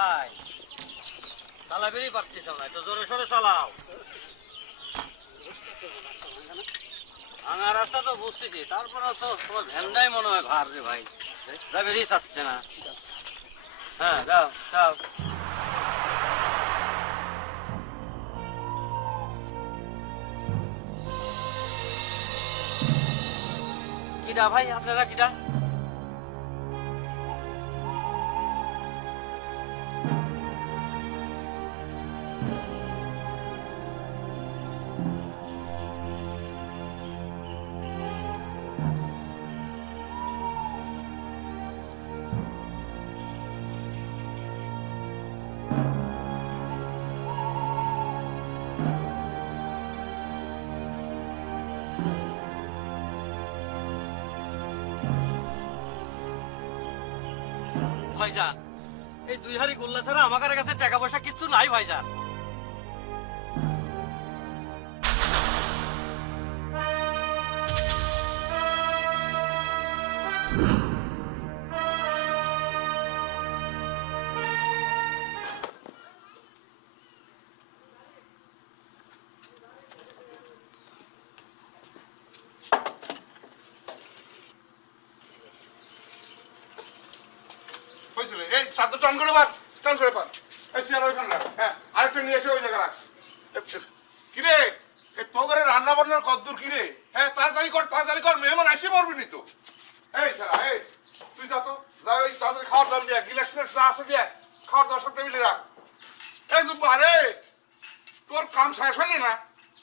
ভাই চালাবেরই পারছিস না, একটু জোরে সোরে চালাও। ভাঙা রাস্তা তো বুঝতেছি, তারপরে তো তোমার ভ্যানটাই মনে হয় ভার রে ভাই, যাবেরই চাচ্ছে না। হ্যাঁ যাও যাও। কিডা ভাই, আপনারা কিডা? ভাইজান, এই 2 হাড়ি গোল্লা ছাড়া আমার কাছে টাকা পয়সা কিচ্ছু নাই ভাইজান। এই সাত টান করে পার, টান করে পার। এই চেয়ার ওইখানে রাখ, হ্যাঁ আরেকটা নিয়ে এসে ওই জায়গা রাখ। কিরে এই তো করে রান্না বান্নার কদ্দূর কিরে? হ্যাঁ তাড়াতাড়ি কর, মেহমান আসি পারবি নি তো। এই সারা এই তুই যা তো, যা ওই তাড়াতাড়ি খাওয়ার দাম দিয়ে গিলাস টিলাস না আসে দিয়ে খাওয়ার দাওয়ার সব টেবিলে রাখ। এই জুব্বা রে, তোর কাম শেষ হলে না,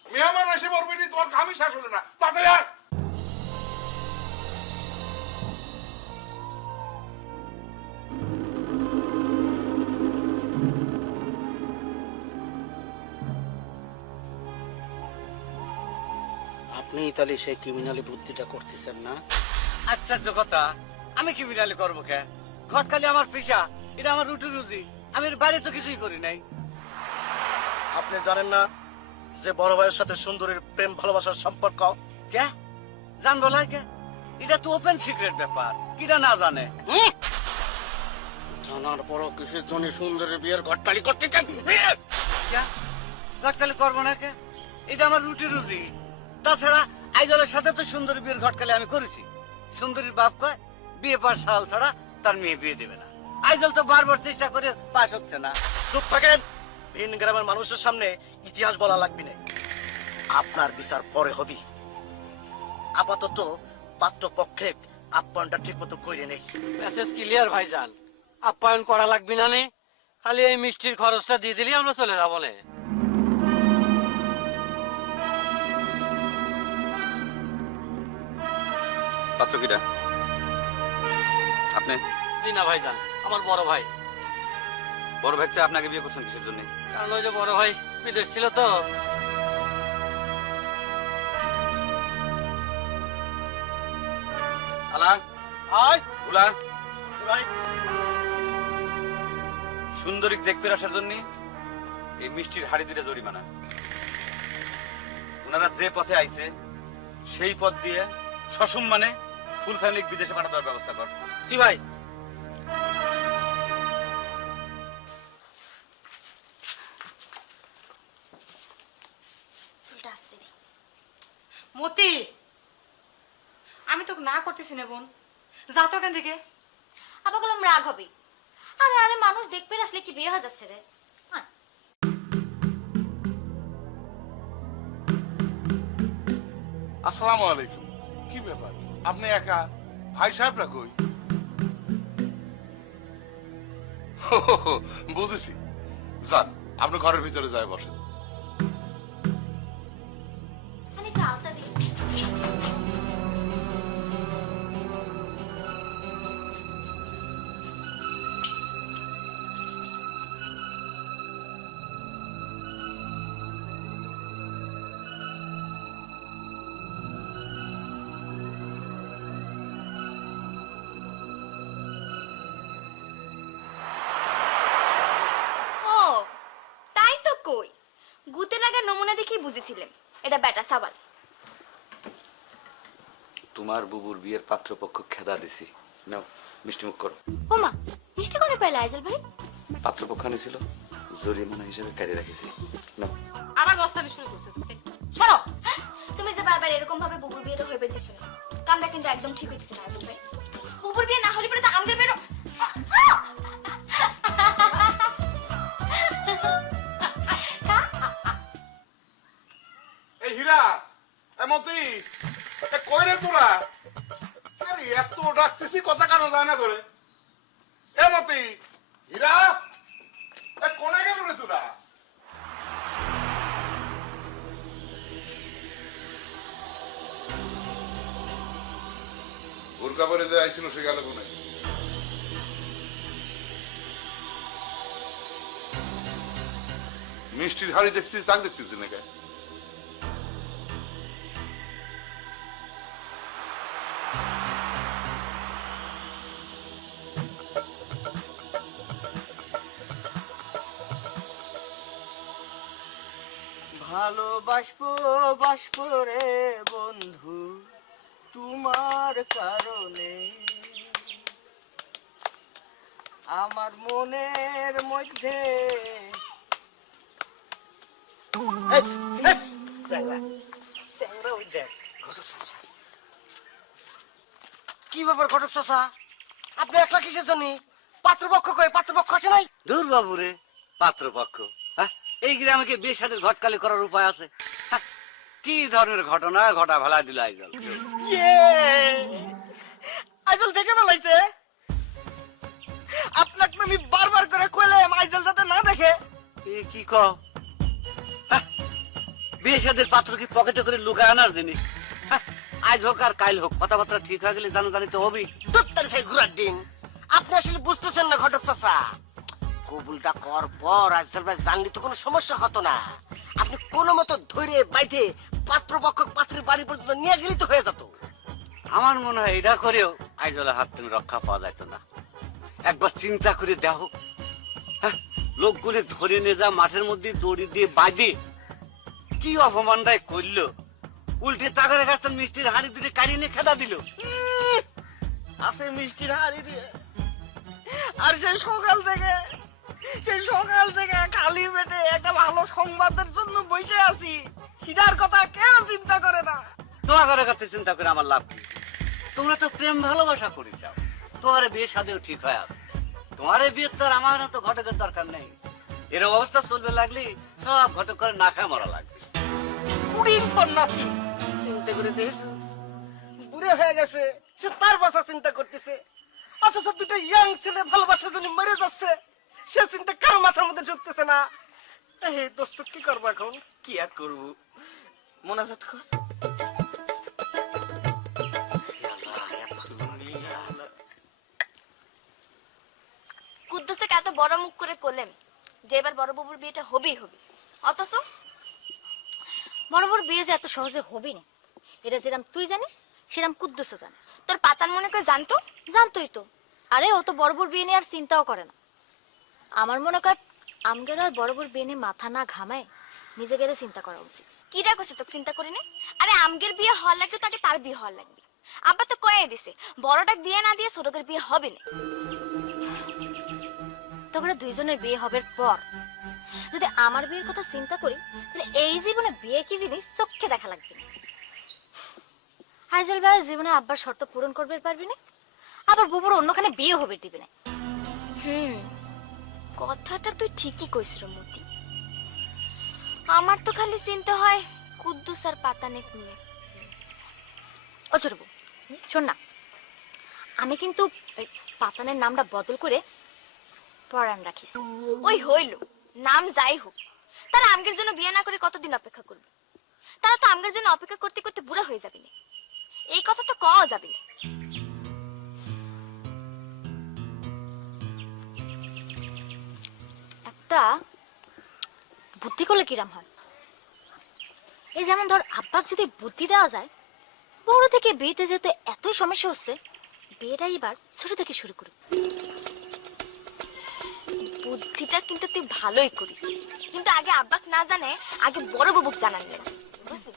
মেহমান আসি পারবি নি, তোর কামই শেষ হলে না, তাড়াতাড়ি আয়। আপনি তাহলে সেই ক্রিমিনালি বুদ্ধিটা করতেছেন না? আশ্চর্য কথা, আমি ক্রিমিনালি করবো কে? ঘটকালি আমার পেশা, এটা আমার রুটি রুজি, আমি এর বাইরে তো কিছুই করি নাই। আপনি জানেন না যে বড় ভাইয়ের সাথে সুন্দরীর প্রেম ভালোবাসার সম্পর্ক? কে জানবো না কে? এটা তো ওপেন সিক্রেট ব্যাপার, কিরা না জানে? জানার পরও কিসের জন্য সুন্দরীর বিয়ের ঘটকালি করতে চান? কে ঘটকালি করবো না কে? এটা আমার রুটি রুজি। তাছাড়া আইজলের সাথে তো সুন্দরী বিয়ের ঘটকালি আমি করেছি। সুন্দরীর বাপ কয় বিয়ে পাস সাল ছাড়া তার মেয়ে বিয়ে দেবে না। আইজল তো বারবার চেষ্টা করে পাস হচ্ছে না। চুপ থাকেন, ভিন গ্রামের মানুষের সামনে ইতিহাস বলা লাগবে না। আপনার বিচার পরে হবি। আপাতত পাত্রপক্ষে আপ্যায়নটা ঠিক মতো করে নেই। মেসেজ ক্লিয়ার ভাইজান, আপ্যায়ন করা লাগবে না নে, খালি এই মিষ্টির খরচটা দিয়ে দিলেই আমরা চলে যাবো নে। পাত্র কিটা? আপনি? জি না ভাইজান, আমার বড় ভাই। বড় ভাইটা আপনাকে বিয়ে করছেন কিসের জন্য? কারণ ওই যে বড় ভাই বিদেশ ছিল তো। আলা আয় ভুলা ভাই, সুন্দরী দেখতে আসার জন্য এই মিষ্টির হাড়ি দিলে জরিমানা। ওনারা যে পথে আইছে সেই পথ দিয়ে সসম্মানে ফুল ফ্যামিলি বিদেশে পাঠানোর ব্যবস্থা কর। জি ভাই। মতি, আমি তোকে না করতেছি না বোন, যা তো এখান থেকে। আবার বললাম রাগ হবে। আরে আরে মানুষ দেখবে আসলে কি বিয়ে হয়ে যাচ্ছে রে? আসসালামু আলাইকুম। কি ব্যাপার, আপনি একা? ভাই সাহেবরা কই? বুঝেছি, যান আপনি ঘরের ভিতরে যায় বসেন। মানে একটু আলতা দিই। কই গুতে লাগার নমুনা দেখেই বুঝেছিলাম এটা বেটা সাবাল। তোমার বুবুর বিয়ের পাত্রপক্ষ খেদা দিছি, নাও মিষ্টি মুখ করো। ওমা, মিষ্টি করে পাইলা আইজল ভাই? পাত্রপক্ষ আনিছিল জরিমানা হিসেবে কারি রাখিছি না। আবার বস্তানি শুরু করছো তুমি। সরো। তুমি যে বারবার এরকম ভাবে বুবুর বিয়েটা হয়ে বেড়েছো কামটা কিন্তু একদম ঠিক হইতেছে না আইজল ভাই। বুবুর বিয়ে না হলে পরে তো আমাদের বেরো। এই হীরা মতি কই রে তোরা? আরে এত ডাকতেছি কথা কেন যায় না ধরে? এ মতি, হীরা কোনে গেল রে তোরা? বোরকা পরে যে আইছিল সে গেল কোনে? মিষ্টির হাড়ি দেখছিস, চাক দেখছিস নাকি? ভালোবাসবো বাসবো রে বন্ধু তোমার কারণে, আমার মনের মধ্যে কি ব্যাপার ঘটক চাচা? আপনি একলা কিসের জন্য? পাত্রপক্ষ কই? পাত্রপক্ষ আসে নাই? দূর বাবু রে, পাত্রপক্ষ হ্যাঁ? এই গ্রামে কি বিয়ে শাদীর ঘটকালি করার উপায় আছে? হ্যাঁ, কি ধরনের ঘটনা ঘটা ফেলা দিল আইজল। আইজল দেখে ফেলাইছে। আপনাকে আমি বারবার করে কইলাম আইজল যাতে না দেখে। এ কি কও? হ্যাঁ, বিয়ে শাদীর পাত্র কি পকেটে করে লুকায় আনার জিনিস? হ্যাঁ, আজ হোক আর কাল হোক কথাবার্তা ঠিক হয়ে গেলে জানাজানি তো হবেই। দত্তর সেই ঘুরার দিন আপনি আসলে বুঝতেছেন না ঘটক চাচা। কবুলটা কর পর আইজল ভাই জানলে তো কোনো সমস্যা হতো না। আপনি কোনো মতো ধরে বাইতে পাত্রপক্ষ পাত্রীর বাড়ি পর্যন্ত নিয়ে গেলেই তো হয়ে যেত। আমার মনে হয় এটা করেও আইজলের হাত থেকে রক্ষা পাওয়া যাইতো না। একবার চিন্তা করে দেখো, হ্যাঁ, লোকগুলি ধরে নিয়ে যা মাঠের মধ্যে দড়ি দিয়ে বাঁধে কি অপমানটাই করলো। উল্টে তাদের কাছে মিষ্টির হাঁড়ি দুটো কাড়িয়ে নিয়ে খেদা দিল। আসে মিষ্টির হাড়ি দিয়ে। আর সেই সকাল থেকে খালি পেটে একটা ভালো সংবাদের জন্য বসে আছি। সিটার কথা কেউ চিন্তা করে না। তোমার কাছে চিন্তা করে আমার লাভ কি? তোমরা তো প্রেম ভালোবাসা করেছ, তোমার বিয়ে সাথেও ঠিক হয়ে আছে। তোমার বিয়ে তো আর আমার তো ঘটকের দরকার নেই। এর অবস্থা চলবে লাগলে সব ঘটক করে না খায় মরা লাগবে। কুড়ির পর নাতি চিন্তা করে দেখ, বুড়ে হয়ে গেছে, সে তার বাসা চিন্তা করতেছে। অথচ দুটো ইয়াং ছেলে ভালোবাসার জন্য মরে যাচ্ছে, সে চিন্তা কারো মাথার মধ্যে ঢুকতেছে না। এই দোস্ত কি করবো এখন? কি আর করবো, মোনাজাত কর। কুদ্দুসকে এত বড় মুখ করে করলেন যে এবার বড় বাবুর বিয়েটা হবেই হবে, অথচ বড় বড় বিয়ে যে এত সহজে হবি না, এটা যেরাম তুই জানিস সেরাম কুদ্দুসও জানে। তোর পাতান মনে করে জানতো? জানতোই তো। আরে ও তো বড় বড় বিয়ে নিয়ে আর চিন্তাও করে না। আমার মনে কর আমগের আর বড় বড় বিয়ে নিয়ে মাথা না ঘামায় নিজে গেলে চিন্তা করা উচিত। কি ডাকছে তোকে চিন্তা করিনি? আরে আমগের বিয়ে হওয়ার লাগলে তাকে তার বিয়ে হওয়ার লাগবে। আব্বা তো কয়ে দিছে বড়টার বিয়ে না দিয়ে ছোটকের বিয়ে হবে না। তখন দুইজনের বিয়ে হবার পর যদি আমার বিয়ের কথা চিন্তা করি তাহলে এই জীবনে বিয়ে কি জিনিস চোখে দেখা লাগবে না। আইজল ভাই জীবনে আব্বার শর্ত পূরণ করবে পারবি না, আবার বুবুর অন্যখানে বিয়ে হবে দিবে না। কথাটা তুই ঠিকই কইছিস মতি। আমার তো খালি চিন্তা হয় কুদ্দুস আর পাতানেক নিয়ে। ও ছোট বউ, শোন না, আমি কিন্তু পাতানের নামটা বদল করে পরাণ রাখিস। ওই হইল নাম যাই হোক, তারা আমগের জন্য বিয়ে না করে কতদিন অপেক্ষা করবে? তারা তো আমগের জন্য অপেক্ষা করতে করতে বুড়া হয়ে যাবে না। এই কথা তো কওয়া যাবে না। একটা বুদ্ধি করলে কিরাম হয়? এই যেমন ধর আব্বাক যদি বুদ্ধি দেওয়া যায় বড় থেকে বিয়েতে যেহেতু এতই সমস্যা হচ্ছে, বিয়েটা এবার ছোট থেকে শুরু করুক। বুদ্ধিটা কিন্তু তুই ভালোই করিস, কিন্তু আগে আব্বাক না জানে আগে বড় বাবুক জানান লাগে, বুঝলি?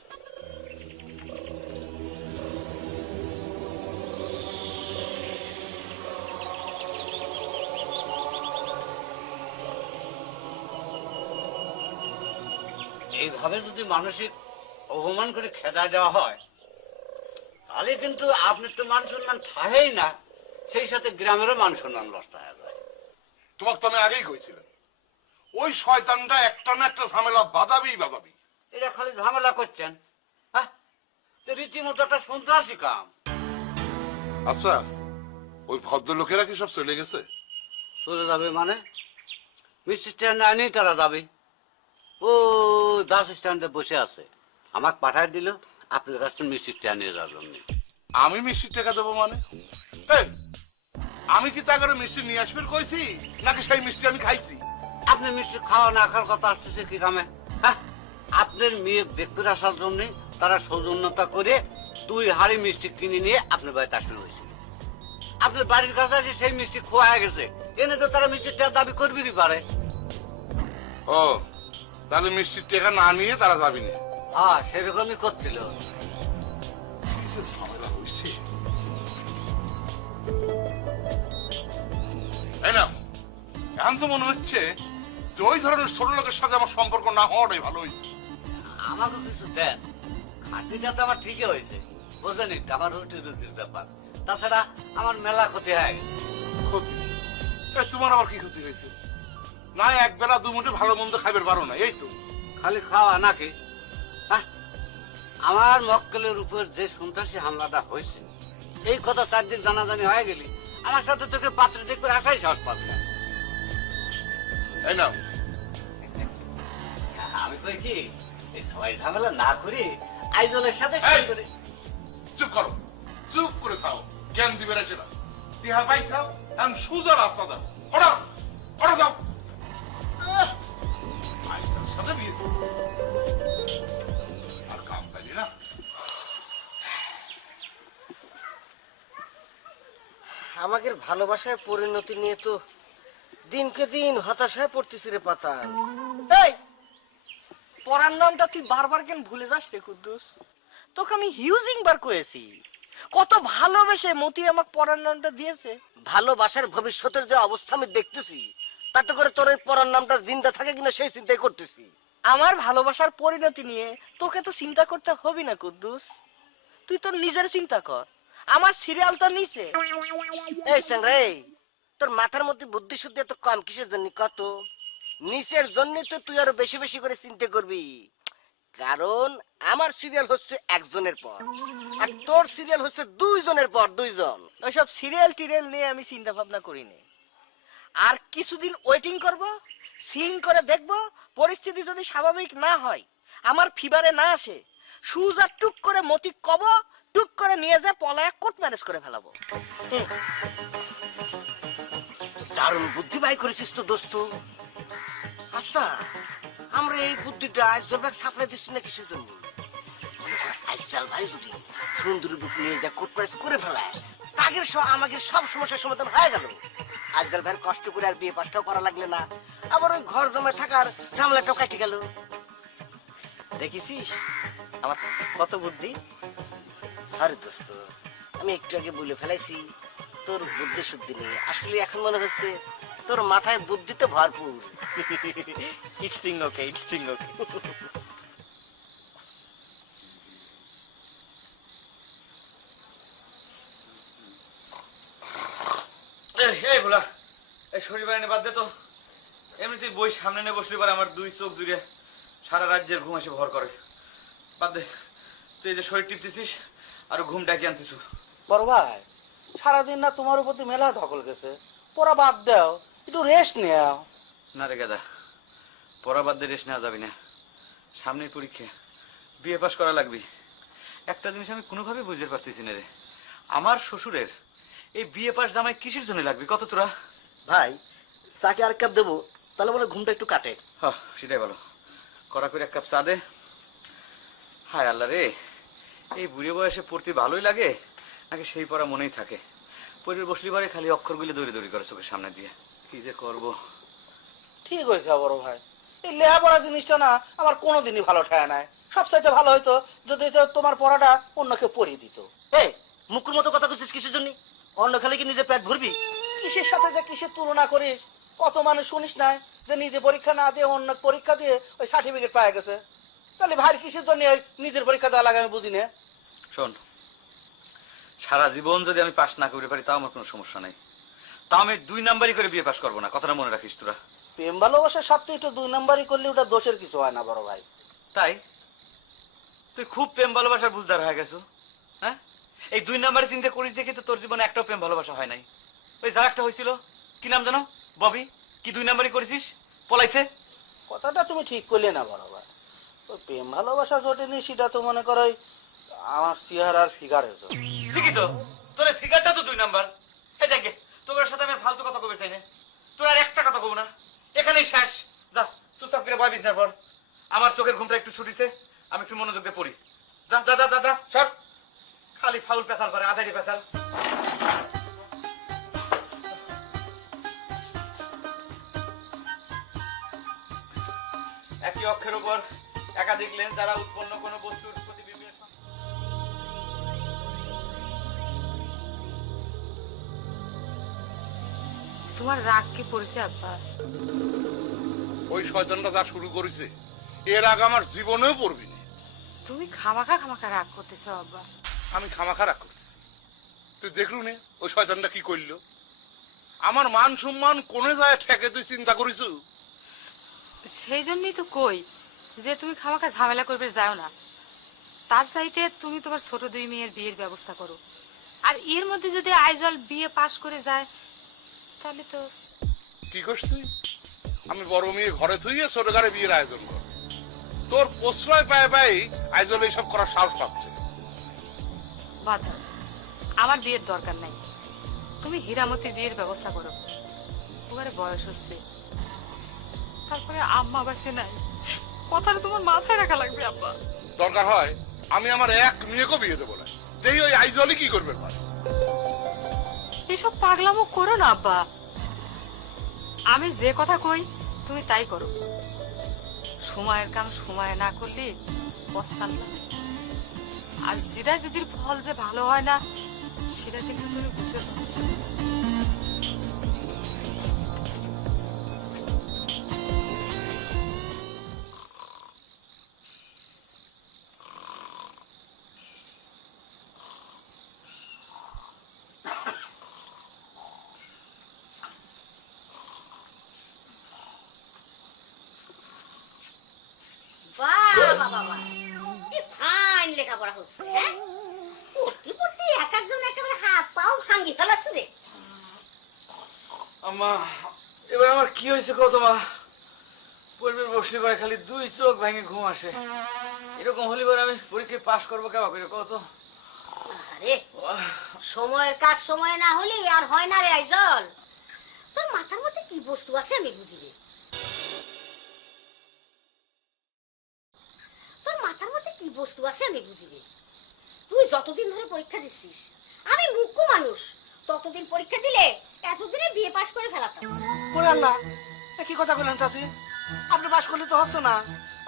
এইভাবে যদি মানসিক অপমান করে খেদা দেওয়া হয় তাহলে কিন্তু আপনার তো মান সম্মান থাকেই না, সেই সাথে গ্রামেরও মান সম্মান নষ্ট হয়ে যায়। তোমাকে তো আমি আগেই কইছিলাম ওই শয়তানটা একটা না একটা ঝামেলা বাঁধাবেই বাঁধাবি। এটা খালি ঝামেলা করছেন, হ্যাঁ? তো রীতিমতো একটা সন্ত্রাসী কাম। আচ্ছা ওই ভদ্রলোকেরা কি সব চলে গেছে? চলে যাবে মানে? মিষ্টি স্ট্যান্ড আনেই তারা যাবে। ও বাস স্ট্যান্ডে বসে আছে, আমাকে পাঠায় দিল আপনার কাছ থেকে মিষ্টি স্ট্যান্ড নিয়ে যাওয়ার জন্য। আমি মিষ্টির টাকা দেবো মানে? এই, আমি কি তা করে মিষ্টি নিয়ে আসবে কইছি নাকি সেই মিষ্টি আমি খাইছি? আপনি মিষ্টি খাওয়া না খাওয়ার কথা আসতেছে কি কামে? হ্যাঁ, আপনার মেয়ে দেখতে আসার জন্য তারা সৌজন্যতা করে 2 হাড়ি মিষ্টি কিনে নিয়ে আপনার বাড়িতে আসবেন হয়েছিল। আপনার বাড়ির কাছে আছে সেই মিষ্টি খোয়া গেছে, এনে তো তারা মিষ্টির টাকা দাবি করবেই পারে। ও তাহলে মিষ্টির টাকা না নিয়ে তারা যাবি না? হ্যাঁ, সেরকমই করছিল। ঝামেলা হয়েছে। এই না, এখন তো মনে হচ্ছে যে ওই ধরনের ছোট লোকের সাথে আমার সম্পর্ক না হওয়াটাই ভালো হয়েছে। আমাকে কিছু দেন, খাটিটা তো আমার ঠিকই হয়েছে, বোঝেনি তো আমার রুটি রুটির ব্যাপার। তাছাড়া আমার মেলা ক্ষতি হয়ে গেছে। ক্ষতি? এ, তোমার আবার কি ক্ষতি হয়েছে? না এক বেলা 2 মুঠো ভালো মন্দ খাইবার পারো না, এই তো। খালি খাওয়া নাকি? হ্যাঁ, আমার মক্কেলের উপর যে সন্ত্রাসী হামলাটা হয়েছে এই কথা চারদিক জানাজানি হয়ে গেলি আমার সাথে তোকে পাত্র দেখবে আসাই সাহস পাবে না। এই নাও। আমি কই কি এই সবাই ঝামেলা না করি আইজলের সাথে সই করে। চুপ করো, চুপ করে থাও, জ্ঞান দিবে না সেটা। টিহা পাইছা এখন সোজা রাস্তা দাও, ওরা ওরা যাও। আইসার সাথে বিয়ে করো। আর কাম পাইলি না? আমাদের ভালোবাসার পরিণতি নিয়ে তো দিনকে দিন হতাশায় পড়তেছি রে পাতান। এই পরার নামটা তুই বারবার কেন ভুলে যাস রে কুদ্দুস? তোকে আমি হিউজিং বার করেছি, কত ভালোবেসে মতি আমাকে পরার নামটা দিয়েছে। ভালোবাসার ভবিষ্যতের যে অবস্থা আমি দেখতেছি তাতে করে তোর এই পরার নামটা জিন্দা থাকে কিনা সেই চিন্তাই করতেছি। আমার ভালোবাসার পরিণতি নিয়ে তোকে তো চিন্তা করতে হবে না কুদ্দুস, তুই তোর নিজের চিন্তা কর, আমার সিরিয়াল তো নিচে। এই রে, তোর মাথার মধ্যে বুদ্ধি শুদ্ধি এত কম কিসের জন্য? কত নিচের জন্য তো তুই আরো বেশি বেশি করে চিন্তা করবি, কারণ আমার সিরিয়াল হচ্ছে 1 জনের পর আর তোর সিরিয়াল হচ্ছে 2 জনের পর 2 জন। ওইসব সিরিয়াল টিরিয়াল নিয়ে আমি চিন্তা ভাবনা করি না। আর কিছুদিন ওয়েটিং করব, সিন করে দেখব, পরিস্থিতি যদি স্বাভাবিক না হয়, আমার ফিভারে না আসে, সুজা টুক করে মতি কব, টুক করে নিয়ে যা পলায়া কোর্ট ম্যারেজ করে ফেলাবো। দারুণ বুদ্ধি বাই করেছিস তো দোস্ত। আচ্ছা, আমরা এই বুদ্ধিটা আইজল ভাই সাপ্লাই দিচ্ছি না কিসের জন্য? আইজল ভাই যদি সুন্দরী বুক নিয়ে যা কোর্ট ম্যারেজ করে ফেলায়, তাগের সহ আমাদের সব সমস্যার সমাধান হয়ে গেল। আইজল ভাইয়ের কষ্ট করে আর বিয়ে পাশটাও করা লাগলে না, আবার ওই ঘর জমে থাকার ঝামেলাটাও কাটি গেল। দেখিসিস আমার কত বুদ্ধি? সরি দোস্ত, আমি একটু আগে বলে ফেলাইছি তোর বুদ্ধি শুদ্ধি নেই। আসলে এখন মনে হচ্ছে তোর মাথায় বুদ্ধি তো ভরপুর। ইটসিং ওকে, ইটসিং ওকে। এই বলা, এই শরীর বাড়ি বাদ দে তো। এমনিতেই বই সামনে নিয়ে বসলে পরে আমার 2 চোখ জুড়ে সারা রাজ্যের ঘুম এসে ভর করে। বাদ দে, তুই এই যে শরীর টিপতেছিস আর ঘুম ডাকি আনতেছ। বড় ভাই, সারাদিন না তোমার প্রতি মেলা ধকল গেছে, পড়া বাদ দাও, একটু রেস্ট নেও। না রে গাদা, পড়া বাদ দিয়ে রেস্ট নেওয়া যাবি না। সামনের পরীক্ষা, বিয়ে পাস করা লাগবি। একটা জিনিস আমি কোনোভাবে বুঝতে পারতেছি না রে, আমার শ্বশুরের এই বিয়ে পাস জামাই কিসের জন্য লাগবে কত তোরা? ভাই চাকে আর কাপ দেবো, তাহলে বলে ঘুমটা একটু কাটে। হ্যাঁ সেটাই বলো, কড়া করে 1 কাপ চা দে। হায় আল্লাহ রে, এই বুড়ে বয়সে পড়তে ভালোই লাগে নাকি সেই পড়া মনেই থাকে? পড়ে বসলি পরে খালি অক্ষরগুলি দৌড়ি দৌড়ি করে চোখের সামনে দিয়ে, কি যে করব। ঠিক হয়েছে বড় ভাই, এই লেখাপড়া জিনিসটা না আমার কোনোদিনই ভালো ঠায় নাই। সবচাইতে ভালো হইতো যদি তোমার পড়াটা অন্য কেউ পড়িয়ে দিত। এই মুকুর মতো কথা কইছিস কিসের জন্য? অন্য খালি কি নিজে পেট ভরবি? কিসের সাথে যে কিসের তুলনা করিস? কত মানুষ শুনিস নাই যে নিজে পরীক্ষা না দিয়ে অন্য পরীক্ষা দিয়ে ওই সার্টিফিকেট পাওয়া গেছে। তাহলে ভাইয়ের কিসের জন্য ওই নিজের পরীক্ষা দেওয়া লাগে আমি বুঝি না। শোন, সারা জীবন যদি আমি পাশ না করতে পারি তাও আমার কোনো সমস্যা নাই, তাও আমি 2 নাম্বারই করে বিয়ে পাশ করবো না, কথাটা মনে রাখিস তোরা। প্রেম ভালোবাসার সাথে একটু 2 নাম্বারই করলে ওটা দোষের কিছু হয় না বড় ভাই। তাই তুই খুব প্রেম ভালোবাসার বুঝদার হয়ে গেছো, হ্যাঁ? এই 2 নাম্বারে চিন্তা করিস দেখি তো তোর জীবনে একটাও প্রেম ভালোবাসা হয় নাই। ওই যার একটা হয়েছিল, কি নাম জানো? ববি। কি 2 নাম্বারই করেছিস? পলাইছে। কথাটা তুমি ঠিক করলে না বড় ভাই। ওই প্রেম ভালোবাসা জোটেনি সেটা তো মনে করো ওই আমার চেহারার ফিগারের জন্য। ঠিকই তো, তোর এই ফিগারটা তো 2 নাম্বার। এই যাকে তোর সাথে আমি আর ফালতু কথা কবে চাই না, তোর আর একটা কথা কব না, এখানেই শেষ। যা চুপচাপ করে বয় বিছনার পর। আমার চোখের ঘুমটা একটু ছুটিছে, আমি একটু মনোযোগ দিয়ে পড়ি। যা যা যা যা যা সর, খালি ফাউল পেছাল পারে, আজাইরি পেছাল। একই অক্ষের উপর একাধিক লেন্স দ্বারা উৎপন্ন কোনো বস্তুর প্রতিবিম্বের তোমার রাগ কি পড়ছে আব্বা? ওই শয়তানটা যা শুরু করেছে এর আগে আমার জীবনেও পড়বি না। তুমি খামাখা খামাখা রাগ করতেছো আব্বা। আমি খামাখা রাগ করতেছি, তুই দেখলু নে ওই শয়তানটা কি করলো। আমার মান সম্মান কোনে যায় ঠেকে তুই চিন্তা করিস? সেই জন্যই তো কই যে তুমি খামাখা ঝামেলা করবে যাও না, তার চাইতে তুমি তোমার ছোট 2 মেয়ের বিয়ের ব্যবস্থা করো। আর এর মধ্যে যদি আইজল বিয়ে পাশ করে যায় তাহলে তো। কি করছিস তুই? আমি বড় মেয়ে ঘরে থুইয়ে ছোট ঘরে বিয়ের আয়োজন কর। তোর প্রশ্রয় পায় পাই আইজল এইসব করার সাহস পাচ্ছে। বাধা, আমার বিয়ের দরকার নাই, তুমি হীরামতির বিয়ের ব্যবস্থা করো। ওবারে বয়স হচ্ছে, তারপরে আম্মা বাসে নাই, কথাটা তোমার মাথায় রাখা লাগবে আব্বা। দরকার হয় আমি আমার এক মেয়েকেও বিয়ে দেবো না, যেই ওই আইজলই কি করবে পারে। এসব পাগলামো করো না আব্বা, আমি যে কথা কই তুমি তাই করো। সময়ের কাম সময় না করলে পস্তান লাগে। আর সিধা যদি ফল যে ভালো হয় না সেটা কিন্তু তুমি বুঝতে পারছো। বাবা বাবা কি ফাইন লেখাপড়া হচ্ছে, হ্যাঁ? পড়তে পড়তে এক একজন একেবারে হাত পাও ভাঙ্গি ফেলাচ্ছে রে। আম্মা, এবার আমার কি হয়েছে কত মা? পূর্বের বসলে পরে খালি 2 চোখ ভেঙে ঘুম আসে। এরকম হলে পরে আমি পরীক্ষায় পাশ করবো কেবা করে কত? আরে সময়ের কাজ সময় না হলে আর হয় না রে আইজল। তোর মাথার মধ্যে কি বস্তু আছে আমি বুঝি রে। তোর মাথার মধ্যে কি বস্তু আছে আমি বুঝি রে। তুই যতদিন ধরে পরীক্ষা দিছিস, আমি মূর্খ মানুষ, ততদিন পরীক্ষা দিলে এতদিনে বিয়ে পাশ করে ফেলাতাম। ওরে আল্লাহ, এ কি কথা বললেন চাচি? আপনি পাশ করলে তো হচ্ছে না,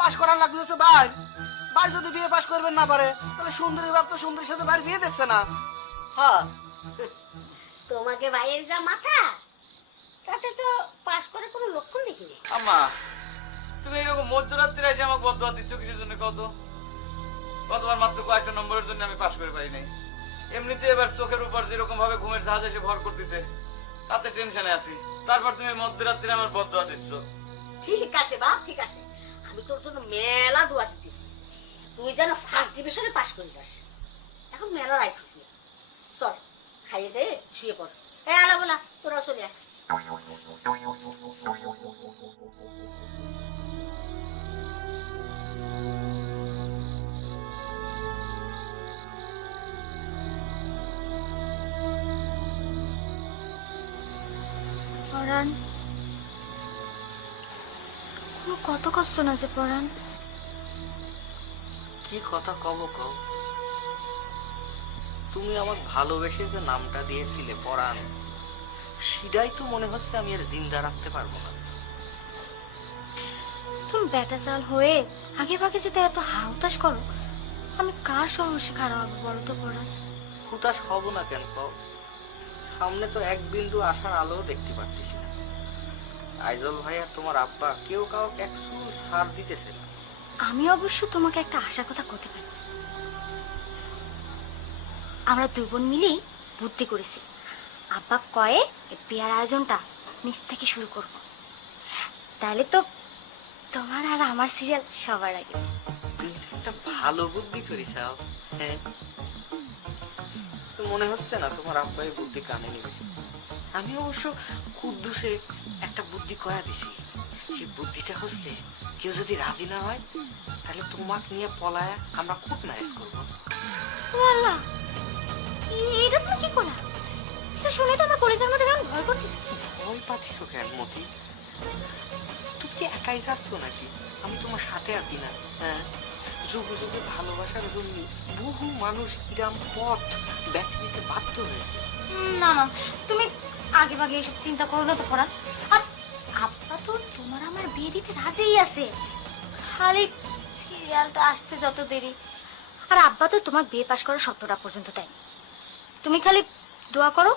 পাশ করার লাগবে হচ্ছে ভাই। ভাই যদি বিয়ে পাশ করবেন না পারে তাহলে সুন্দরী বাপ তো সুন্দরীর সাথে ভাই বিয়ে দিচ্ছে না। হ্যাঁ, তোমাকে ভাইয়ের যা মাথা, তাতে তো পাশ করার কোনো লক্ষণ দেখিনি। আম্মা, তুমি এরকম মধ্যরাত্রে এসে আমাকে বদয়া দিচ্ছ কিসের জন্য কত? গতবার মাত্র কয়েকটা নম্বরের জন্য আমি পাশ করে পাই নাই। এমনিতে এবার চোখের উপর যেরকম ভাবে ঘুমের জাহাজ এসে ভর করতেছে তাতে টেনশনে আছি, তারপর তুমি মধ্যরাত্রে আমার বদয়া দিচ্ছ। ঠিক আছে বাপ, ঠিক আছে, আমি তোর জন্য মেলা দোয়া দিতেছি, তুই যেন ফার্স্ট ডিভিশনে পাশ করে যাস। এখন মেলা রাখতেছি, চল খাইয়ে দে, শুয়ে পড়। এই আলা বলা তোরা চলে আয়। পরাণ, কত কষ্ট না যে পরাণ। কি কথা কব কও? তুমি আমাকে ভালোবেসে যে নামটা দিয়েছিলে পরাণ, সেটাই তো মনে হচ্ছে আমি আর জিন্দা রাখতে পারবো না। তুমি বেটা চাল হয়ে আগে ভাগে যদি এত হাউতাশ করো, আমি কার সাহসে খারাপ হবে বলো তো পরাণ? হুতাশ হব না কেন কও? সামনে তো এক বিন্দু আশার আলো দেখতে পারতেছি না। আইজল ভাই আর তোমার আব্বা কেউ কাউকে এক চুল ছাড় দিতেছে না। আমি অবশ্য তোমাকে একটা আশার কথা করতে পারি। আমরা দুই বোন মিলেই বুদ্ধি করেছি, আব্বা কয়ে এই বিয়ার আয়োজনটা নিচ থেকে শুরু করব। তাহলে তো তোমার আর আমার সিরিয়াল সবার আগে। তুমি তো একটা ভালো বুদ্ধি করিস। হ্যাঁ, তো মনে হচ্ছে না তোমার আব্বা এই বুদ্ধি কানে নেবে। আমি অবশ্য কুদ্দুসে একটা বুদ্ধি কয়া দিছি। সেই বুদ্ধিটা হচ্ছে, কেউ যদি রাজি না হয় তাহলে তোমাকে নিয়ে পলায়া আমরা খুব ম্যারেজ করবো। ও আল্লাহ, এটা তুমি কি করলা? এটা শুনে তো আমার কলেজের মধ্যে কেমন ভয় করতেছে। ভয় পাচ্ছ কেন মতি? তুমি কি একাই যাচ্ছ নাকি? আমি তোমার সাথে আছি না? হ্যাঁ, যুগে যুগে ভালোবাসার জন্য বহু মানুষ ইরাম পথ বেছে নিতে বাধ্য হয়েছে। না না, তুমি আগে ভাগে এসব চিন্তা করো না তো পরাণ। আর আব্বা তো তোমার আমার বিয়ে দিতে রাজিই আছে, খালি সিরিয়ালটা আসতে যত দেরি। আর আব্বা তো তোমার বিয়ে পাশ করার সত্যটা পর্যন্ত দেয়। তুমি খালি দোয়া করো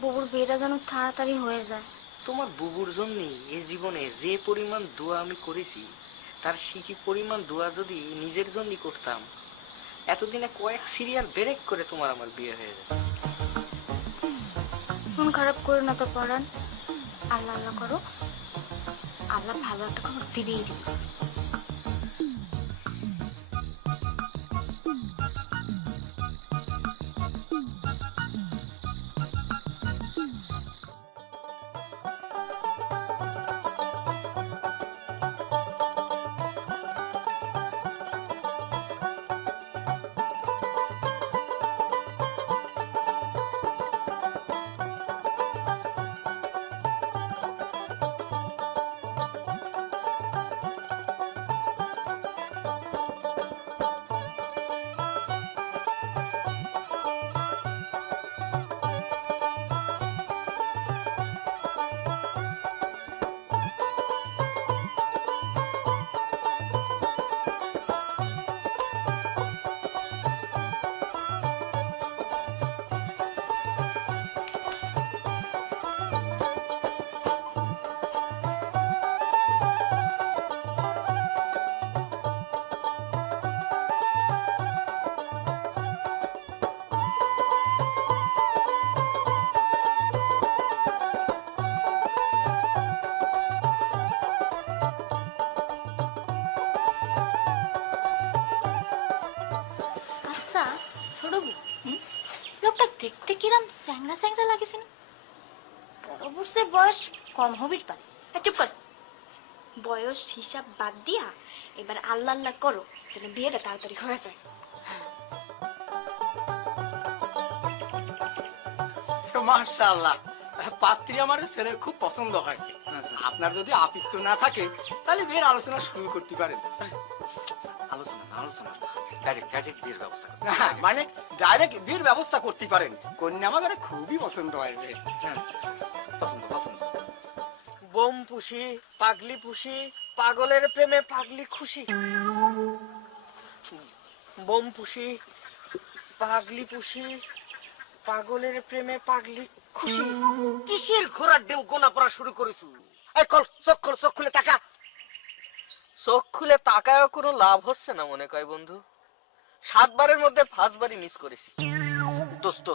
বুবুর বিয়েটা যেন তাড়াতাড়ি হয়ে যায়। তোমার বুবুর জন্য এই জীবনে যে পরিমাণ দোয়া আমি করেছি, তার সেই পরিমাণ দোয়া যদি নিজের জন্য করতাম, এতদিনে কয়েক সিরিয়াল ব্রেক করে তোমার আমার বিয়ে হয়ে যায়। মন খারাপ করো না তো পরাণ, আল্লাহ আল্লাহ করো, আল্লাহ ভালো একটা খবর দিবেই দিবে। আচ্ছা ছোট বউ, লোকটা দেখতে কিরম স্যাংরা স্যাংরা লাগেছে না? পরবর্তী বয়স কম হবির পারে। চুপ কর, বয়স হিসাব বাদ দিয়া এবার আল্লাহ আল্লাহ করো যেন বিয়েটা তাড়াতাড়ি হয়ে যায়। মাশাআল্লাহ, পাত্রী আমার ছেলের খুব পছন্দ হয়েছে। আপনার যদি আপত্তি না থাকে তাহলে বিয়ের আলোচনা শুরু করতে পারেন। আলোচনা আলোচনা ডাইরেক্ট বিয়ের ব্যবস্থা করো। মানে ডাইরেক্ট বিয়ের ব্যবস্থা করতে পারেন। কন্যা আমার খুবই পছন্দ হয়েছে। পছন্দ পছন্দ। বোম পুষি, পাগলি পুষি, পাগলের প্রেমে পাগলি খুশি। বোম পুষি, পাগলি পুষি, পাগলের প্রেমে পাগলি খুশি। কিসের ঘোড়ার ডিম গোনা পড়া শুরু করেছো? এই কল চোখ খোল, চোখ খুলে তাকা। চোখ খুলে তাকায়ও কোনো লাভ হচ্ছে না মনে কয় বন্ধু। 7 বারের মধ্যে 5 বারই মিস করেছি। দোস্ত,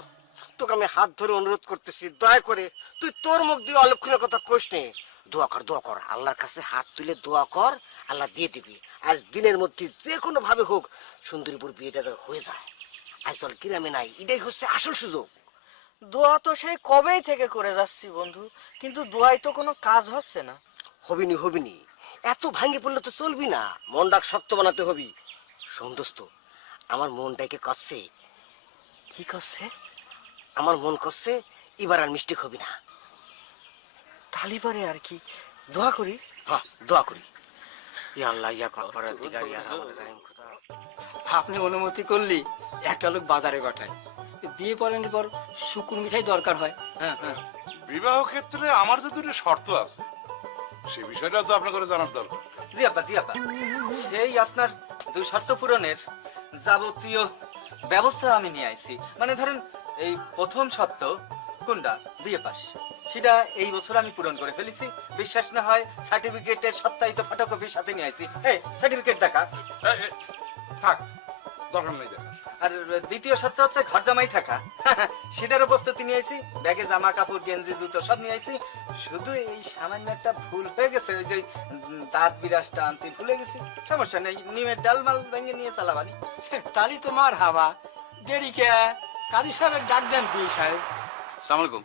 তোকে আমি হাত ধরে অনুরোধ করতেছি, দয়া করে তুই তোর মুখ দিয়ে অলক্ষণের কথা কোষ নে। দোয়া কর, দোয়া কর, আল্লাহর কাছে হাত তুলে দোয়া কর, আল্লাহ দিয়ে দিবি। আজ দিনের মধ্যে যে কোনো ভাবে হোক সুন্দরীপুর বিয়েটা হয়ে যায়। আজ তোর গ্রামে নাই, এটাই হচ্ছে আসল সুযোগ। দোয়া তো সেই কবেই থেকে করে যাচ্ছি বন্ধু, কিন্তু দোয়াই তো কোনো কাজ হচ্ছে না। হবিনি হবিনি, এত ভাঙ্গে পড়লে তো চলবি না, মনটাক শক্ত বানাতে হবি। শোন দোস্ত, আমার মনটাকে করছে। কি করছে? আমার মন করছে এবার আর মিস্টেক হবি না। তালিবারে আর কি দোয়া করি। হ্যাঁ, দোয়া করি। ইয়া আল্লাহ ইয়া পরওয়ারদিগার ইয়া রহমানুর রহিম খোদা। আপনি অনুমতি করলি একটা লোক বাজারে পাঠায়, বিয়ে পড়ানোর পর শুকুর মিঠাই দরকার হয়। হ্যাঁ হ্যাঁ। বিবাহ ক্ষেত্রে আমার যে দুটো শর্ত আছে, সে বিষয়টা তো আপনার করে জানার দরকার। জি আব্বা জি আব্বা, সেই আপনার 2 শর্ত পূরণের যাবতীয় ব্যবস্থা আমি নিয়ে আইছি। মানে ধরেন এই প্রথম শর্ত কোনটা, বিয়ে পাস। সেটা এই বছর আমি পূরণ করে ফেলেছি। বিশ্বাস না হয় সার্টিফিকেটের সপ্তাহিত ফটোকপির সাথে নিয়ে আসি। এই সার্টিফিকেট দেখা। থাক, দরকার নেই দেখা। আর দ্বিতীয় সত্য হচ্ছে ঘর জামাই থাকা, সেটারও প্রস্তুতি নিয়ে আইছি। ব্যাগে জামা কাপড় গেঞ্জি জুতো সব নিয়ে আইছি। শুধু এই সামান্য একটা ভুল হয়ে গেছে, ওই যে দাঁত বিরাজটা আনতে ভুলে গেছি। সমস্যা নেই, নিমের ডাল মাল ভেঙে নিয়ে চালাবানি। তালি তোমার হাওয়া দেরি কে কাজী সাহেবের ডাক দেন বিয়ে সাহেব। আসসালামু আলাইকুম।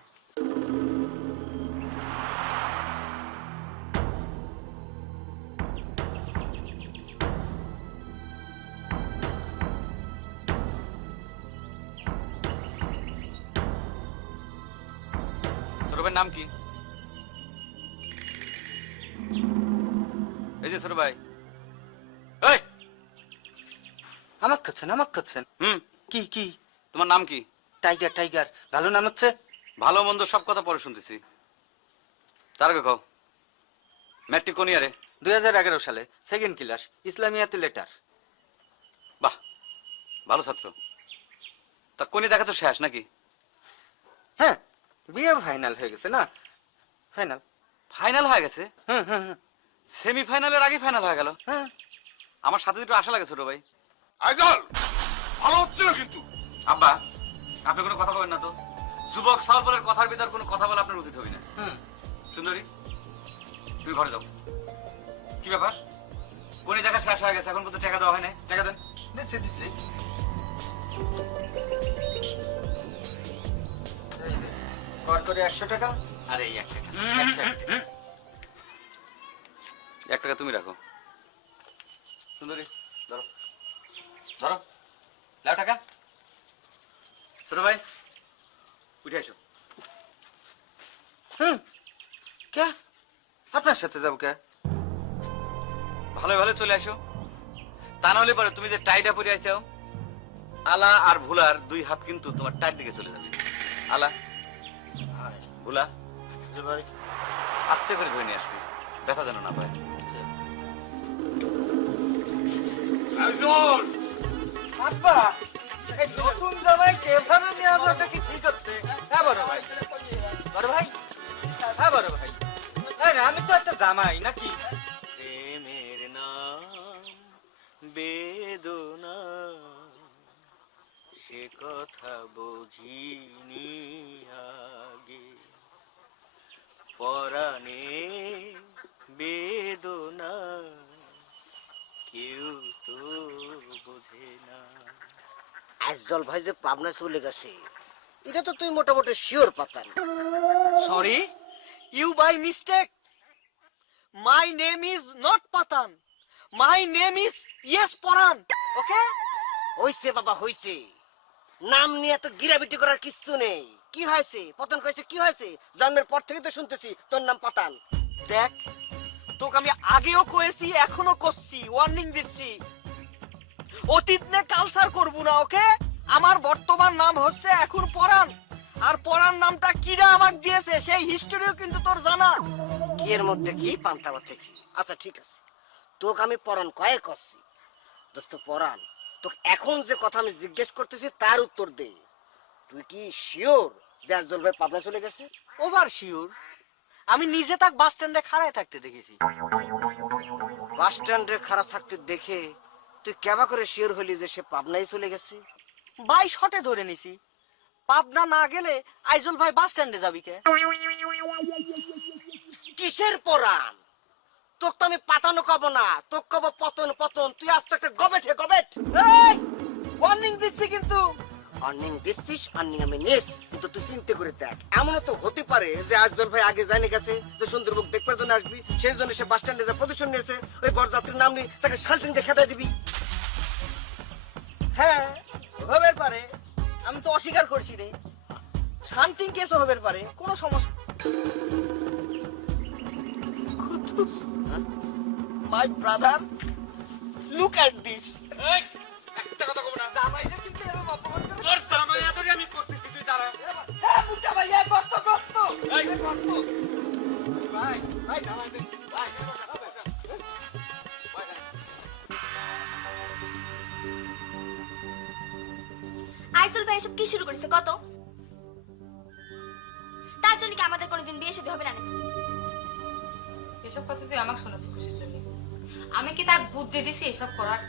ছোট ভাইয়ের নাম কি? এই যে ছোট ভাই। এই আমাক করছেন, আমাক করছেন। কি কি? তোমার নাম কি? Tiger, tiger. ভালো নাম হচ্ছে? ভালো মন্দ সব কথা পরে শুনতেছি, তার আগে কও ম্যাট্রিক কোন ইয়ারে? 2011 সালে, সেকেন্ড ক্লাস, ইসলামিয়াতে লেটার। বাহ, ভালো ছাত্র। তা কোনি দেখা তো শেষ নাকি? হ্যাঁ, বিয়ে ফাইনাল হয়ে গেছে না? ফাইনাল। ফাইনাল হয়ে গেছে? হুম হুম হুম। সেমিফাইনালের আগে ফাইনাল হয়ে গেল? হ্যাঁ। আমার সাথে একটু আশা লাগে ছোট ভাই। আইজল, ভালো হচ্ছে না কিন্তু। আব্বা, আপনি কোনো কথা বলেন না তো। যুবক সালবলের কথার ভিতর কোনো কথা বলা আপনার উচিত হবে না। সুন্দরী, তুমি ঘরে যাও। কি ব্যাপার? কোনি দেখা শেষ হয়ে গেছে, এখন পর্যন্ত টাকা দেওয়া হয় না? টাকা দেন। দিচ্ছি দিচ্ছি। কর করে 100 টাকা আর এই 1 টাকা। 180 টাকা। 1 টাকা তুমি রাখো। সুন্দরী, ধরো ধরো, লাও টাকা। ছোট ভাই, উঠে এসো। কে? আপনার সাথে যাবো কে? ভালো ভালো চলে আসো। তা না হলে পরে তুমি যে টাইটা পরে আইছো, আলা আর ভুলার 2 হাত কিন্তু তোমার টাইট দিকে চলে যাবে। আলা, ভুলা, জি ভাই। আস্তে করে ধরে নিয়ে আসবি, ব্যথা যেন না পায়। আইজল, আব্বা, এই নতুন জামাইকে এভাবে নিয়ে আসাটা কি ঠিক হচ্ছে? হ্যাঁ বড় ভাই। বড় ভাই, হ্যাঁ বড় ভাই। এই না, আমি তো একটা জামাই নাকি? প্রেমের নাম বেদনা, সে কথা বুঝিনি আগে। পরাণে বেদনা কেউ তো বোঝে না। আজদল ভাই যে পাবনা চলে গেছে এটা তো তুই মোটামুটি sure Pathan. Sorry, you by mistake. My name is not Pathan, my name is yes Paran. Okay? হইছে বাবা হইছে, নাম নিয়ে তো গিরাবিটি করার কিচ্ছু নেই। কি হয়েছে? পতন কইছে কি হয়েছে? জন্মের পর থেকে তো শুনতেছি তোর নাম পাতান। দেখ, তোকে আমি আগেও কয়েছি, এখনো করছি, ওয়ার্নিং দিচ্ছি। অতীত নে কালচার করব না, ওকে? আমার বর্তমান নাম হচ্ছে এখন পরান, আর পরান নামটা কিরা আমাকে দিয়েছে সেই হিস্টোরিও কিন্তু তোর জানা। কি এর মধ্যে কি পান্তাবা থেকে? আচ্ছা ঠিক আছে, তোকে আমি পরান কয়ে করছি। দোস্ত পরান, তোকে এখন যে কথা আমি জিজ্ঞেস করতেছি তার উত্তর দে। তুই কি শিওর যে আজদল ভাই পাবনা চলে গেছে? Over sure. আমি নিজে তাক বাস স্ট্যান্ডে খাড়ায় থাকতে দেখেছি। বাস স্ট্যান্ডে খারাপ থাকতে দেখে তুই কেবা করে শিওর হলি যে সে পাবনাই চলে গেছে? বাই শটে ধরে নিছি। পাবনা না গেলে আইজল ভাই বাস স্ট্যান্ডে যাবি কে? কিসের পরাণ? তোকে তো আমি পাতানো কব না, তোকে কব পতন পতন। তুই আজ তো একটা গবেট হে গবেট। এই, ওয়ার্নিং দিচ্ছি কিন্তু। আর্নিং দিচ্ছিস, আর্নিং আমি নিস, কিন্তু তুই চিন্তা করে দেখ, এমনও তো হতে পারে যে আজদল ভাই আগে জানে গেছে যে সুন্দরবন দেখবার জন্য আসবি, সেই জন্য সে বাস স্ট্যান্ডে যে পজিশন নিয়েছে, ওই বরযাত্রীর নাম নিয়ে তাকে শাল্টিং দিয়ে খেতে দিবি। হ্যাঁ, হবের পারে। আমি তো অস্বীকার করছি রে। শান্তিং কেসও হবের পারে, কোনো সমস্যা। Quddus, my brother, look at this. একটা কথা কব না। জামাইটা কিন্তু এরকম অপমান করে। তোর জামাই আদরি আমি করতেছি, তুই দাঁড়া। হ্যাঁ মুটা ভাই, এ গর্ত গর্ত এই গর্ত। ভাই ভাই জামাই দে ভাই। আইজল ভাই এসব কি শুরু করেছে কত? তার জন্য কি আমাদের কোনোদিন হবে না নাকি? এসব কথা তুই আমাকে শোনাচ্ছি খুশি জন্য? আমি কি তার বুদ্ধি দিছি এসব করার?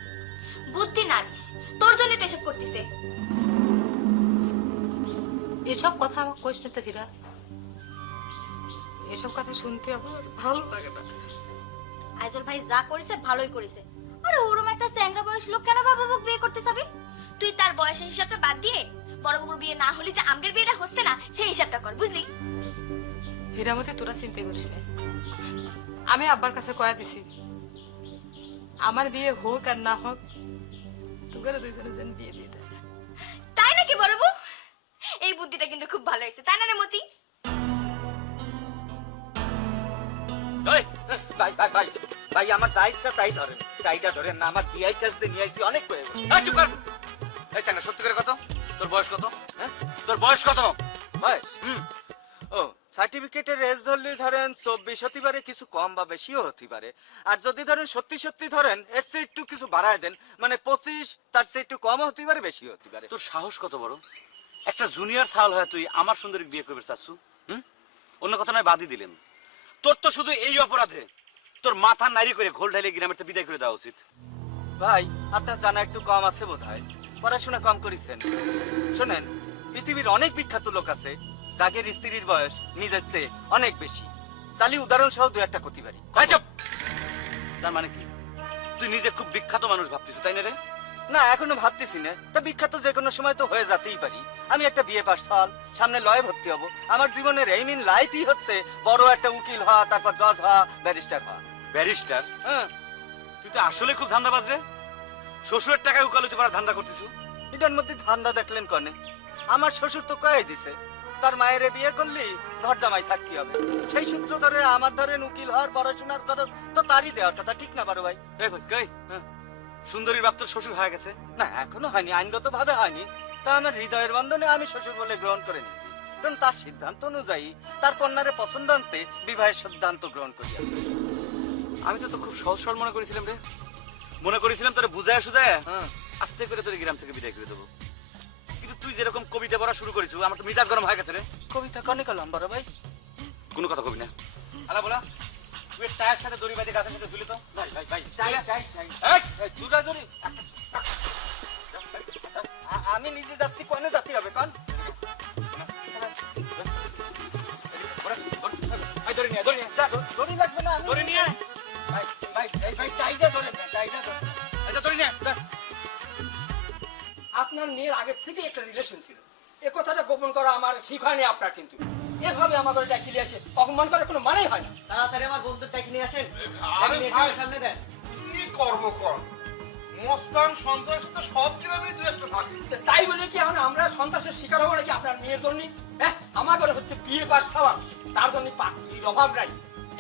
বুদ্ধি না দিস, তোর জন্য তো এসব করতেছে। এসব কথা আমাকে কইস না তো হীরা। এসব কথা শুনতে আমার ভালো লাগে না। আইজল ভাই যা করেছে ভালোই করেছে। আরে ওরম একটা স্যাংরা বয়স লোক কেন বাবা বাবু বিয়ে করতে যাবি? তুই তার বয়সের হিসাবটা বাদ দিয়ে বড় বাবুর বিয়ে না হলে যে আমগের বিয়েটা হচ্ছে না সেই হিসাবটা কর, বুঝলি? হীরামতি তোরা চিন্তা করিস না, আমি আব্বার কাছে কয়া দিছি আমার বিয়ে হোক আর না হোক তোকে দুইজনে যেন বিয়ে দিয়ে দেয়। তাই নাকি বড় বউ? এই বুদ্ধিটা কিন্তু খুব ভালো হয়েছে, তাই না রে মতি? এই, ভাই ভাই ভাই ভাই আমার যা ইচ্ছা তাই ধরেন, তাইটা ধরেন না, আমার বিআই কাছ দিয়ে নিয়ে আইছি অনেক হয়ে গেছে। এই চুপ কর। এই চাঙ্গা সত্যি করে কত, তোর বয়স কত? হ্যাঁ, তোর বয়স কত? বয়স ও সার্টিফিকেটের এজ ধরলে ধরেন 24 হতে পারে, কিছু কম বা বেশিও হতে পারে। আর যদি ধরেন সত্যি সত্যি ধরেন এর চেয়ে একটু কিছু বাড়ায় দেন, মানে 25, তার চেয়ে একটু কম হতে পারে বেশি হতে পারে। তোর সাহস কত বড়? একটা জুনিয়র সাল হয় তুই আমার সুন্দরী বিয়ে করবে চাচ্ছু? অন্য কথা নয় বাদই দিলেন। তোর তো শুধু এই অপরাধে তোর মাথা নাড়ি করে ঘোল ঢাইলে গ্রামের তো বিদায় করে দেওয়া উচিত। ভাই আপনার জানা একটু কম আছে বোধহয়, পড়াশোনা কম করেছেন। শোনেন, পৃথিবীর অনেক বিখ্যাত লোক আছে যাদের স্ত্রীর বয়স নিজের চেয়ে অনেক বেশি। চালি উদাহরণ সহ দু একটা করতে পারি। তাই চুপ। তার মানে কি তুই নিজে খুব বিখ্যাত মানুষ ভাবতিস, তাই না রে? না এখনো ভাবতেছি না, তা বিখ্যাত যে কোনো সময় তো হয়ে যেতেই পারি। আমি একটা বিয়ে পাস সাল, সামনে লয়ে ভর্তি হব। আমার জীবনের এইম ইন লাইফই হচ্ছে বড় একটা উকিল হওয়া, তারপর জজ হওয়া, ব্যারিস্টার হওয়া। ব্যারিস্টার? হ্যাঁ, তুই তো আসলে খুব ধান্দাবাজ রে। শ্বশুরের টাকায় উকালতি পারার ধান্দা করতেছ। এটার মধ্যে ধান্দা দেখলেন কনে? আমার শ্বশুর তো কয়ে দিছে তার মায়েরে বিয়ে করলি ঘর জামাই থাকতে হবে। সেই সূত্র ধরে আমার ধরেন উকিল হওয়ার পড়াশোনার খরচ তো তারই দেওয়ার কথা, ঠিক না বড় ভাই? এই ফসকাই, সুন্দরীর বাপ তোর শ্বশুর হয়ে গেছে? না এখনো হয়নি, আইনগত ভাবে হয়নি। তা আমার হৃদয়ের বন্ধনে আমি শ্বশুর বলে গ্রহণ করে নিছি, কারণ তার সিদ্ধান্ত অনুযায়ী তার কন্যারে পছন্দ আনতে বিবাহের সিদ্ধান্ত গ্রহণ করিয়াছে। আমি তো খুব সহজ সরল মনে করেছিলাম রে। মনে করেছিলাম তোরে বুঝায় সুঝায় আস্তে করে তোর গ্রাম থেকে বিদায় করে দেবো। কিন্তু তুই যেরকম কবিতা পড়া শুরু করেছিস আমার তো মিজাজ গরম হয়ে গেছে রে। কবিতা কনে কলাম বড় ভাই? কোনো কথা কবি না। আলা বলা তুই টায়ার সাথে দড়ি বাঁধে গাছের সাথে ঝুলে তো। ভাই ভাই ভাই চাই চাই চাই জুরাজুরি। আমি নিজে যাচ্ছি, কনে যাতে হবে কন? দড়ি নিয়ে দড়ি নিয়ে যা। দড়ি লাগবে না, দড়ি নিয়ে ভাই ভাই ভাই ভাই টাইটা ধরে, টাইটা ধরে। এটা দড়ি নিয়ে যা। আপনার মেয়ের আগের থেকে একটা রিলেশন ছিল, এ কথাটা গোপন করা আমার ঠিক হয়নি আপনার। কিন্তু এভাবে আমাকে ডাকি নিয়ে আসে অপমান করার কোনো মানেই হয় না। তাড়াতাড়ি আমার বন্ধুর ডাকি নিয়ে আসেন। আরে ভাই সামনে দেন। কি করবো কর, মস্তান সন্ত্রাসী তো সব গ্রামেই দু একটা থাকে। তাই বলে কি এখন আমরা সন্ত্রাসের শিকার হবো নাকি আপনার মেয়ের জন্য? হ্যাঁ, আমাদের হচ্ছে বিয়ে পাশ সাওয়াল, তার জন্য পাত্রীর অভাব নাই।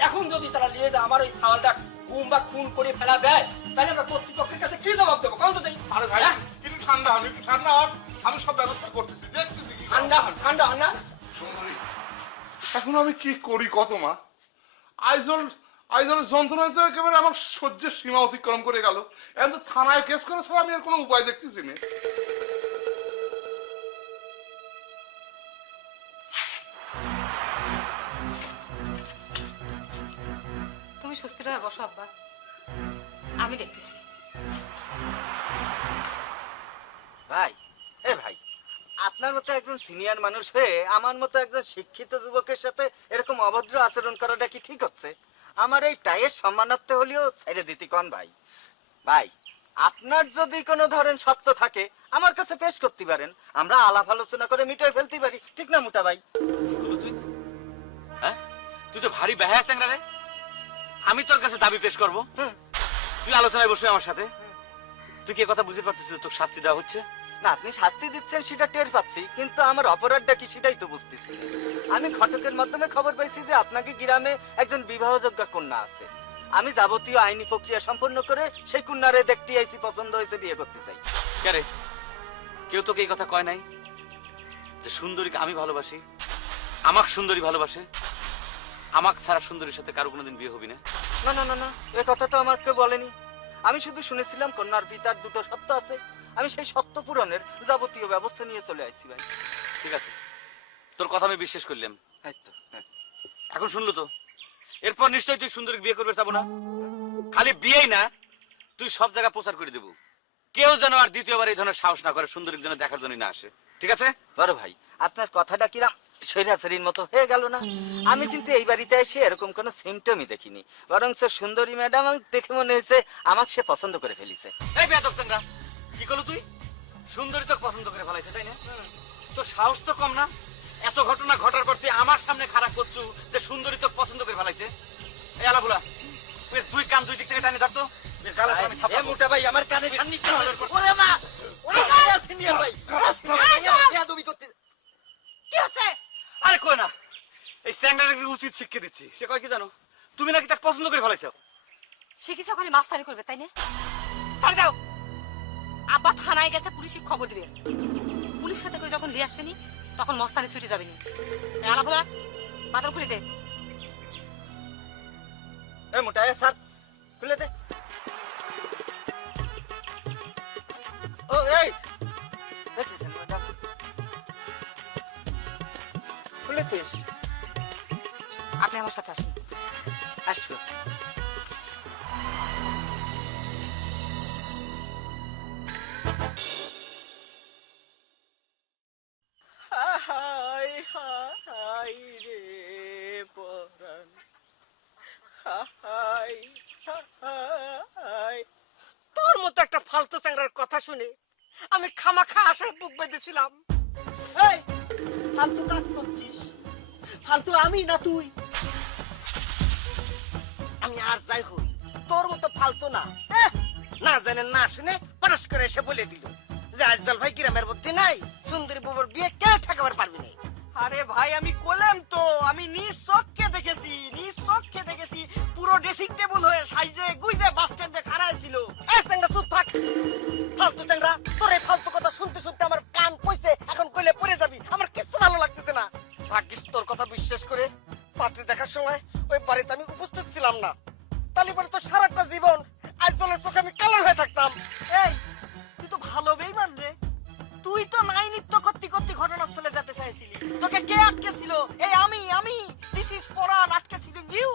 এখন যদি তারা নিয়ে যায় আমার ওই সাওয়ালটা গুম বা খুন করে ফেলা দেয়, তাহলে আমরা কর্তৃপক্ষের কাছে কি জবাব দেবো কত দেই? আরে ভাই একটু ঠান্ডা হন, একটু ঠান্ডা হন, আমি সব ব্যবস্থা করতেছি, দেখতেছি কি ঠান্ডা হন, ঠান্ডা হন না। সুন্দরী, এখন আমি কি করি কত মা? আইজলের যন্ত্রণায় তো একেবারে আমার সহ্যের সীমা অতিক্রম করে গেল। এখন তো থানায় কেস করে ছাড়া আমি আর কোনো উপায় দেখতেছি না। তুমি সুস্থির হয়ে বসো আব্বা, আমি দেখতেছি। ভাই এ ভাই, আপনার মতো একজন সিনিয়র মানুষ হয়ে আমার মতো একজন শিক্ষিত যুবকের সাথে এরকম অভদ্র আচরণ করাটা কি ঠিক হচ্ছে? আমার এই টাইয়ের সম্মানার্থে হলেও ছেড়ে দিতে কন ভাই। ভাই আপনার যদি কোনো ধরেন সত্য থাকে আমার কাছে পেশ করতে পারেন, আমরা আলাপ আলোচনা করে মিটাই ফেলতে পারি, ঠিক না মোটা ভাই? কি করলো তুই? হ্যাঁ, তুই তো ভারী বেহায়া চ্যাংরা রে। আমি তোর কাছে দাবি পেশ করবো, তুই আলোচনায় বসবি আমার সাথে। তুই কি কথা বুঝতে পারছিস তোর শাস্তি দেওয়া হচ্ছে? না আপনি শাস্তি দিচ্ছেন সেটা টের পাচ্ছি, কিন্তু আমার অপরাধটা কি সেটাই তো বুঝতেছি। আমি ঘটকের মাধ্যমে খবর পাইছি যে আপনাকে গ্রামে একজন বিবাহযোগ্য কন্যা আছে। আমি যাবতীয় আইনি প্রক্রিয়া সম্পন্ন করে সেই কন্যারে দেখতে আইছি, পছন্দ হয়েছে, বিয়ে করতে চাই। কে কেউ তোকে এই কথা কয় নাই যে সুন্দরীকে আমি ভালোবাসি, আমাক সুন্দরী ভালোবাসে, আমাক ছাড়া সুন্দরীর সাথে কারো কোনোদিন বিয়ে হবি না? না না না না, এ কথা তো আমার কেউ বলেনি। আমি শুধু শুনেছিলাম কন্যার পিতার দুটো সত্য আছে, আমি সেই সত্য পূরণের যাবতীয় ব্যবস্থা নিয়ে চলে আসছি ভাই। ঠিক আছে, তোর কথা আমি বিশ্বাস করলাম। এই তো, হ্যাঁ। এখন শুনলো তো, এরপর নিশ্চয়ই তুই সুন্দরী বিয়ে করবে যাবো না? খালি বিয়েই না, তুই সব জায়গায় প্রচার করে দেবো, কেউ যেন আর দ্বিতীয়বার এই ধরনের সাহস না করে, সুন্দরীর জন্য দেখার জন্য না আসে, ঠিক আছে? বড় ভাই, আপনার কথাটা কিরাম সৈরাচারীর মতো হয়ে গেল না? আমি কিন্তু এই বাড়িতে এসে এরকম কোনো সিমটমই দেখিনি, বরং সুন্দরী ম্যাডাম দেখে মনে হয়েছে আমাকে সে পছন্দ করে ফেলিছে। এই বেয়াদব চাংরা, কি করলো তুই? সুন্দরী তো পছন্দ করে ফেলাইছে, তাই না? তোর সাহস তো কম না? এত ঘটনা ঘটার পর তুই আমার সামনে খারাপ করছু যে সুন্দরী তো পছন্দ করে ফেলাইছে। এই আলাপুলা, তুই দুই কান দুই দিক থেকে টানে ধরতো, এর গালে আমি থাপ্পড় মোটা ভাই আমার কানে সামনে কি হলো? ওরে মা ওরে মা সিনিয়র ভাই বেয়াদবি করতে। কি হচ্ছে? আরে কই না, এই স্যাংরাটাকে উচিত শিক্ষা দিচ্ছি। সে কয় কি জানো, তুমি নাকি তাকে পছন্দ করে ফেলাইছো। সে কিছু ওখানে মাস্তানি করবে, তাই না? ছাড় দাও। আব্বা থানায় গেছে, পুলিশের খবর দিবে। পুলিশ সাথে করে যখন নিয়ে আসবেনি, তখন মস্তানি ছুটে যাবেনি। আলা বলা বাদল খুলে দে। এই মোটা স্যার খুলে দে। ও এই দেখছিস ম্যাডাম খুলেছিস? আপনি আমার সাথে আসেন। আসবো। হাই হাই রে পরাণ, হাই হাই। তোর মতো একটা ফালতু চ্যাংড়ার কথা শুনে আমি খামাখা আশায় বুক বেঁধেছিলাম। এই ফালতু কাজ করছিস, ফালতু আমি না তুই। আমি আর যাই হই তোর মতো ফালতু না। না জানে না শুনে পরশ করে এসে বলে দিল যে আজদল ভাই গ্রামের মধ্যে নাই, সুন্দরী বুবুর বিয়ে কেউ ঠেকাবার পারবি না। আরে ভাই আমি কইলাম তো, আমি নিজ চোখে দেখেছি, নিজ চোখে দেখেছি পুরো ড্রেসিং টেবিল হয়ে সাইজে গুইজে বাস স্ট্যান্ডে খাড়ায় ছিল। এই চ্যাংড়া চুপ থাক, ফালতু চ্যাংড়া। তোর এই ফালতু কথা শুনতে শুনতে আমার কান পয়সে, এখন কইলে পড়ে যাবি। আমার কিছু ভালো লাগতেছে না। ভাগ্যিস তোর কথা বিশ্বাস করে পাত্রী দেখার সময় ওই বাড়িতে আমি উপস্থিত ছিলাম না, তাহলে পরে তো সারাটা জীবন আজদলের চোখে আমি কালার হয়ে থাকতাম। এই তুই তো ভালো বেইমান রে, তুই তো নাই নৃত্য করতে করতে ঘটনাস্থলে যেতে চাইছিলি। তোকে কে আটকে ছিল? এই আমি দিস ইজ পরাণ, আটকে ছিল ইউ।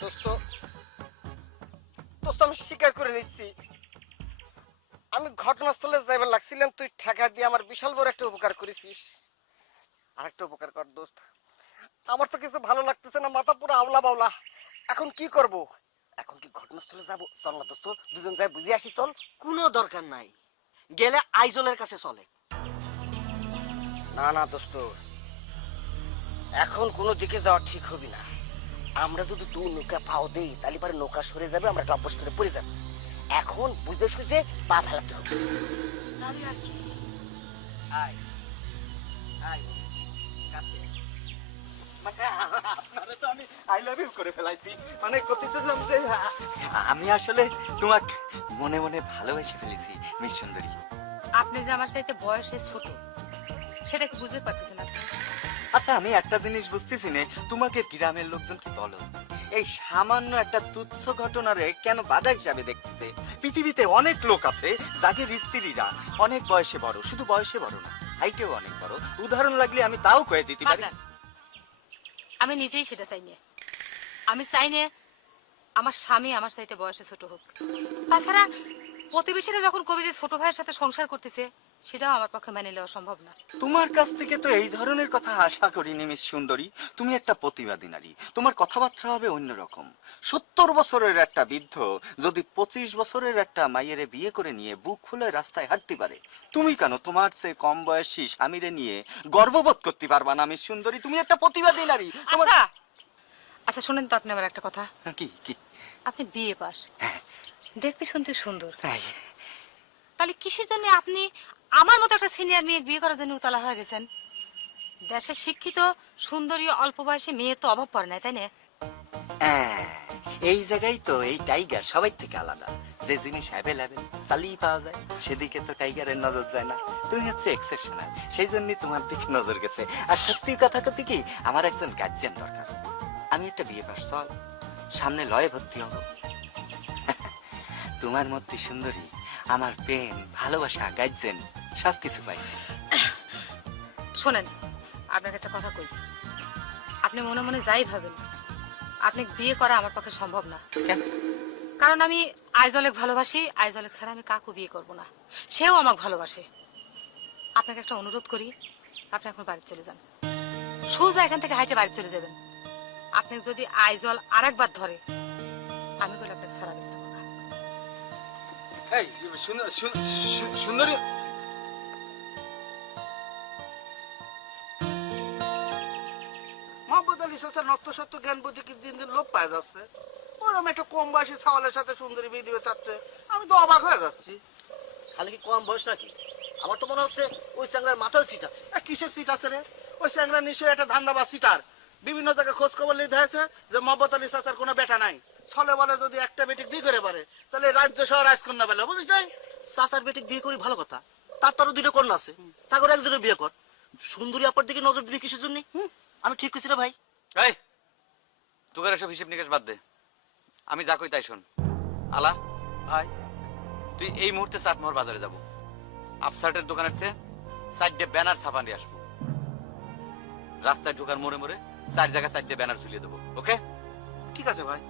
দোস্ত আমি স্বীকার করে নিচ্ছি, আমি ঘটনাস্থলে যাইবার লাগছিলাম, তুই ঠেকা দিয়ে আমার বিশাল বড় একটা উপকার করেছিস। আরেকটা উপকার কর দোস্ত, আমার তো কিছু ভালো লাগতেছে না, মাথা পুরো আওলা বাউলা। এখন কি করব? এখন কি ঘটনাস্থলে যাব? চল না দোস্ত, দুজন যাই বুঝে আসি। চল। কোনো দরকার নাই, গেলে আইজলের কাছে চলে। না না দোস্ত, এখন কোনো দিকে যাওয়া ঠিক হবে না। আমরা যদি দু নৌকা পাও দেই, তাহলে পরে নৌকা সরে যাবে, আমরা টপস করে পড়ে যাবো। এখন বুঝে সুঝে পা ফেলাতে হবে। তাহলে আর কি? আয় আয় কাছে। আপনারে তো আমি আই লাভ ইউ করে ফেলাইছি, মানে করতেছিলাম যে আমি আসলে তোমাকে মনে মনে ভালোবেসে ফেলেছি মিস সুন্দরী। আপনি যে আমার চাইতে বয়সে ছোট, সেটা কি বুঝতে পারতেছেন আপনি? আচ্ছা আমি একটা জিনিস বুঝতেছি না, তোমাকে গ্রামের লোকজন কি বলো এই সামান্য একটা তুচ্ছ ঘটনারে কেন বাধা হিসাবে দেখতেছে? পৃথিবীতে অনেক লোক আছে যাদের স্ত্রীরা অনেক বয়সে বড়, শুধু বয়সে বড় না, হাইটেও অনেক বড়। উদাহরণ লাগলে আমি তাও কয়ে দিতে পারি। আমি নিজেই সেটা চাই না। আমি চাই না আমার স্বামী আমার চাইতে বয়সে ছোট হোক। তাছাড়া প্রতিবেশীরা যখন কবি যে ছোট ভাইয়ের সাথে সংসার করতেছে, সেটাও আমার পক্ষে মেনে নেওয়া সম্ভব না। তোমার কাছ থেকে তো এই ধরনের কথা আশা করিনি মিস সুন্দরী। তুমি একটা প্রতিবাদী নারী, তোমার কথাবার্তা হবে অন্যরকম। 70 বছরের একটা বৃদ্ধ যদি 25 বছরের একটা মাইয়েরে বিয়ে করে নিয়ে বুক খুলে রাস্তায় হাঁটতে পারে, তুমি কেন তোমার চেয়ে কম বয়সী স্বামীরে নিয়ে গর্ববোধ করতে পারবা না মিস সুন্দরী? তুমি একটা প্রতিবাদী নারী। আচ্ছা শোনেন তো আপনি আমার একটা কথা। কি কি? আপনি বিয়ে পাস, দেখতে শুনতে সুন্দর, তাই তাহলে কিসের জন্য আপনি আমার মতো একটা সিনিয়র মেয়ে বিয়ে করার জন্য উতলা হয়ে গেছেন? দেশে শিক্ষিত সুন্দরী অল্প বয়সী মেয়ের তো অভাব পড়ে না, তাই না? এই জায়গায় তো এই টাইগার সবাই থেকে আলাদা। যে জিনিস অ্যাভেলেবেল চালিয়ে পাওয়া যায়, সেদিকে তো টাইগারের নজর যায় না। তুমি হচ্ছে এক্সেপশনাল, সেই জন্যই তোমার দিকে নজর গেছে। আর সত্যি কথা কথা কি, আমার একজন গার্জিয়ান দরকার। আমি একটা বিয়ে পাস, চল সামনে লয়ে ভর্তি হব। তোমার মধ্যে সুন্দরী আমার প্রেম, ভালোবাসা, গার্জিয়ান সবকিছু পাইছি। শোনেন, আপনাকে একটা কথা কই। আপনি মনে মনে যাই ভাবেন, আপনি বিয়ে করা আমার পক্ষে সম্ভব না। কেন? কারণ আমি আইজলেক ভালোবাসি, আইজলেক ছাড়া আমি কাকু বিয়ে করব না। সেও আমাকে ভালোবাসে। আপনাকে একটা অনুরোধ করি, আপনি এখন বাড়ি চলে যান, সোজা এখান থেকে হাইটে বাড়ি চলে যাবেন। আপনি যদি আইজল আরেকবার ধরে, আমি বলে আপনাকে ছাড়া দিচ্ছি না। এই সুন্দরী, মোহাম্মদ আলী সাসার নত্য সত্য জ্ঞান বুদ্ধি কি দিন দিন লোপ পাওয়া যাচ্ছে। ওরম একটা কম বয়সী সাওয়ালের সাথে সুন্দরী বিয়ে দিবে চাচ্ছে, আমি তো অবাক হয়ে যাচ্ছি। খালি কি কম বয়স নাকি? আমার তো মনে হচ্ছে ওই চ্যাংড়ার মাথায় সিট আছে। কিসের সিট আছে রে? ওই চ্যাংরা নিশ্চয়ই একটা ধান্দা বা সিটার। বিভিন্ন জায়গায় খোঁজ খবর লিখতে হয়েছে যে মোহাম্মদ আলী সাসার কোনো বেটা নাই। ছলে বলে যদি একটা বেটিক বিয়ে করে পারে, তাহলে রাজ্য শহর রাজকন্যা বেলা, বুঝিস নাই? চাচার বেটিক বিয়ে করি ভালো কথা, তার তো আরো দুটো কন্যা আছে, তা করে একজনের বিয়ে কর। সুন্দরী আপার দিকে নজর দিবি কিসের জন্য? আমি ঠিক করছি না ভাই? এই তোকে এসব হিসেব নিকেশ বাদ দে, আমি যা কই তাই শোন। আলা ভাই, তুই এই মুহূর্তে চাটমোহর বাজারে যাব, আফসার্টের দোকানের থেকে সাইডে ব্যানার ছাপা নিয়ে আসবো। রাস্তায় ঢোকার মোড়ে মোড়ে 4 জায়গায় 4টে ব্যানার ঝুলিয়ে দেবো, ওকে? ঠিক আছে ভাই,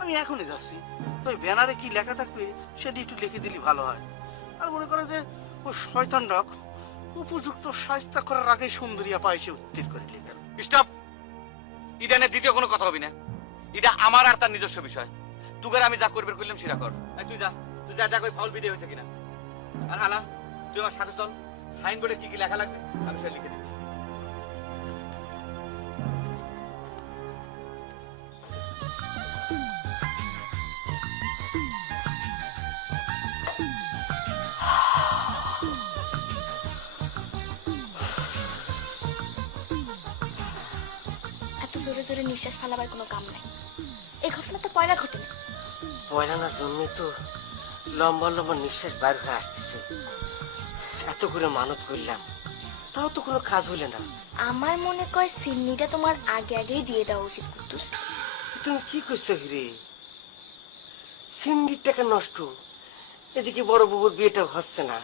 আমি এখনই যাচ্ছি। তো ওই ব্যানারে কি লেখা থাকবে সেটি একটু লিখে দিলি ভালো হয়। আর মনে করে যে ও শয়তান ডাক উপযুক্ত শাস্তি করার আগেই সুন্দরিয়া পাইছে উত্তীর করে লিখেন। স্টপ! ইডানের দ্বিতীয় কোনো কথা হবি না। এটা আমার আর তার নিজস্ব বিষয়। তুগার আমি যা করবে করলাম সেটা কর। তুই যা, তুই যা দেখ ওই ফাউল বিধি হয়েছে কিনা। আর আলা তুই আমার সাথে চল, সাইনবোর্ডে কি কি লেখা লাগবে আমি সেটা লিখে দিচ্ছি। এত জোরে জোরে নিঃশ্বাস ফেলাবার কোনো কাম নাই। এই ঘটনা তো পয়লা ঘটে না। পয়লানার জন্যই তো লম্বা লম্বা নিঃশ্বাস বাইর হয়ে আসতেছে। এত করে মানত করলাম, তাও তো কোনো কাজ হইলে না। আমার মনে কয় সিন্নিটা তোমার আগে আগেই দিয়ে দেওয়া উচিত কুদ্দুস। তুমি কি করছো হিরে? সিন্ডির টাকা নষ্ট, এদিকে বড় বাবুর বিয়েটা হচ্ছে না।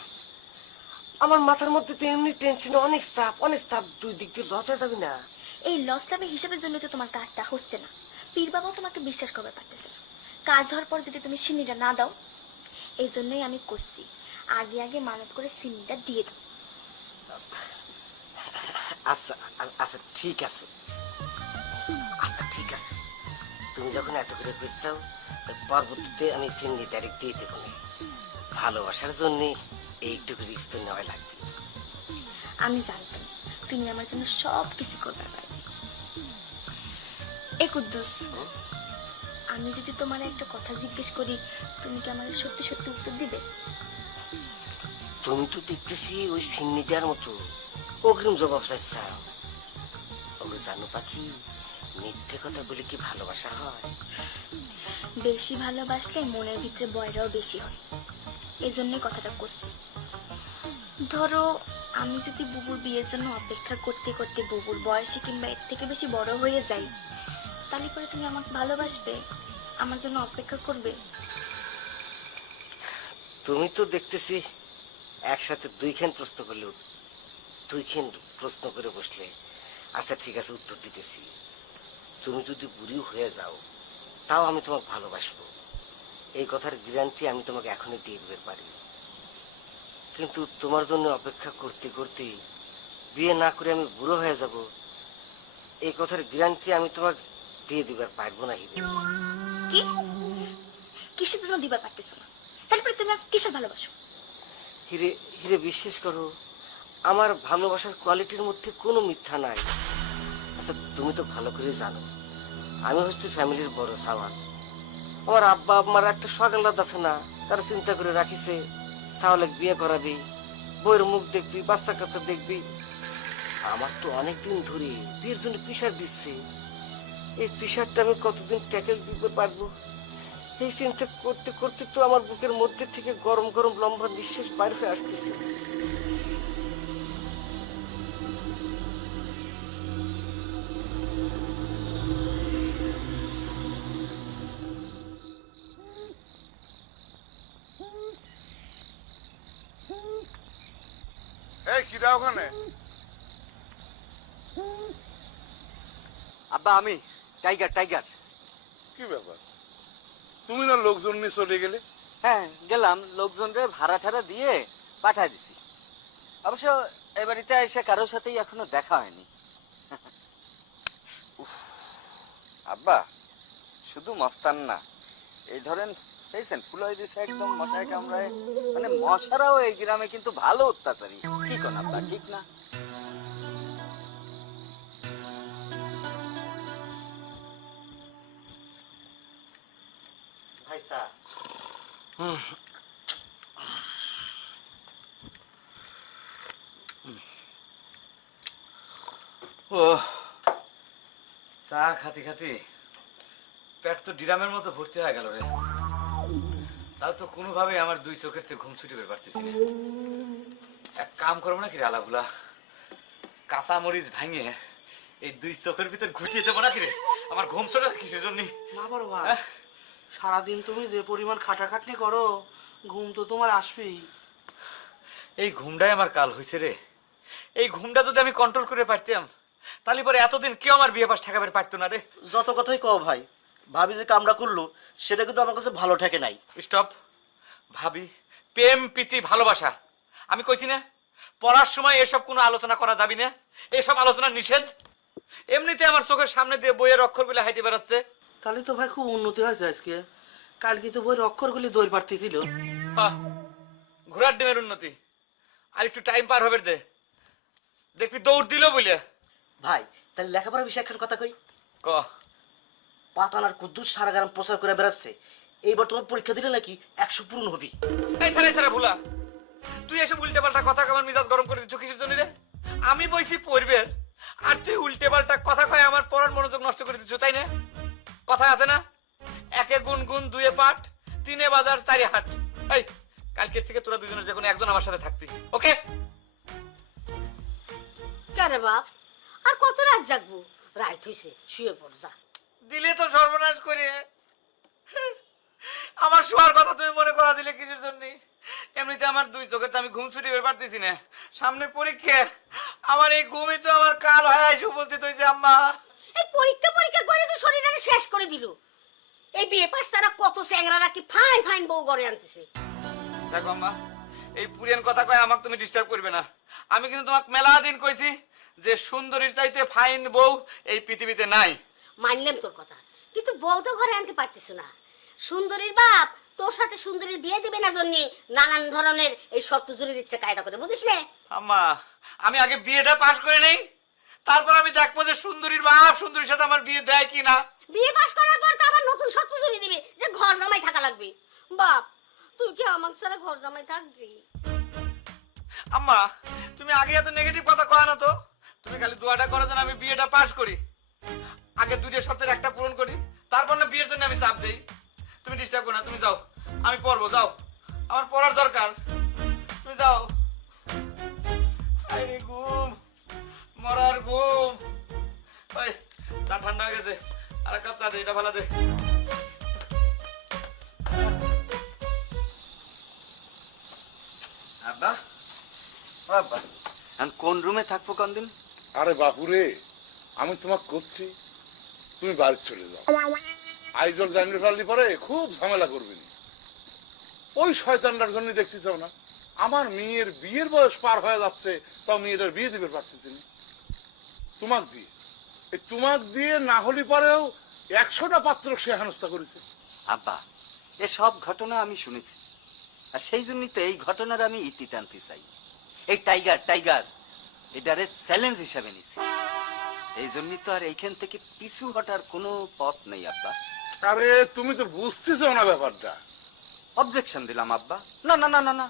আমার মাথার মধ্যে তো এমনি টেনশন, অনেক চাপ, দুই দিক দিয়ে লস হয়ে যাবি না? এই লস লাভের হিসাবের জন্য তো তোমার কাজটা হচ্ছে না। পীর বাবাও তোমাকে বিশ্বাস করতে পারতেছে না। কাজ হওয়ার পর যদি তুমি সিন্নিটা না দাও, এই জন্যই আমি করছি আগে আগে মানত করে সিন্নিটা দিয়ে দাও। আচ্ছা আচ্ছা ঠিক আছে, ঠিক আছে। তুমি যখন এত করে বুঝছাও, পরবর্তীতে আমি সিন্নি ডাইরেক্ট দিয়ে দেবো না। ভালোবাসার জন্য এইটুকু রিস্ক তো নেওয়া লাগবে। আমি জানতাম তুমি আমার জন্য সব কিছু করতে পারবে। এ কুদ্দুস, আমি যদি তোমার একটা কথা জিজ্ঞেস করি, তুমি কি আমাকে সত্যি সত্যি উত্তর দিবে? তুমি তো দেখতেছি ওই সিন্নিটার মতো অগ্রিম জবাব চাচ্ছাও। ওকে জানো পাখি, মিথ্যে কথা বলে কি ভালোবাসা হয়? বেশি ভালোবাসলে মনের ভিতরে বয়রাও বেশি হয়। এই জন্যই কথাটা করছি। ধরো আমি যদি বুবুর বিয়ের জন্য অপেক্ষা করতে করতে বুবুর বয়সে কিংবা এর থেকে বেশি বড় হয়ে যাই, তাহলে পরে তুমি আমাকে ভালোবাসবে, আমার জন্য অপেক্ষা করবে? তুমি তো দেখতেছি একসাথে দুইখান প্রশ্ন করলে দুইখান প্রশ্ন করে বসলে। আচ্ছা ঠিক আছে, উত্তর দিতেছি। তুমি যদি বুড়ি হয়ে যাও, তাও আমি তোমাকে ভালোবাসবো, এই কথার গ্যারান্টি আমি তোমাকে এখনই দিয়ে দিতে পারি। কিন্তু তোমার জন্য অপেক্ষা করতে করতে বিয়ে না করে আমি বুড়ো হয়ে যাব, এই কথার গ্যারান্টি আমি তোমাকে দিয়ে দিবার পারবো না। কি কিসের জন্য দিবার পারতেছো না? তারপরে তুমি আমাকে কিসের ভালোবাসো? হিরে হিরে, বিশ্বাস করো, আমার ভালোবাসার কোয়ালিটির মধ্যে কোনো মিথ্যা নাই। আচ্ছা তুমি তো ভালো করে জানো আমি হচ্ছে ফ্যামিলির বড় সাওয়াল। আমার আব্বা আম্মার একটা সকালাত আছে না, তারা চিন্তা করে রাখিছে সাওয়ালে বিয়ে করাবি, বইয়ের মুখ দেখবি, বাচ্চা কাচ্চা দেখবি। আমার তো অনেকদিন ধরে বিয়ের জন্য প্রেশার দিচ্ছে। এই প্রেশারটা আমি কতদিন ট্যাকেল দিতে পারবো, এই চিন্তা করতে করতে তো আমার বুকের মধ্যে থেকে গরম গরম লম্বা নিঃশ্বাস বাইর হয়ে আসতেছে। এই কিরা ওখানে? আব্বা আমি টাইগার টাইগার। কি ব্যাপার, তুমি না লোকজন নিয়ে চলে গেলে? হ্যাঁ গেলাম, লোকজনরে ভাড়া ঠাড়া দিয়ে পাঠায় দিছি। অবশ্য এ বাড়িতে এসে কারোর সাথেই এখনো দেখা হয়নি। উফ, আব্বা শুধু মস্তান না, এই ধরেন দেখছেন ফুলাই দিছে একদম মশায় কামড়ায়, মানে মশারাও এই গ্রামে কিন্তু ভালো অত্যাচারী। কি কোন আব্বা, ঠিক না? ভাই স্যার ও চা খাতি খাতি পেট তো ডিরামের মতো ভর্তি হয়ে গেল রে। তাও তো কোনোভাবে আমার দুই চোখের থেকে ঘুম ছুটি বের পারতেছি না। এক কাম করবো নাকি রে আলাগুলা, কাঁচা মরিচ ভাঙে এই দুই চোখের ভিতর ঘুটিয়ে দেবো নাকি রে? আমার ঘুম ছুটে কিসের জন্য? না বড় ভাই, সারাদিন তুমি যে পরিমাণ খাটাখাটনি করো, ঘুম তো তোমার আসবেই। এই ঘুমটাই আমার কাল হয়েছে রে। এই ঘুমটা যদি আমি কন্ট্রোল করে পারতাম, তাহলে পরে এতদিন কেউ আমার বিয়ে পাশ ঠেকাবে পারতো না রে। যত কথাই কও ভাই, ভাবি যে কামটা করলো সেটা কিন্তু আমার কাছে ভালো ঠেকে নাই। স্টপ। ভাবি, প্রেম প্রীতি ভালোবাসা আমি কইছি না? পড়ার সময় এসব কোনো আলোচনা করা যাবে না, এসব আলোচনা নিষেধ। এমনিতে আমার চোখের সামনে দিয়ে বইয়ের অক্ষরগুলো হাইটে বেড়াচ্ছে। তাহলে তো ভাই খুব উন্নতি হয়েছে আজকে। কালকে তো বইয়ের অক্ষরগুলি দৌড় পারতেছিল। ঘোড়ার ডিমের উন্নতি। আর একটু টাইম পার হবে দে, দেখবি দৌড় দিল বলে। ভাই তাহলে লেখাপড়ার বিষয়ে একটা কথা কই। ক। পাতান আর কুদ্দুস সারা গ্রাম প্রচার করে বেড়াচ্ছে, এইবার তোমার পরীক্ষা দিলে নাকি 100 পূরণ হবি। এই সারা ভুলা, তুই এসব উল্টে পাল্টা কথা আমার মিজাজ গরম করে দিচ্ছ কিসের জন্য রে? আমি বইছি পড়বের, আর তুই উল্টে পাল্টা কথা কয়ে আমার পড়ার মনোযোগ নষ্ট করে দিচ্ছ, তাই না? কথা আছে না, একে গুন গুন, দুয়ে পাঠ, তিনে বাজার, চারি হাট। এই কালকের থেকে তোরা দুজনের যে কোনো একজন আমার সাথে থাকবি, ওকে? কেন বাপ, আর কত রাত জাগবো? রাত হইছে, শুয়ে পড় যা। দিলে তো সর্বনাশ করে। আমার শোয়ার কথা তুমি মনে করা দিলে কিসের জন্য? এমনিতে আমার দুই চোখের তো আমি ঘুম ছুটি বের পারতেছি না, সামনে পরীক্ষা। আমার এই ঘুমই তো আমার কাল হয়ে এসে উপস্থিত হয়েছে। আম্মা, এই পরীক্ষা পরীক্ষা করে তো শরীরটাকে শেষ করে দিল। এই বিয়ে পাশ তারা কত চ্যাংরারা কি ফাইন ফাইন বউ ঘরে আনতেছে। দেখো আম্মা, এই পুরিয়ান কথা কয়ে আমাকে তুমি ডিস্টার্ব করবে না। আমি কিন্তু তোমাকে মেলা দিন কইছি যে সুন্দরীর চাইতে ফাইন বউ এই পৃথিবীতে নাই। মানলাম তোর কথা, কিন্তু বউ তো ঘরে আনতে পারতিস না। সুন্দরীর বাপ তোর সাথে সুন্দরীর বিয়ে দিবে না জন্য নানান ধরনের এই শর্ত জুড়ে দিচ্ছে কায়দা করে, বুঝিস না? আম্মা, আমি আগে বিয়েটা পাস করে নেই, তারপর আমি দেখবো যে সুন্দরীর বাপ সুন্দরীর সাথে আমার বিয়ে দেয় কি না। বিয়ে পাস করার পর তো আবার নতুন শর্ত জুড়ে দিবে যে ঘর জামাই থাকা লাগবে। বাপ, তুই কি আমার সারা ঘর জামাই থাকবি? আম্মা, তুমি আগে এত নেগেটিভ কথা কয় না তো। তুমি খালি দোয়াটা করো যেন আমি বিয়েটা পাস করি, আগে দুইটা শর্তের একটা পূরণ করি, তারপর না বিয়ের জন্য আমি চাপ দেই। তুমি ডিস্টার্ব করো না, তুমি যাও, আমি পড়বো। যাও, আমার পড়ার দরকার, তুমি যাও। আরে ঘুম, মরার ঘুম। ওই চা ঠান্ডা হয়ে গেছে, আর এক কাপ চা দে, এটা ভালো দে। আব্বা, ও আব্বা, আমি কোন রুমে থাকবো কোন দিন? আরে বাপুরে, আমি তোমাকে করছি, তুমি বাড়ি চলে যাও। আইজল জানলে ফেললি পরে খুব ঝামেলা করবি না। ওই শয়তানটার জন্য দেখছিস না, আমার মেয়ের বিয়ের বয়স পার হয়ে যাচ্ছে, তাও মেয়েটার বিয়ে দিবে পারতেছি না। তোমাক দিয়ে, এই তোমাক দিয়ে না হলে পরেও 100টা পাত্র সে হেনস্থা করেছে। আব্বা, এসব ঘটনা আমি শুনেছি, আর সেই জন্যই তো এই ঘটনার আমি ইতি টানতে চাই। এই টাইগার টাইগার এটারে চ্যালেঞ্জ হিসাবে নিছি। এই জন্যই তো আর এইখান থেকে পিছু হটার কোনো পথ নেই আব্বা। আরে তুমি তো বুঝতেছো না ব্যাপারটা। অবজেকশন দিলাম আব্বা। না না না না না,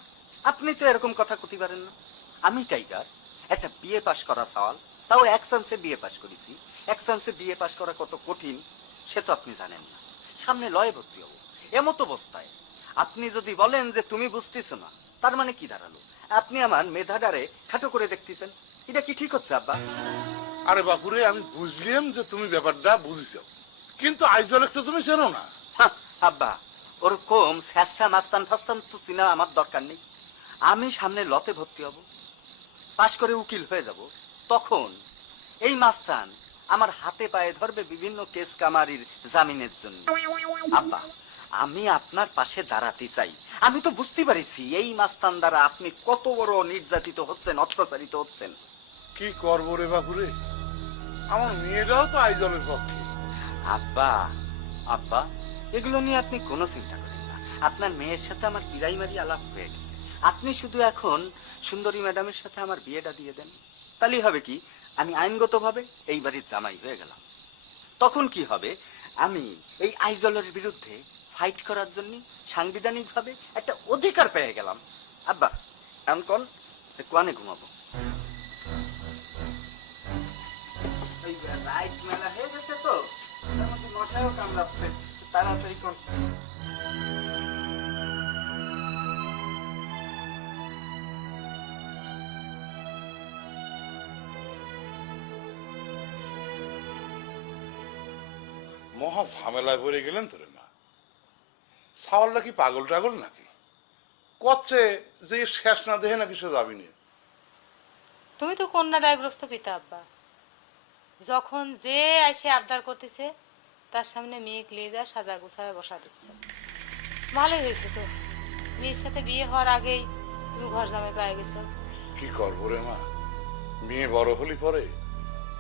আপনি তো এরকম কথা করতে পারেন না। আমি টাইগার, একটা বিয়ে পাশ করা সওয়াল, তাও এক চান্সে বিয়ে পাশ করেছি। এক চান্সে বিয়ে পাশ করা কত কঠিন সে তো আপনি জানেন না। সামনে লয়ে ভর্তি হবো, এমত অবস্থায় আপনি যদি বলেন যে তুমি বুঝতেছো না, তার মানে কি দাঁড়ালো? আপনি আমার মেধাডারে খাটো করে দেখতেছেন। এটা কি ঠিক হচ্ছে আব্বা? আরে বাপুরে, আমি বুঝলাম যে তুমি ব্যাপারটা বুঝিছ, কিন্তু আইজলেক্স তুমি চেনো না। হ্যাঁ, আব্বা ওরকম স্যাঁচা মাস্তান ফাস্তান তো চিনা আমার দরকার নেই। আমি সামনে লতে ভর্তি হব, পাশ করে উকিল হয়ে যাব, তখন এই মাস্তান আমার হাতে পায়ে ধরবে বিভিন্ন কেস কামারির জামিনের জন্য। আব্বা, আমি আপনার পাশে দাঁড়াতে চাই। আমি তো বুঝতে পারিছি এই মাস্তান দ্বারা আপনি কত বড় নির্যাতিত হচ্ছেন, অত্যাচারিত হচ্ছেন। কি করবো রে বাপুরে, আমার মেয়েটাও তো আইজলের পক্ষে। আব্বা, আব্বা, এগুলো নিয়ে আপনি কোনো চিন্তা করেন না। আপনার মেয়ের সাথে আমার প্রাইমারি আলাপ হয়ে গেছে। আপনি শুধু এখন সুন্দরী ম্যাডামের সাথে আমার বিয়েটা দিয়ে দেন, তাহলেই হবে কি আমি আইনগতভাবে এই বাড়ির জামাই হয়ে গেলাম। তখন কি হবে, আমি এই আইজলের বিরুদ্ধে ফাইট করার জন্য সাংবিধানিকভাবে একটা অধিকার পেয়ে গেলাম। আব্বা, এখন কোন কোয়ানে ঘুমাবো? ওই রাইট মেলা হয়ে গেছে তো, তার মধ্যে মশাও কামড়াচ্ছে, তাড়াতাড়ি কোন। মহা ঝামেলায় পড়ে গেলেন তোরে মা। সাওয়ালটা কি পাগল টাগল নাকি? করছে যে শেষ না দেখে নাকি সে যাবি না। তুমি তো কন্যাদায়গ্রস্ত পিতা আব্বা। যখন যে এসে আবদার করতেছে তার সামনে মেয়ে লেজা সাজা গোছায় বসা দিচ্ছে। ভালোই হয়েছে তো, মেয়ের সাথে বিয়ে হওয়ার আগেই তুমি ঘর জামাই পেয়ে গেছো। কি করবো রে মা, মেয়ে বড় হলি পরে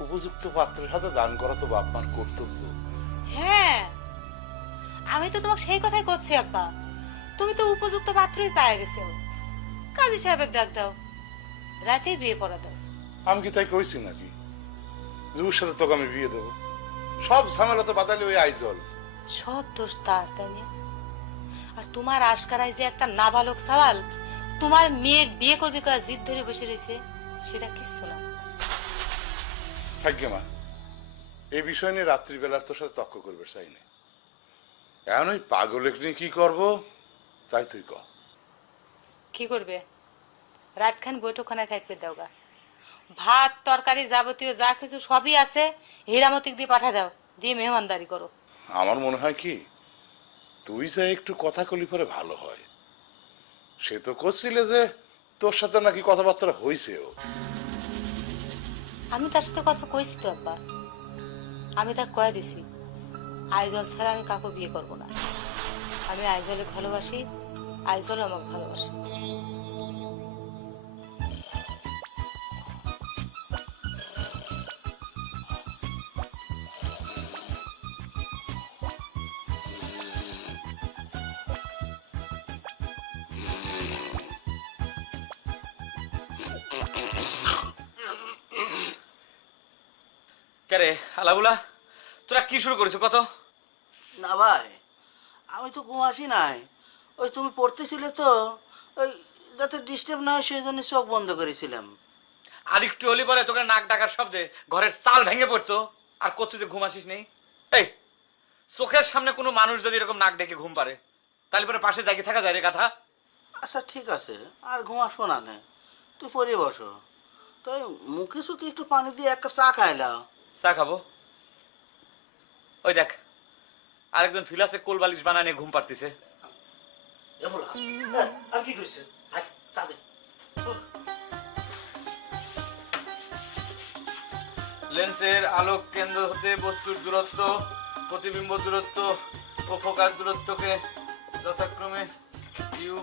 উপযুক্ত পাত্রের হাতে দান করা তো বাপ মার কর্তব্য। হ্যাঁ, আমি তো তোমাকে সেই কথাই করছি আব্বা। তুমি তো উপযুক্ত পাত্রই পেয়ে গেছো। কাজী সাহেবের ডাক দাও, রাতেই বিয়ে পড়া দাও। আমি কি তাই কইছি নাকি জুর সাথে তোকে আমি বিয়ে দেবো? সব ঝামেলা তো বাদালি ওই আইজল। সব দোষ তার, তাই না? আর তোমার আশকারায় যে একটা নাবালক সওয়াল তোমার মেয়ে বিয়ে করবে কয়া জিদ ধরে বসে রয়েছে, সেটা কিচ্ছু না। থাকবে মা, এই বিষয় নিয়ে রাত্রিবেলার তোর সাথে তর্ক করবে চাই না। এখন ওই পাগলেক নিয়ে কি করবো তাই তুই কর। কি করবে? রাতখান বৈঠকখানায় থাকবে দাওগা। ভাত তরকারি যাবতীয় যা কিছু সবই আছে, হীরামতিক দিয়ে পাঠা দাও, দিয়ে মেহমানদারি করো। আমার মনে হয় কি তুই যে একটু কথা কলি পরে ভালো হয়। সে তো করছিলে যে তোর সাথে নাকি কথাবার্তা হয়েছেও। আমি তার সাথে কথা কইছি তো আব্বা। আমি তাকে কয়ে দিছি আইজল ছাড়া আমি কাউকে বিয়ে করব না। আমি আইজলে ভালোবাসি, আইজল আমাকে ভালোবাসি। কে রে আলাবুলা, তোরা কি শুরু করেছো কত? না ভাই, আমি তো ঘুম আসি নাই। ওই তুমি পড়তেছিলে তো, ওই যাতে ডিস্টার্ব না হয় সেই জন্য চোখ বন্ধ করেছিলাম। আর একটু হলি পরে তোকে নাক ডাকার শব্দে ঘরের চাল ভেঙে পড়তো, আর করছিস যে ঘুম আসিস নেই। এই চোখের সামনে কোনো মানুষ যদি এরকম নাক ডেকে ঘুম পারে, তাহলে পরে পাশে জায়গা থাকা যায় রে কথা। আচ্ছা ঠিক আছে, আর ঘুম আসবো না নে, তুই পরে বসো। তো মুখে সুখে একটু পানি দিয়ে এক কাপ চা খাইলাম। চা খাবো? ওই দেখ আরেকজন ফিলাসে কোল বালিশ বানায় নিয়ে ঘুম পাড়তিছে। আর কি করছে? চা দে। লেন্সের আলোক কেন্দ্র হতে বস্তুর দূরত্ব, প্রতিবিম্ব দূরত্ব ও ফোকাস দূরত্বকে যথাক্রমে ইউ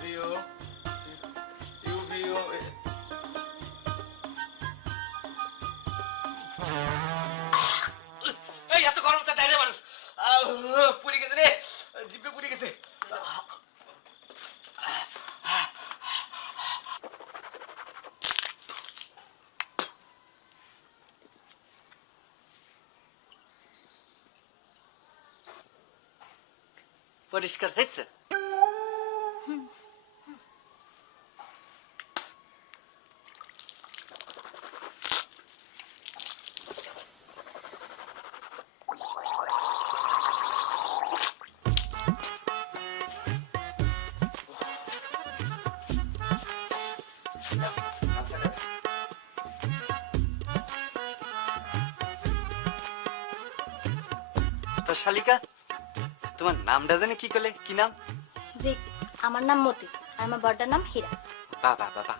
ভিও এই এত গরম তা দাঁড়িয়ে মানুষ পুড়ে গেছে রে, জিভে পুড়ে গেছে। পরিষ্কার হয়েছে? তো শালিকা, তোমার নামটা জানি কি করলে? কি নাম? যে আমার নাম মতি, আর আমার বড়টার নাম হীরা। বাবা বাবা,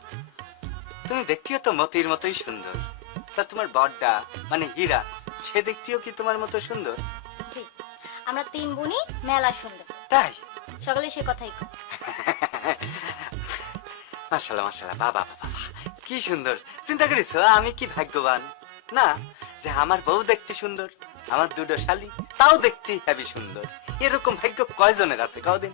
তুমি দেখতেও তো মতির মতোই সুন্দর। তা তোমার বড়টা মানে হীরা সে দেখতেও কি তোমার মতো সুন্দর? জি, আমরা 3 বোনই মেলা সুন্দর। তাই? সকালে সে কথাই কই। মাশাআল্লাহ মাশাআল্লাহ, বাবা বাবা কি সুন্দর। চিন্তা করেছো আমি কি ভাগ্যবান না যে আমার বউ দেখতে সুন্দর, আমার দুটো শালি তাও দেখতে হেবি সুন্দর। এরকম ভাগ্য কয়জনের আছে কদিন?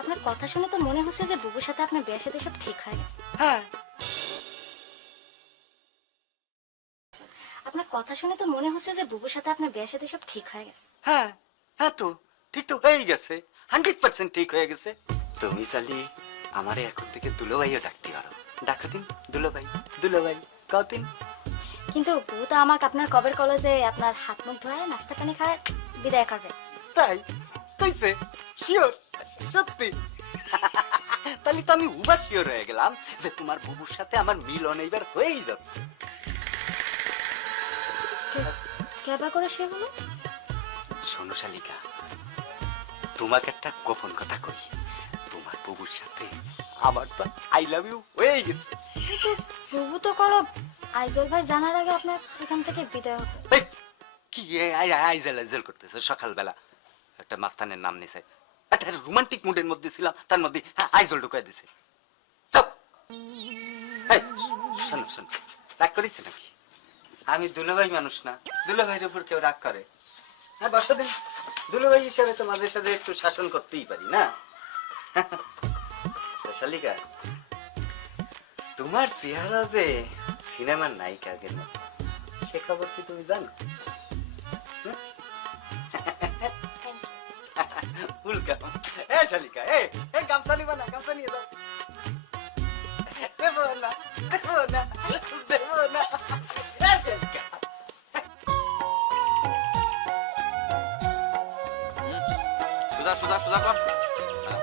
আপনার কথা শুনে তো মনে হচ্ছে যে বুবুর সাথে আপনার বিয়ের সাথে সব ঠিক হয়ে গেছে। হ্যাঁ, আপনার কথা শুনে তো মনে হচ্ছে যে বুবুর সাথে আপনার বিয়ের সাথে সব ঠিক হয়ে গেছে। হ্যাঁ, হ্যাঁ তো ঠিক তো হয়েই গেছে, 100% ঠিক হয়ে গেছে। তুমি চালি আমারে এখন থেকে দুলোভাইও ডাকতে পারো। ডাকো দিন দুলোভাই, দুলোভাই কদিন। কিন্তু বউ তো আমাকে আপনার কবের কলেজে আপনার হাত মুখ ধোয়া নাস্তা পানি খায় বিদায় করবে। তাই কইছে? শিওর? সত্যি? তাহলে তো আমি উবার শিওর হয়ে গেলাম যে তোমার বুবুর সাথে আমার মিলন এইবার হয়েই যাচ্ছে। কেবা করে সে বলো? শোনো শালিকা, তোমাকে একটা গোপন কথা কই। তোমার বুবুর সাথে আমার তো আই লাভ ইউ হয়েই গেছে। কিন্তু বুবু তো করো আইজল ভাই জানার আগে আপনার এখান থেকে বিদায় হবে। এই, কি আইজেল আইজেল করতেছে সকালবেলা? একটা মাস্তানের নাম নিছে, একটা রোমান্টিক মুডের মধ্যে ছিলাম, তার মধ্যে আইজল ঢুকাই দিছে। চুপ! এই, শোনো শোনো, রাগ করিস নাকি? আমি দুলাভাই মানুষ না, দুলাভাইয়ের উপর কেউ রাগ করে? হ্যাঁ বসো দিন, দুলাভাই হিসেবে তো মাঝে সাঝে একটু শাসন করতেই পারি না? শালিকা, তোমার চেহারা যে সিনেমার নায়িকার মতো, সে খবর কি তুমি জানো? উল্কাম। এ শালিকা, এ গামছা নিবা না? গামছা নিয়ে যাও। দেবো না, দেবো না, দেবো না। এ শালিকা। সোজা সোজা সোজা কর। হ্যাঁ।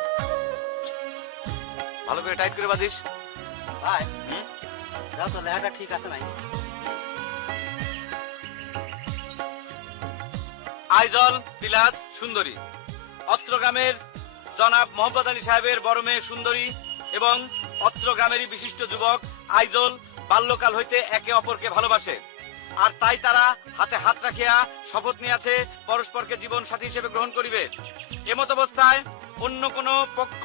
ভালো করে টাইট করে বাঁধিস। ভাই, যাও তো, লেহাটা ঠিক আছে নাই? আইজল বিলাস সুন্দরী, অত্র গ্রামের জনাব মোহাম্মদ আলী সাহেবের বড় মেয়ে সুন্দরী এবং অত্র গ্রামেরই বিশিষ্ট যুবক আইজল বাল্যকাল হইতে একে অপরকে ভালোবাসে, আর তাই তারা হাতে হাত রাখিয়া শপথ নিয়েছে পরস্পরকে জীবন সাথী হিসেবে গ্রহণ করিবে। এমত অবস্থায় অন্য কোনো পক্ষ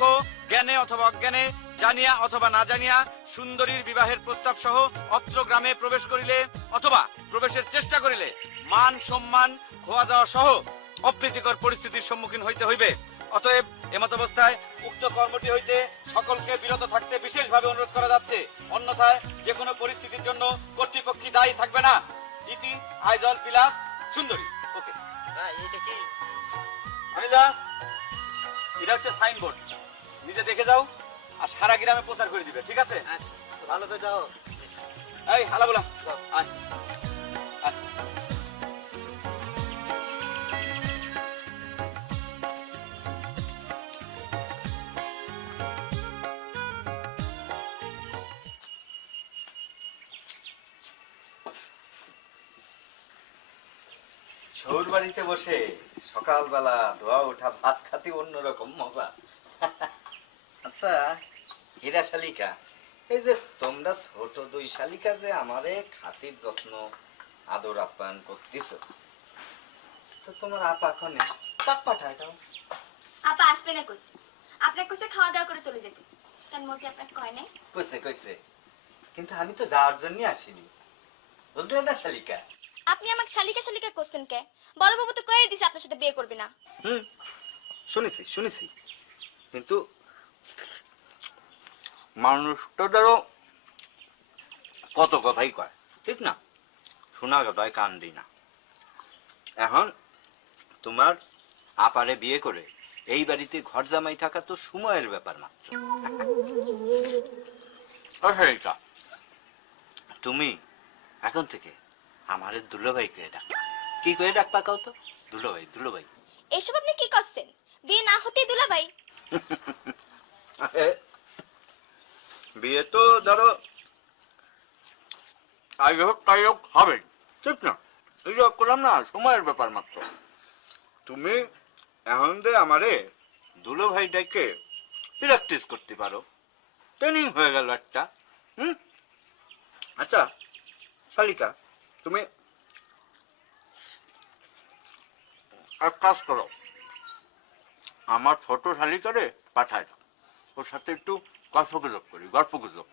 জ্ঞানে অথবা অজ্ঞানে, জানিয়া অথবা না জানিয়া সুন্দরীর বিবাহের প্রস্তাব সহ অত্র গ্রামে প্রবেশ করিলে অথবা প্রবেশের চেষ্টা করিলে মান সম্মান খোয়া যাওয়া সহ অপ্রীতিকর পরিস্থিতির সম্মুখীন হইতে হইবে। অতএব এমত অবস্থায় উক্ত কর্মটি হইতে সকলকে বিরত থাকতে বিশেষভাবে অনুরোধ করা যাচ্ছে, অন্যথায় যে কোনো পরিস্থিতির জন্য কর্তৃপক্ষ দায়ী থাকবে না। ইতি আইজল বিলাস সুন্দরী। ওকে, এটা কি? অনিদা, এটা হচ্ছে সাইনবোর্ড, নিজে দেখে যাও আর সারা গ্রামে প্রচার করে দিবে, ঠিক আছে? আচ্ছা, ভালো করে যাও। এই হালা বলা আয়। শ্বশুর বাড়িতে বসে সকালবেলা ধোয়া ওঠা ভাত খাতে অন্যরকম মজা। আচ্ছা হীরা শালিকা, এই যে তোমরা ছোট দুই শালিকা যে আমারে খাতির যত্ন আদর আপ্যায়ন করতেছ, তো তোমার আপা খনে টাক পাঠায় দাও। আপা আসবে না কইছে, আপনার কইছে খাওয়া দাওয়া করে চলে যেতে। তার মধ্যে আপনার কয় নাই? কইছে কইছে, কিন্তু আমি তো যাওয়ার জন্য আসিনি, বুঝলে না শালিকা? আপনি আমাকে শালিকা শালিকা করছেন কে? বড় বাবু তো কয়ে দিছে আপনার সাথে বিয়ে করবে না। শুনেছি শুনেছি, কিন্তু মানুষ তো ধরো কত কথাই কয়, ঠিক না? শোনা কথায় কান দিই না। এখন তোমার আপারে বিয়ে করে এই বাড়িতে ঘর জামাই থাকা তো সময়ের ব্যাপার মাত্র। আচ্ছা, তুমি এখন থেকে আমারে দুলোভাই কে ডাকবা। কি করে ডাকবা কাও তো? দুলোভাই দুলোভাই। এসব আপনি কি করছেন? বিয়ে না হতেই দুলাভাই? বিয়ে তো ধরো আই হোক তাই হোক হবে, ঠিক না? এই যে করলাম না, সময়ের ব্যাপার মাত্র। তুমি এখন যে আমারে দুলো ভাই ডাকে প্র্যাকটিস করতে পারো, ট্রেনিং হয়ে গেল একটা। আচ্ছা শালিকা তুমি এক কাজ করো, আমার ছোট শালিকারে পাঠায় দাও, ওর সাথে একটু গল্প গুজব করি, গল্প গুজব।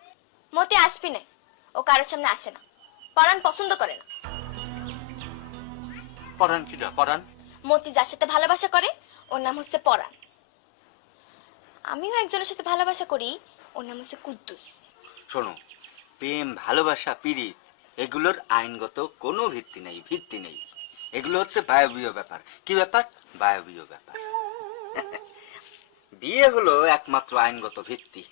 মতি আসবি না, ও কারোর সামনে আসে না, পরাণ পছন্দ করে না। পরান কি দা পরান? মতি যার সাথে ভালোবাসা করে ওর নাম হচ্ছে পরাণ। আমিও একজনের সাথে ভালোবাসা করি, ওর নাম হচ্ছে কুদ্দুস। শোনো, প্রেম ভালোবাসা পীড়িত এগুলোর আইনগত কোনো ভিত্তি নেই, ভিত্তি নেই। এগুলো হচ্ছে বায়বীয় ব্যাপার। কি ব্যাপার? বায়বীয় ব্যাপার। বিয়ে হলো একমাত্র আইনগত ভিত্তি।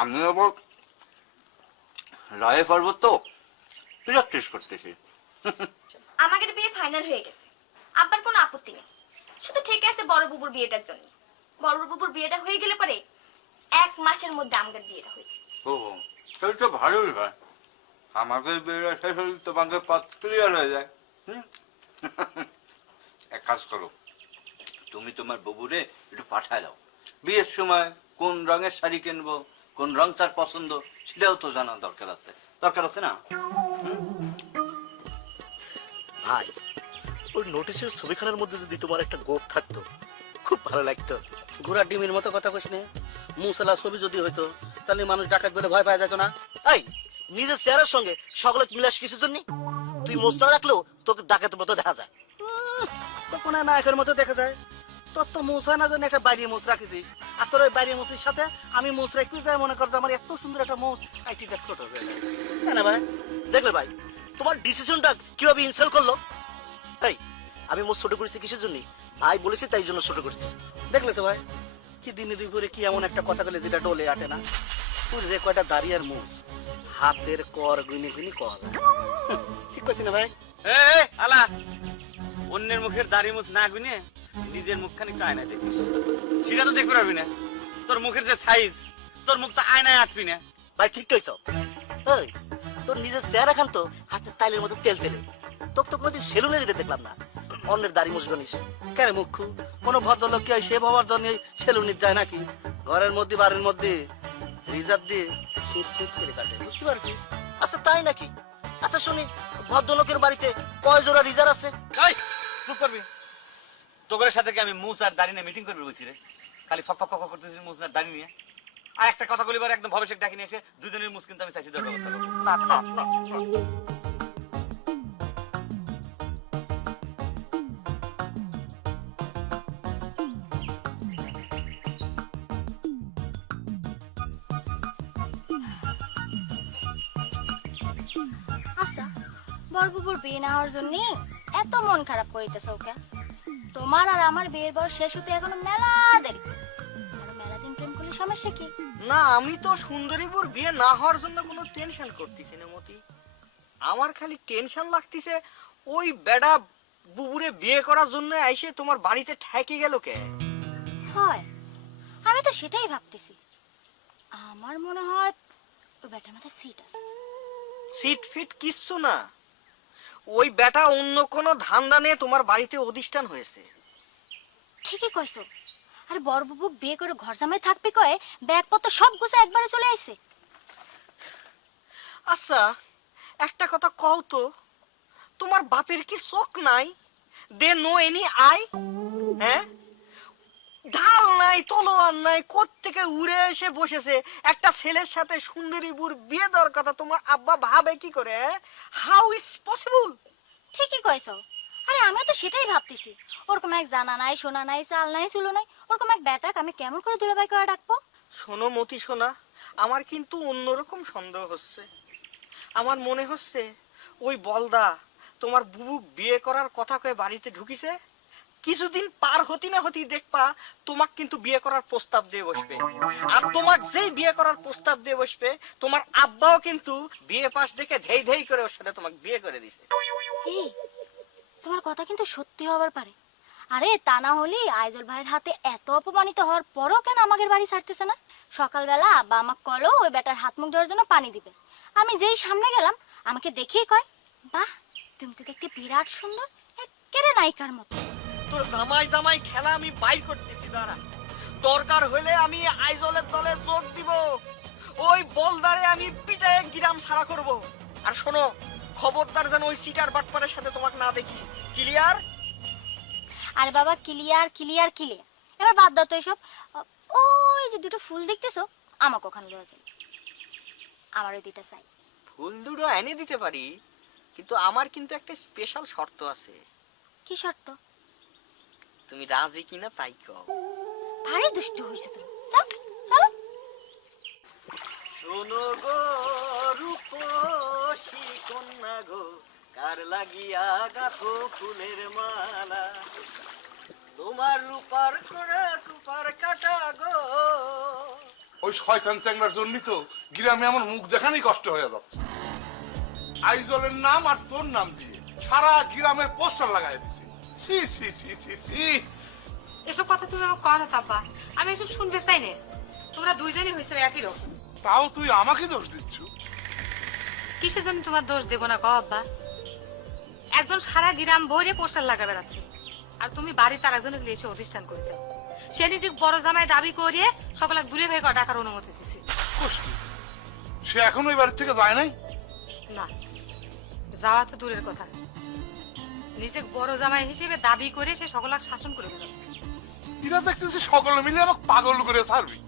আমি আবার লয়ে পড়ব তো, প্র্যাকটিস করতেছি। আমাদের বিয়ে ফাইনাল হয়ে গেছে, আব্বার কোনো আপত্তি নেই, শুধু ঠিক আছে বড় বুবুর বিয়েটার জন্য। বড় বুবুর বিয়েটা হয়ে গেলে পরে 1 মাসের মধ্যে আমাদের বিয়েটা হয়ে যাবে। ও তাহলে তো ভালোই হয়, আমাকে বিয়েটা শেষ হলে তোমাকে পথ ক্লিয়ার হয়ে যায়। এক কাজ করো, তুমি তোমার বাবুরে একটু পাঠায় দাও। বিয়ের সময় কোন রঙের শাড়ি কিনবো, কোন রং তার পছন্দ, সেটাও তো জানা দরকার আছে, দরকার আছে না? ভাই, ওই নোটিশের ছবিখানার মধ্যে যদি তোমার একটা গোপ থাকতো খুব ভালো লাগতো। ঘোড়া ডিমের মতো কথা কইস নে, মুসালা ছবি যদি হইতো তাহলে মানুষ ডাকাত বলে ভয় পাওয়া যেত না। এই নিজের চেহারার সঙ্গে সকলে মিলাস কিসের জন্য? তুই মোস্তা রাখলেও তোকে ডাকাতের মতো দেখা যায়। তো কোন নায়কের মতো দেখা যায়। তোর তো মুসা না জানি একটা বাইরে মুস রাখিছিস, আর তোর ওই বাইরে মুসির সাথে আমি মুস রাখি যায় মনে কর যে আমার এত সুন্দর একটা মুস আইটি দেখ ছোট হয়ে যায়, তাই না ভাই? দেখলে ভাই তোমার ডিসিশনটা কিভাবে ইনসাল্ট করলো। এই আমি মোস্ত ছোট করেছি কিসের জন্য? ভাই বলেছি তাই জন্য ছোট করছি। দেখলে তো ভাই কি দিনে দুই পরে কি এমন একটা কথা বলে যেটা ডলে আটে না। তোর যে কয়টা দাঁড়িয়ে আর মুস হাতের কর গুনি গুনি কর, ঠিক করছি না ভাই? আলা, অন্যের মুখের দাড়ি মুছ না গুনে নিজের মুখখানি একটু আয়নায় দেখিস, সেটা তো দেখতে পারবি না। তোর মুখের যে সাইজ, তোর মুখ তো আয়নায় আটবি না। ভাই ঠিক কইছ। এই তোর নিজের চেহারা খান তো হাতের তাইলের মতো তেল তেলে, তোকে তো কোনোদিন সেলুনে যেতে দেখলাম না। অন্যের দাড়ি মুছ গনিস কেন মুখ্য? কোনো ভদ্রলোক কি হয় সে ভাবার জন্য সেলুনির যায় নাকি? ঘরের মধ্যে বাড়ির মধ্যে রিজার্ভ দিয়ে শীত শীত করে কাটে, বুঝতে পারছিস? আচ্ছা তাই নাকি? আচ্ছা শুনি, ভদ্রলোকের বাড়িতে কয় জোড়া রিজার আছে? এই চুপ করবি, তোদের সাথে কি আমি মুছ আর দাড়ি নিয়ে মিটিং করবি বলছি রে? খালি ফক ফক ফক করতেছিস মুছ আর দাড়ি নিয়ে। আর একটা কথা বলি একদম ভবিষ্যৎ ডাকি নিয়ে এসে দুজনের মুছ কিন্তু আমি চাইছি দেওয়ার ব্যবস্থা করবো। আচ্ছা, বড়বুবুর বিয়ে না হওয়ার জন্য এত মন খারাপ করিতেছ ওকে? তোমার আর আমার বিয়ের বয়স শেষ হতে এখনো মেলা দেরি, আর মেলা দিন প্রেম করলে সমস্যা কি? না, আমি তো সুন্দরীপুর বিয়ে না হওয়ার জন্য কোনো টেনশন করতেছি না মতি। আমার খালি টেনশন লাগতেছে ওই বেডা বুবুরে বিয়ে করার জন্য আইসে তোমার বাড়িতে ঠেকে গেল কে? হয়, আমি তো সেটাই ভাবতেছি। আমার মনে হয় ওই ব্যাটার মাথায় সিট আছে। সিট ফিট কিচ্ছু না, ওই বেটা অন্য কোনো ধান্দা নিয়ে তোমার বাড়িতে অধিষ্ঠান হয়েছে। ঠিকই কইছো। আর বড়বুবু বিয়ে করে ঘর জামাই থাকবে কয়ে ব্যাগপত্র সব গুছে একবারে চলে আইছে। আচ্ছা একটা কথা কও তো, তোমার বাপের কি চোখ নাই? They no any eye? হ্যাঁ, ঢাল নাই, তলোয়ার নাই, কোত্থেকে উড়ে এসে বসেছে একটা ছেলের সাথে সুন্দরীপুর বিয়ে দেওয়ার কথা তোমার আব্বা ভাবে কি করে? How is possible? ঠিকই কইছো। আরে আমি তো সেটাই ভাবতেছি, ওরকম এক জানা নাই, শোনা নাই, চাল নাই, চুলো নাই, ওরকম এক ব্যাটাক আমি কেমন করে দুলাভাই করে ডাকবো? শোনো মতি শোনা, আমার কিন্তু অন্যরকম সন্দেহ হচ্ছে। আমার মনে হচ্ছে ওই বলদা তোমার বুবু বিয়ে করার কথা কয়ে বাড়িতে ঢুকিছে, কিছুদিন পার হতি না হতি দেখবা তোমাক কিন্তু বিয়ে করার প্রস্তাব দিয়ে বসবে। আর তোমাক যেই বিয়ে করার প্রস্তাব দিয়ে বসবে, তোমার আব্বাও কিন্তু বিয়ে পাশ দেখে ধেই ধেই করে ওর সাথে তোমাকে বিয়ে করে দিছে। এই তোমার কথা কিন্তু সত্যি হবার পারে। আরে তা না হলে আইজল ভাইয়ের হাতে এত অপমানিত হওয়ার পরও কেন আমাদের বাড়ি ছাড়তেছে না? সকালবেলা আব্বা আমাকে কলো ওই বেটার হাত মুখ ধোয়ার জন্য পানি দিবে। আমি যেই সামনে গেলাম আমাকে দেখেই কয়, বাহ তুমি তো দেখতে বিরাট সুন্দর, একেবারে নায়িকার মতো। তোর জামাই জামাই খেলা আমি বাইর করতেছি, দাঁড়া। দরকার হইলে আমি আইজলের দলে যোগ দিব। ওই বলদারে আমি পিটায় গ্রাম ছাড়া করব। আর শোনো, খবরদার যেন ওই সিটার বাটপারের সাথে তোমাকে না দেখি। ক্লিয়ার? আর বাবা ক্লিয়ার ক্লিয়ার ক্লিয়ার। এবার বাদ দাও তো এসব। ওই যে দুটো ফুল দেখতেছো, আমাকে ওখানে লয়ে যাও। আমার ওই দুইটা চাই। ফুল দুটো এনে দিতে পারি, কিন্তু আমার কিন্তু একটা স্পেশাল শর্ত আছে। কি শর্ত? তুমি রাজি কিনা তাই কও। ভারী দুষ্টু হইছে তুমি। যাও চলো। শোনো গো রূপসী কন্যা গো, কার লাগিয়া গাথো ফুলের মালা, তোমার রূপার করে কুপার কাটা গো। ওই শয়তান চ্যাংড়ার জন্যই তো গ্রামে আমার মুখ দেখানোই কষ্ট হয়ে যাচ্ছে। আইজলের নাম আর তোর নাম দিয়ে সারা গ্রামে পোস্টার লাগাই দিছে। ছি ছি ছি ছি ছি। এসব কথা তুমি আমাকে কও না আব্বা, আমি এসব শুনতে চাই না। তোমরা দুইজনই হয়েছে একই রকম। তাও তুই আমাকে দোষ দিচ্ছ? কিসের জন্য তোমার দোষ দেবো না কও আব্বা? একজন সারা গ্রাম ভরে পোস্টার লাগা বেড়াচ্ছে, আর তুমি বাড়ি তার একজনের এসে অধিষ্ঠান করেছে। সে নিজে বড় জামাই দাবি করিয়ে সকলে দূরে থেকে ডাকার অনুমতি দিচ্ছে। সে এখনো ওই বাড়ির থেকে যায় নাই? না, যাওয়া তো দূরের কথা, নিজে বড় জামাই হিসেবে দাবি করে সে সকলাকে শাসন করে বেড়াচ্ছে। এরা দেখতেছি সকলে মিলে আমাকে পাগল করে ছাড়বি।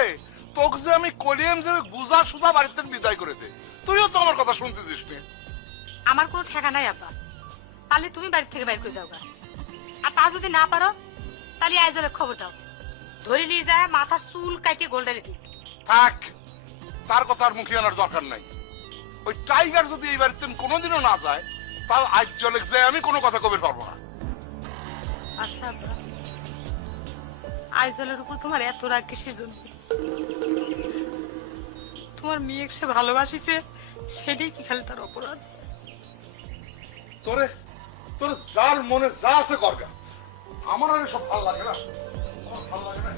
এই তোকে যে আমি কলিয়াম যে গুজা সুজা বাড়িতে বিদায় করে দে, তুইও তো আমার কথা শুনতেছিস না। আমার কোনো ঠেকা নাই আব্বা, তাহলে তুমি বাড়ি থেকে বাইর করে দাও গা। আর তা যদি না পারো তাহলে আজ যাবে খবর দাও, ধরে নিয়ে যায় মাথার চুল কাটিয়ে গোল্ডারে দিই। থাক, তার কথা আর মুখে আনার দরকার নাই। ওই টাইগার যদি এই বাড়িতে কোনোদিনও না যায়, তাও আজ জলে যায় আমি কোনো কথা কবে পারবো না। আচ্ছা আব্বা, আইজলের উপর তোমার এত রাগ কিসের জন্য? তোমার মেয়ে সে ভালোবাসিছে, সেটাই কি খালি তার অপরাধ? তোরে তোর যার মনে যা আছে করগা, আমার আর সব ভালো লাগে না। আমার ভালো লাগে না।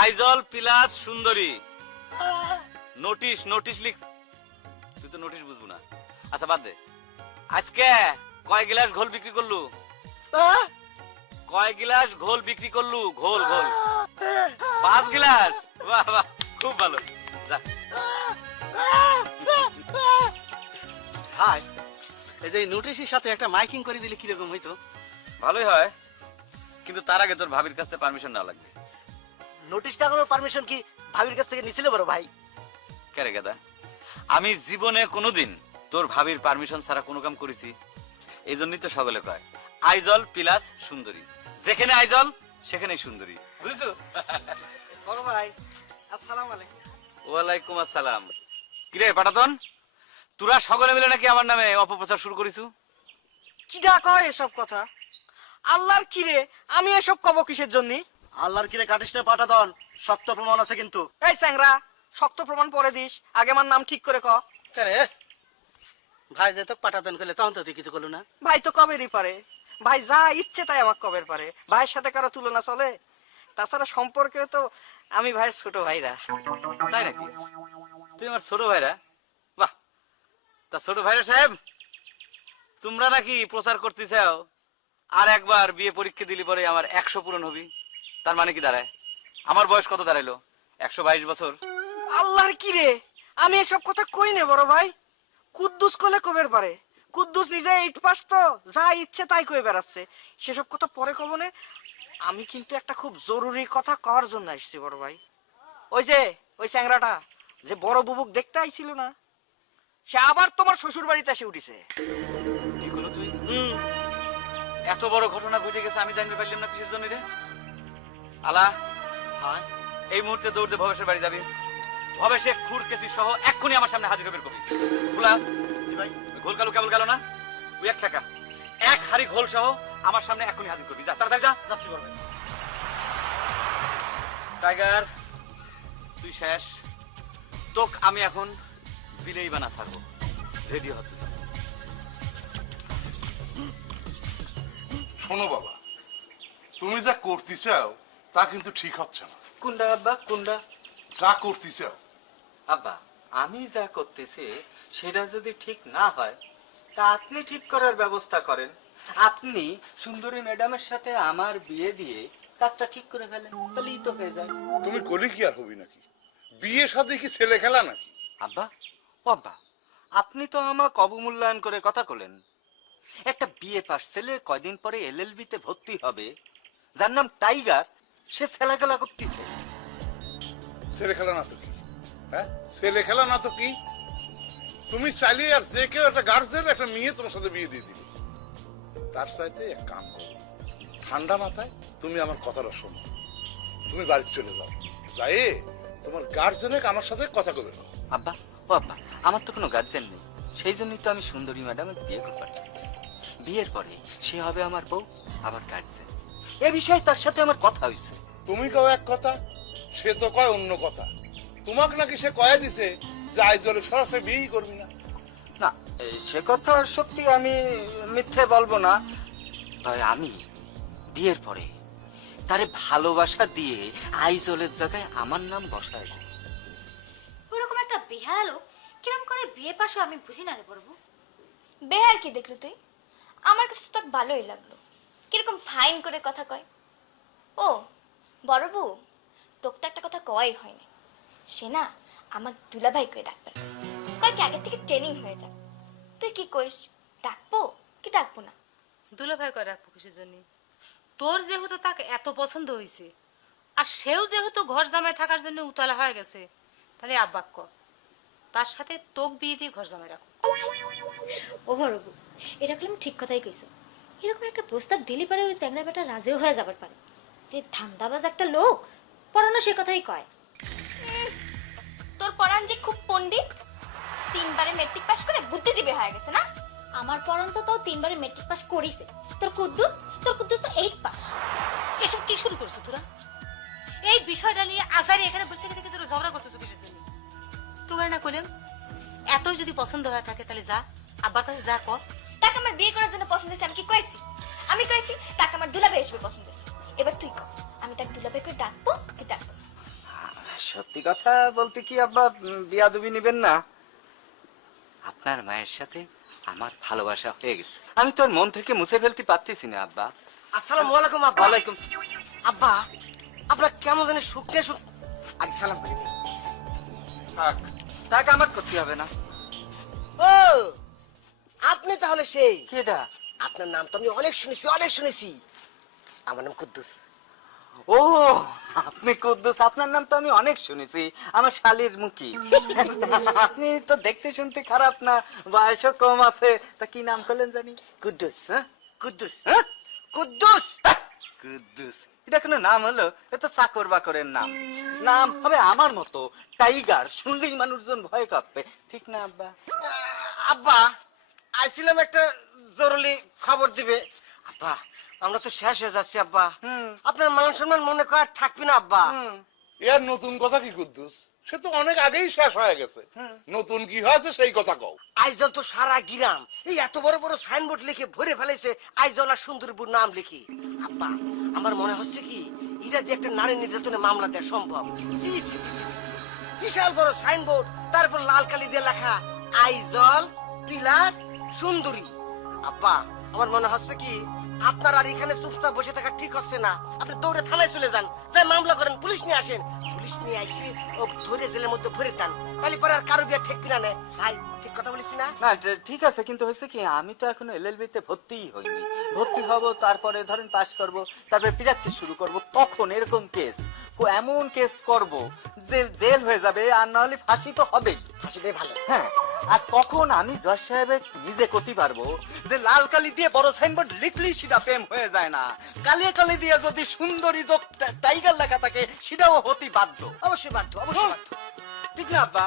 আইজল প্লাস সুন্দরী নোটিশ নোটিশ লিখ। তুই তো নোটিশ বুঝবো না। আচ্ছা বাদ দে, আজকে কয় গিলাস ঘোল বিক্রি করলু? কয় গিলাস ঘোল বিক্রি করলু? ঘোল ঘোল 5 গিলাস। বাহ বাহ, খুব ভালো। যা। হাই, এই যে নোটিশের সাথে একটা মাইকিং করে দিলে কিরকম হইতো? ভালোই হয়, কিন্তু তার আগে তোর ভাবির কাছ থেকে পারমিশন নেওয়া লাগবে। নোটিশটা কোনো পারমিশন কি ভাবির কাছ থেকে নিছিলে বড় ভাই? কেরে গেদা, আমি জীবনে কোনোদিন তোর ভাবির পারমিশন ছাড়া কোনো কাম করেছি? এই জন্যই তো সকলে কয় আইজল প্লাস সুন্দরী। যেখানে আইজল সেখানেই সুন্দরী, বুঝছো? বড় ভাই আসসালামু আলাইকুম। ওয়ালাইকুম আসসালাম। কিরে পাটাতন, তোরা সকলে মিলে নাকি আমার নামে অপপ্রচার শুরু করিস? কিডা কয় এসব কথা? আল্লাহর কিরে, আমি এসব কব কিসের জন্য? আল্লাহর কিরে কাটিস না পাটাদন, শক্ত প্রমাণ আছে কিন্তু। এই স্যাংরা, শক্ত প্রমাণ পরে দিস, আগে আমার নাম ঠিক করে ক। কেরে ভাই যে তোকে পাটাদন করলে তখন তো তুই কিছু করলু না? ভাই তো কবেরই পারে, ভাই যা ইচ্ছে তাই আমাকে কবের পারে। ভাইয়ের সাথে কারো তুলনা চলে? তাছাড়া সম্পর্কে তো আমি ভাইয়ের ছোট ভাইরা। তাই নাকি? তুই আমার ছোট ভাইরা? বাহ, তা ছোট ভাইরা সাহেব, তোমরা নাকি প্রচার করতে চাও আর একবার বিয়ে পরীক্ষা দিলি পরে আমার 100 পূরণ হবি? তার মানে কি দাঁড়ায়? আমার বয়স কত দাঁড়াইলো? 122 বছর। আল্লাহর কিরে, আমি এসব কথা কই নে বড় ভাই। কুদ্দুস কোলে কবের পারে? কুদ্দুস নিজে 8 পাস, তো যা ইচ্ছে তাই কই বেড়াচ্ছে। সেসব কথা পরে কব নে। আমি কিন্তু একটা খুব জরুরি কথা কওয়ার জন্য আসছি বড় ভাই। ওই স্যাংরাটা যে বড় বুবুক দেখতে আইছিল না, সে আবার তোমার শ্বশুর বাড়িতে এসে উঠিছে। কি করলো তুই? এত বড় ঘটনা ঘটে গেছে, আমি জানতে পারলাম না কিসের জন্য রে? আলা, এই মুহূর্তে দৌড়তে ভবেশের বাড়ি যাবি। ভবেশে খুর কেসি সহ এক্ষুনি আমার সামনে হাজির হবেন কবি। খোলা ভাই, ঘোল কালু কেবল গেল না? ওই 1 টাকা 1 হাড়ি ঘোল সহ আমার সামনে এক্ষুনি হাজির করবি। যা তাড়াতাড়ি যা। যাচ্ছি বড় ভাই। টাইগার, তুই শেষ। তোক আমি এখন বিলেই বানা ছাড়বো। রেডি হতে। শোনো বাবা, তুমি যা করতে চাও তা কিন্তু ঠিক হচ্ছে না। কুন্ডা আব্বা কুন্ডা? যা করতে চাও। আব্বা, আমি যা করতেছি সেটা যদি ঠিক না হয় তা আপনি ঠিক করার ব্যবস্থা করেন। আপনি সুন্দরী ম্যাডামের সাথে আমার বিয়ে দিয়ে কাজটা ঠিক করে ফেলেন, তাহলেই তো হয়ে যায়। তুমি কলি কি আর হবি নাকি? বিয়ে শাদী কি ছেলে খেলা নাকি? আব্বা, ও আব্বা, আপনি তো আমাকে অবমূল্যায়ন করে কথা বলেন। একটা বিয়ে পাস ছেলে কয়দিন পরে এলএলবি তে ভর্তি হবে, যার নাম টাইগার, সে ছেলেখেলা করতেছে। ছেলে খেলা না তো কি? হ্যাঁ, ছেলে খেলা না তো কি? তুমি চাইলে আর যে কেউ একটা গার্জেন একটা মেয়ে তোমার সাথে বিয়ে দিয়ে দিবে। তার সাথে এক কাম করো, ঠান্ডা মাথায় তুমি আমার কথাটা শোনো। তুমি বাড়ি চলে যাও, যাই তোমার গার্জেনে আমার সাথে কথা কবে না। আব্বা, ও আব্বা, আমার তো কোনো গার্জেন নেই, সেই জন্যই তো আমি সুন্দরী ম্যাডামে বিয়ে করবার চাচ্ছি। বিয়ের পরে সে হবে আমার বউ, আবার গার্জেন। এ বিষয়ে তার সাথে আমার কথা হয়েছে। তুমি কও এক কথা, সে তো কয় অন্য কথা। তোমাকে নাকি সে কয়ে দিছে যে আইজলে সরাসরি বিয়েই করবি না। না, সে কথা সত্যি আমি মিথ্যে বলবো না। তাই আমি বিয়ের পরে তারে ভালোবাসা দিয়ে আইজলের জায়গায় আমার নাম বসায় দেব। ওরকম একটা বেহায়া লোক কিরম করে বিয়ে পাশও আমি বুঝি না রে বড়বু। বেহার কি দেখলো তুই? আমার কাছে তো ভালোই লাগলো, কিরকম ফাইন করে কথা কয়। ও বড় বউ, তোকে তো একটা কথা কওয়াই হয়নি। সে না আমার দুলাভাই কয়ে ডাকবে, কয় কি আগে থেকে ট্রেনিং হয়ে যাক। তুই কি কইস, ডাকবো কি ডাকবো না? দুলাভাই করে রাখবো কিসের জন্য? তোর যেহেতু তাকে এত পছন্দ হয়েছে আর সেও যেহেতু ঘর জামাই থাকার জন্য উতলা হয়ে গেছে, তাহলে আব্বাক কর তার সাথে তোক বিয়ে দিয়ে ঘর জামাই রাখো। ও বড়বু, এটা করলাম ঠিক কথাই কইছো। এরকম একটা প্রস্তাব দিলি পারে ওই চ্যাংড়া বেটা রাজেও হয়ে যাবার পারে। যে ধান্দাবাজ একটা লোক, পড়ানো সে কথাই কয়। তোর পড়ান যে খুব পণ্ডিত, 3 বারে মেট্রিক পাস করে বুদ্ধিজীবী হয়ে গেছে না? আমার পরন্ত তো 3 বারে মেট্রিক পাস করিছে। তোর কুদ্দুস তো 8 পাস। এসব কি শুরু করছো তোরা? এই বিষয়টা নিয়ে আজারি এখানে বসে থেকে তোরা ঝগড়া করতেছো কিসের জন্য? তোকে না কইলাম এতই যদি পছন্দ হয়ে থাকে তাহলে যা আব্বার কাছে যা কর। তাকে আমার বিয়ে করার জন্য পছন্দ হয়েছে আমি কি কইছি? আমি কইছি তাকে আমার দুলাভাই হিসেবে পছন্দ হয়েছে। এবার তুই কর, আমি তাকে দুলাভাই করে ডাকবো কি ডাকবো? সত্যি কথা বলতে কি আব্বা, বিয়াদবি নেবেন না। আপনার মায়ের সাথে আমার ভালোবাসা হয়ে গেছে, আমি তোর মন থেকে মুছে ফেলতে পারতেছি না আব্বা। আসসালামু আলাইকুম আব্বা। ওয়ালাইকুম। আব্বা, আপনার কেমন জানি শুকনে শুক আগে সালাম করি। থাক, থাক, আমার করতে হবে না। ও আপনি তাহলে সেই? কেডা? আপনার নাম তো আমি অনেক শুনেছি, অনেক শুনেছি। আমার নাম কুদ্দুস। ও, আপনি কুদ্দুস, আপনার নাম তো আমি অনেক শুনেছি, আমার শালির মুখী। আপনি তো দেখতে শুনতে খারাপ না, বয়সও কম আছে, তা কি নাম করলেন জানি? কুদ্দুস। হ্যাঁ, কুদ্দুস। হ্যাঁ, কুদ্দুস। কুদ্দুস, এটা কোনো নাম হলো? এটা চাকর বাকরের নাম। নাম হবে আমার মতো টাইগার, শুনলেই মানুষজন ভয় কাঁপবে, ঠিক না আব্বা? আব্বা, আইছিলাম একটা জরুরি খবর দিবে। আব্বা, আমরা তো শেষ হয়ে যাচ্ছি আব্বা। আপনার মান সম্মান মনে কর আর থাকবি না আব্বা। এর নতুন কথা কি কুদ্দুস? সে তো অনেক আগেই শেষ হয়ে গেছে। নতুন কি হয়েছে সেই কথা কও। আইজল তো সারা গ্রাম এই এত বড় বড় সাইনবোর্ড লিখে ভরে ফেলেছে আইজল আর সুন্দরীপুর নাম লিখি। আব্বা, আমার মনে হচ্ছে কি এটা দিয়ে একটা নারী নির্যাতনের মামলা দেওয়া সম্ভব। ছি, ছি, ছি, ছি। বিশাল বড় সাইনবোর্ড, তারপর লাল কালি দিয়ে লেখা আইজল প্লাস সুন্দরী। আব্বা, আমার মনে হচ্ছে কি আপনার আর এখানে চুপচাপ বসে থাকা ঠিক হচ্ছে না। আপনি দৌড়ে থানায় চলে যান, তাই মামলা করেন, পুলিশ নিয়ে আসেন। পুলিশ নিয়ে আইসে ও ধরে জেলের মধ্যে ভরে দেন, তাহলে পরে আর কারো বিয়ে ঠেকবি না। ভাই ঠিক কথা বলিস না? না, ঠিক আছে, কিন্তু হয়েছে কি আমি তো এখনো এলএলবি তে ভর্তিই হইনি। ভর্তি হব, তারপরে ধরেন পাস করব, তারপরে প্র্যাকটিস শুরু করব, তখন এরকম কেস, এমন কেস করব যে জেল হয়ে যাবে, আর না হলে ফাঁসি তো হবেই। ফাঁসিটাই ভালো। হ্যাঁ, আর তখন আমি জজ সাহেবের নিজে করতে পারবো যে লাল কালি দিয়ে বড় সাইনবোর্ড লিখলেই সেটা প্রেম হয়ে যায় না, কালিয়ে কালি দিয়ে যদি সুন্দরী যোগ টাইগার লেখা থাকে সেটাও হতে বাধ্য। অবশ্যই বাধ্য, অবশ্যই বাধ্য। ঠিক না আব্বা?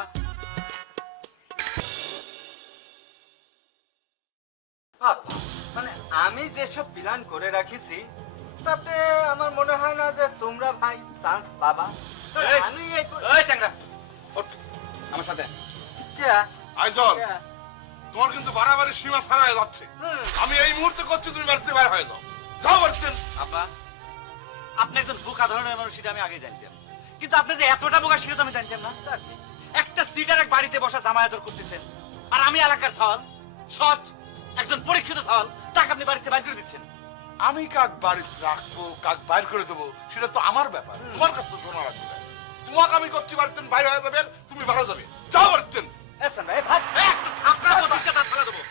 আব্বা, মানে আমি যেসব প্ল্যান করে রাখিছি তাতে আমার মনে হয় না যে তোমরা ভাই চান্স পাবা। আমি ওই চ্যাংড়া, ওঠ আমার সাথে। কে? আইজল, কে? তোমার কিন্তু বাড়াবাড়ি সীমা ছাড়া হয়ে যাচ্ছে। আমি এই মুহূর্তে করছি, তুমি বাড়িতে বের হয়ে যাও। যাও বাড়িতে। আব্বা, আপনি একজন বোকা ধরনের মানুষ সেটা আমি আগে জানতাম, কিন্তু আপনি যে এতটা বোকা সেটা তো আমি জানতাম না। একটা সিটার এক বাড়িতে বসা জামাই আদর করতেছেন, আর আমি এলাকার সওয়াল, সৎ একজন পরীক্ষিত সওয়াল, তাকে আপনি বাড়িতে বাইর করে দিচ্ছেন। আমি কাক বাড়িতে রাখবো, কাক বাইর করে দেবো, সেটা তো আমার ব্যাপার, তোমার কাছে শোনা রাখবে না। তোমাকে আমি করছি বাড়িতে বাইরে হয়ে যাবে, তুমি ভালো যাবে, যাও বাড়িতে। এসন ভাই ভাগ আপনার মতো একটা দাঁত ফেলা দেবো,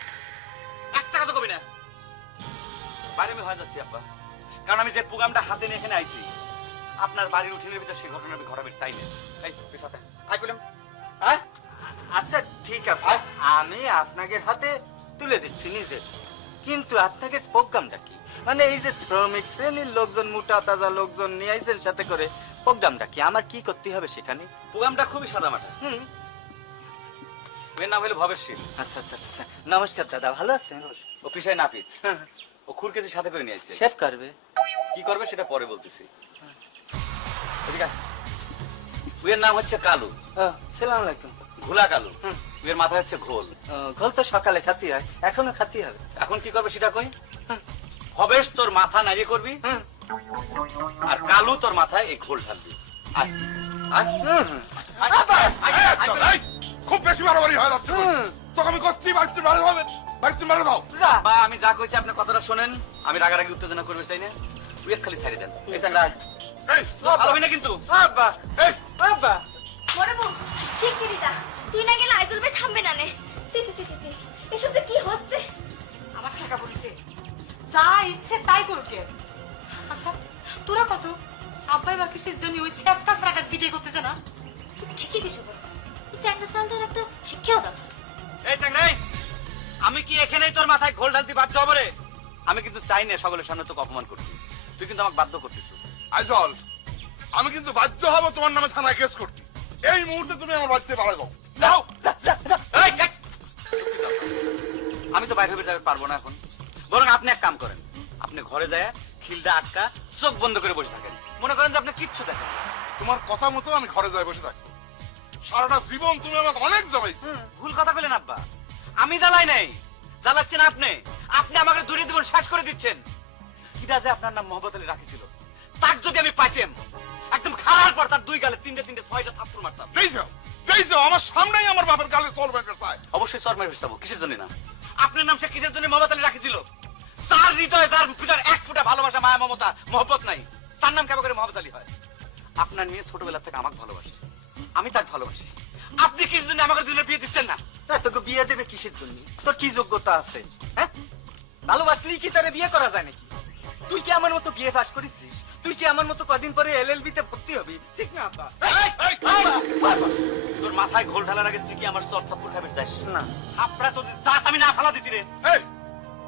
একটা কথা কবি না। বাইরে আমি হয়ে যাচ্ছি আব্বা, কারণ আমি যে প্রোগ্রামটা হাতে নিয়ে এখানে আইছি, আপনার বাড়ির উঠিনের ভিতর সেই ঘটনার আমি ঘটাবের চাই না। এই পেছাতে আই বললাম, হ্যাঁ আচ্ছা ঠিক আছে, আমি আপনাদের হাতে তুলে দিচ্ছি নিজে, কিন্তু আপনাদের প্রোগ্রামটা কি? মানে এই যে শ্রমিক শ্রেণীর লোকজন, মোটা তাজা লোকজন নিয়ে আইছেন সাথে করে, প্রোগ্রামটা কি? আমার কি করতে হবে সেখানে? প্রোগ্রামটা খুবই সাদামাটা। এর নাম হলো ভবেশশীল। আচ্ছা আচ্ছা আচ্ছা, নমস্কার দাদা, ভালো আছেন? ও পিসায় নাপিত, ও খুরকেজি সাথে করে নিয়ে আসছে। শেফ করবে? কি করবে সেটা পরে বলতেছি। এদিকে আয়। ওর নাম হচ্ছে কালু, সালাম আলাইকুম। ঘোলা কালু। ওর মাথা হচ্ছে ঘোল। ঘোল তো সকালে খাতি হয়, এখনো খাতি হবে। এখন কি করবে সেটা কই। ভবেশ তোর মাথা নাড়িয়ে করবি, আর কালু তোর মাথায় এই ঘোল ঢালবি। আয়, আয়, আয়, আয়, আয়, আয়। এই, খুব বেশি বাড়াবাড়ি হয়ে যাচ্ছে, তোকে আমি করছি বাড়িতে মেরে যাবে, বাড়িতে মেরে দাও। বা আমি যা কইছি আপনি কথাটা শোনেন, আমি রাগারাগি উত্তেজনা করবে চাই না। তুই এক খালি ছাড়ি দেন। এই চাংড়া আয়। এই, ভালো হবে না কিন্তু। আব্বা, এই, আব্বা, বড় বউ শিগগিরিটা তুই না গেলে আইজুল ভাই থামবে না নে। এসব কি হচ্ছে? আমার টাকা বলিছে যা ইচ্ছে তাই করুকে। আচ্ছা তোরা কত আব্বাই বাকি সেই জন্য ওই শেষটা সারাটা বিদায় করতেছে না? তুমি ঠিকই কিছু বলো, চ্যাংড়া সালটার একটা শিক্ষাও দাও। এই চাংড়া, আমি কি এখানেই তোর মাথায় ঘোল ঢালতে বাধ্য হবো রে? আমি কিন্তু চাই না সকলের সামনে তোকে অপমান করতে, তুই কিন্তু আমাকে বাধ্য করতেছিস। আইজল, আমি কিন্তু বাধ্য হব তোমার নামে থানায় কেস করতে। এই মুহূর্তে তুমি আমার বাড়িতে বাড়া যাও, যাও। এই, এই, আমি তো বাইরে বের যাবে পারবো না এখন, বরং আপনি এক কাম করেন, আপনি ঘরে যায় খিলটা আটকা চোখ বন্ধ করে বসে থাকেন, মনে করেন যে আপনি কিচ্ছু দেখেন। তোমার কথা মতো আমি ঘরে যাই বসে থাকি। সারাটা জীবন তুমি আমাকে অনেক জ্বালাইছো। ভুল কথা বলেন আব্বা, আমি জ্বালাই নাই, জ্বালাচ্ছেন আপনি। আপনি আমাকে দূরে জীবন শেষ করে দিচ্ছেন। কিটা যে আপনার নাম মোহাম্মদ আলী রাখিছিল, তাক যদি আমি পাইতাম, একদম খাওয়ার পর তার দুই গালে তিনটে তিনটে 6টা থাপ্পড় মারতাম। দেখছো আমার সামনেই আমার বাপের গালে চোর ব্যাংকের চায়। অবশ্যই চর মেরে ফেলতাম, কিসের জন্য না? আপনার নাম সে কিসের জন্য মোহাম্মদ আলী রাখিছিল? যার হৃদয়ে, যার ভিতরে এক ফুটা ভালোবাসা, মায়া, মমতা, মহব্বত নাই, তার নাম কেমন করে মোহাম্মদ আলী হয়? আপনার মেয়ে ছোটবেলা থেকে আমাকে ভালোবাসে, আমি তাকে ভালোবাসি। আপনি কিসের জন্য আমাকে দুজনের বিয়ে দিচ্ছেন না? তোকে বিয়ে দেবে কিসের জন্য? তোর কি যোগ্যতা আছে? হ্যাঁ, ভালোবাসলেই কি তারে বিয়ে করা যায় নাকি? তুই কি আমার মতো বিয়ে পাস করেছিস? তুই কি আমার মতো কদিন পরে এলএলবি তে ভর্তি হবি? ঠিক না আব্বা? তোর মাথায় ঘোল ঢালার আগে তুই কি আমার চর থাপ্পড় খাবে চাস? না। থাপড়া তোর দাঁত আমি না ফালা দিছি রে। এই,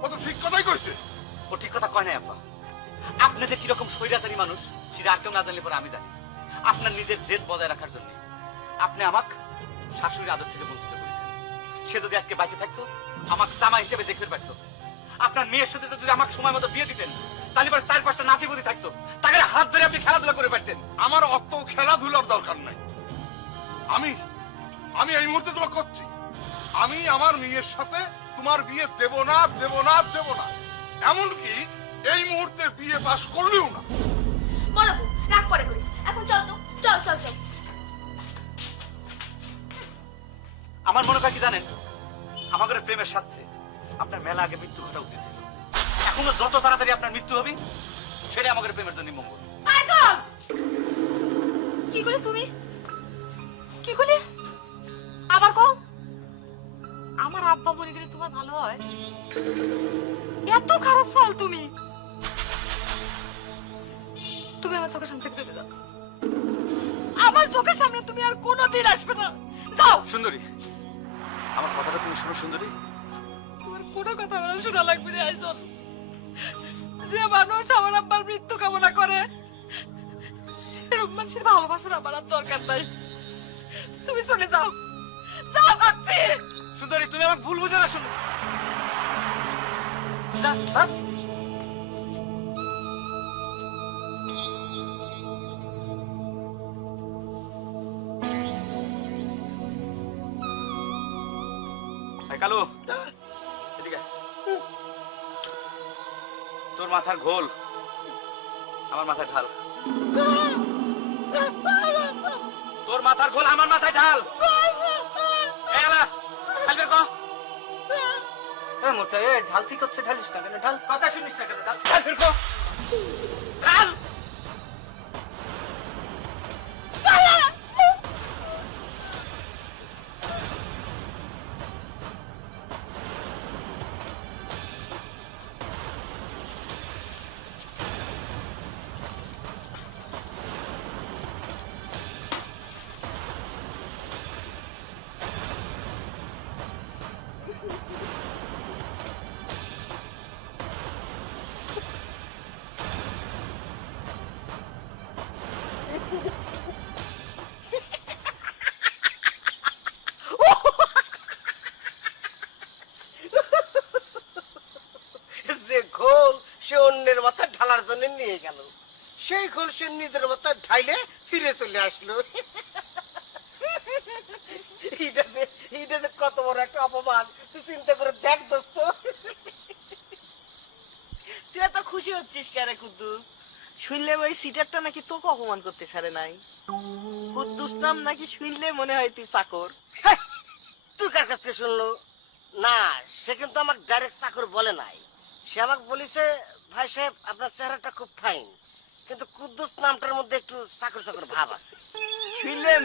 ও তো ঠিক কথাই কইছে। ও ঠিক কথা কয় নাই আব্বা। আপনি যে কিরকম স্বৈরাচারী মানুষ সেটা আর কেউ না জানলে পরে আমি জানি। আপনার নিজের জেদ বজায় রাখার জন্য আপনি আমাকে শাশুড়ির আদর থেকে বঞ্চিত করেছেন। সে যদি আজকে বেঁচে থাকতো, আমাকে জামা হিসেবে দেখতে পারতো। আপনার মেয়ের সাথে যদি আমাকে সময় মতো বিয়ে দিতেন, তাহলে পরে 4-5টা নাতিপুতি থাকতো, তাকে হাত ধরে আপনি খেলাধুলা করে পারতেন। আমার অত খেলাধুলার দরকার নাই। আমি এই মুহূর্তে তোমাকে করছি, আমি আমার মেয়ের সাথে তোমার বিয়ে দেব না, দেব না, দেব না। এমনকি এই মুহূর্তে বিয়ে পাস করলেও না। বড় বউ রাগ করে করিস, এখন চল তো, চল চল চল। আমার মনে হয় কি জানেন, আমাদের প্রেমের সাথে আপনার মেলা আগে মৃত্যু ঘটা উচিত ছিল। এখনো যত তাড়াতাড়ি আপনার মৃত্যু হবে, সেটাই আমাদের প্রেমের জন্য মঙ্গল। আইজল, কি করলে তুমি? কি করলে? আবার কও। আমার আব্বা মনে গেলে তোমার ভালো হয়? এত খারাপ সাল তুমি? তুমি আমার চোখের সামনে থেকে চলে যাও। আমার চোখের সামনে তুমি আর কোনোদিন আসবে না। যাও। সুন্দরী, আমার কথাটা তুমি শোনো সুন্দরী। তোমার কোনো কথা আমার শোনা লাগবে না আইজল। যে মানুষ আমার আব্বার মৃত্যু কামনা করে, সেরকম মানুষের ভালোবাসার আমার আর দরকার নাই। তুমি চলে যাও, যাও কাছে। সুন্দরী, তুমি আমাকে ভুল বুঝো না। সুন্দরী, যা, যা। কালু, এদিকে। তোর মাথার ঘোল আমার মাথায় ঢাল। তোর মাথার ঘোল আমার মাথায় ঢাল। বের কর। মোটা এ ঢাল ঠিক হচ্ছে, ঢালিস না কেন? ঢাল। কথা শুনিস না কেন? ঢাল বের কর। ঢাল। যে খোল সে অন্যের মাথা ঢালার জন্য নিয়ে গেল, সেই খোল সে নিজের মাথা ঢাইলে ফিরে চলে আসলো। এটা যে কত বড় একটা অপমান, তুই চিন্তা করে দেখ দোস্ত। তুই এত খুশি হচ্ছিস কেন কুদ্দুস? শুনলে ওই সিটারটা নাকি তোকে অপমান করতে ছাড়ে নাই। কুদ্দুস নাম নাকি শুনলে মনে হয় তুই চাকর। হেই, তুই কার কাছ থেকে শুনলো? না, সে কিন্তু আমাকে ডাইরেক্ট চাকর বলে নাই। সে আমাকে বলেছে, ভাই সাহেব আপনার চেহারাটা খুব ফাইন, কিন্তু কুদ্দুস নামটার মধ্যে একটু চাকর চাকর ভাব আছে। শুনলেন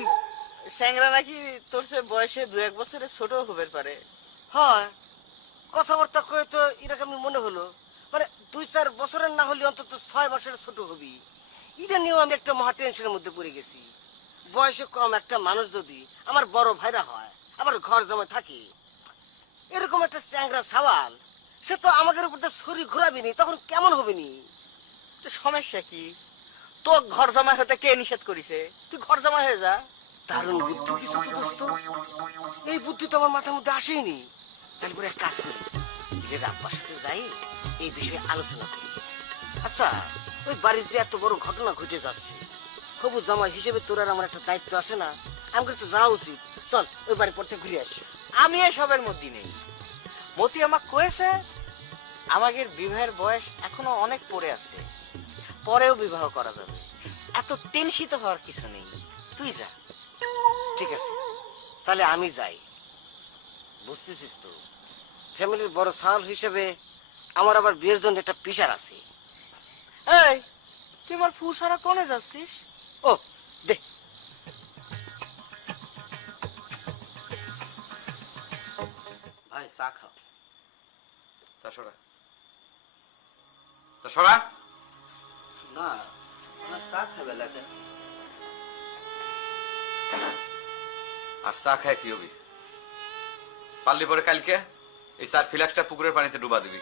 স্যাংরা নাকি তোর সে বয়সে 2-1 বছরের ছোট হতে পারে। হয়, কথাবার্তা কয়ে তো এরকমই মনে হলো। মানে 2-4 বছরের না হলে অন্তত 6 মাসের ছোট হবি। এটা নিয়েও আমি একটা মহা টেনশনের মধ্যে পড়ে গেছি। বয়সে কম একটা মানুষ যদি আমার বড় ভাইরা হয়, আবার ঘর জমে থাকে, এরকম একটা চ্যাংরা সওয়াল, সে তো আমাদের উপর ছুরি ঘোরাবি নি, তখন কেমন হবে নি? তো সমস্যা কি? তো ঘর জমা হতে কে নিষেধ করিছে? তুই ঘর জমা হয়ে যা। দারুণ বুদ্ধি দিছ তো দোস্ত, এই বুদ্ধি তো আমার মাথার মধ্যে আসেনি। তাহলে পরে এক কাজ করি, হিরের আব্বার সাথে যাই, এই বিষয়ে আলোচনা করি। আচ্ছা, ওই বাড়ির যে এত বড় ঘটনা ঘটে যাচ্ছে, হবু জামাই হিসেবে তোর আর আমার একটা দায়িত্ব আছে না? আমাকে তো যাওয়া উচিত। চল ওই বাড়ির পর থেকে ঘুরে আসি। আমি এসবের মধ্যে নেই। মতি আমাকে কয়েছে আমাদের বিবাহের বয়স এখনো অনেক পড়ে আছে, পরেও বিবাহ করা যাবে। এত টেনশিত হওয়ার কিছু নেই, তুই যা। ঠিক আছে, তাহলে আমি যাই। বুঝতেছিস তো, ফ্যামিলির বড় সাল হিসেবে আমার আবার বিয়ের জন্য একটা প্রেশার আছে। এই, তুই আমার ফু সারা কোনে যাচ্ছিস? ও দে, ভাই চা খাও। চা সরা, চা সরা। না আমার চা খাবে লাগে। আর চা খায় কি হবি? পারলি পরে কালকে এই চার ফিলাক্সটা পুকুরের পানিতে ডুবা দিবি।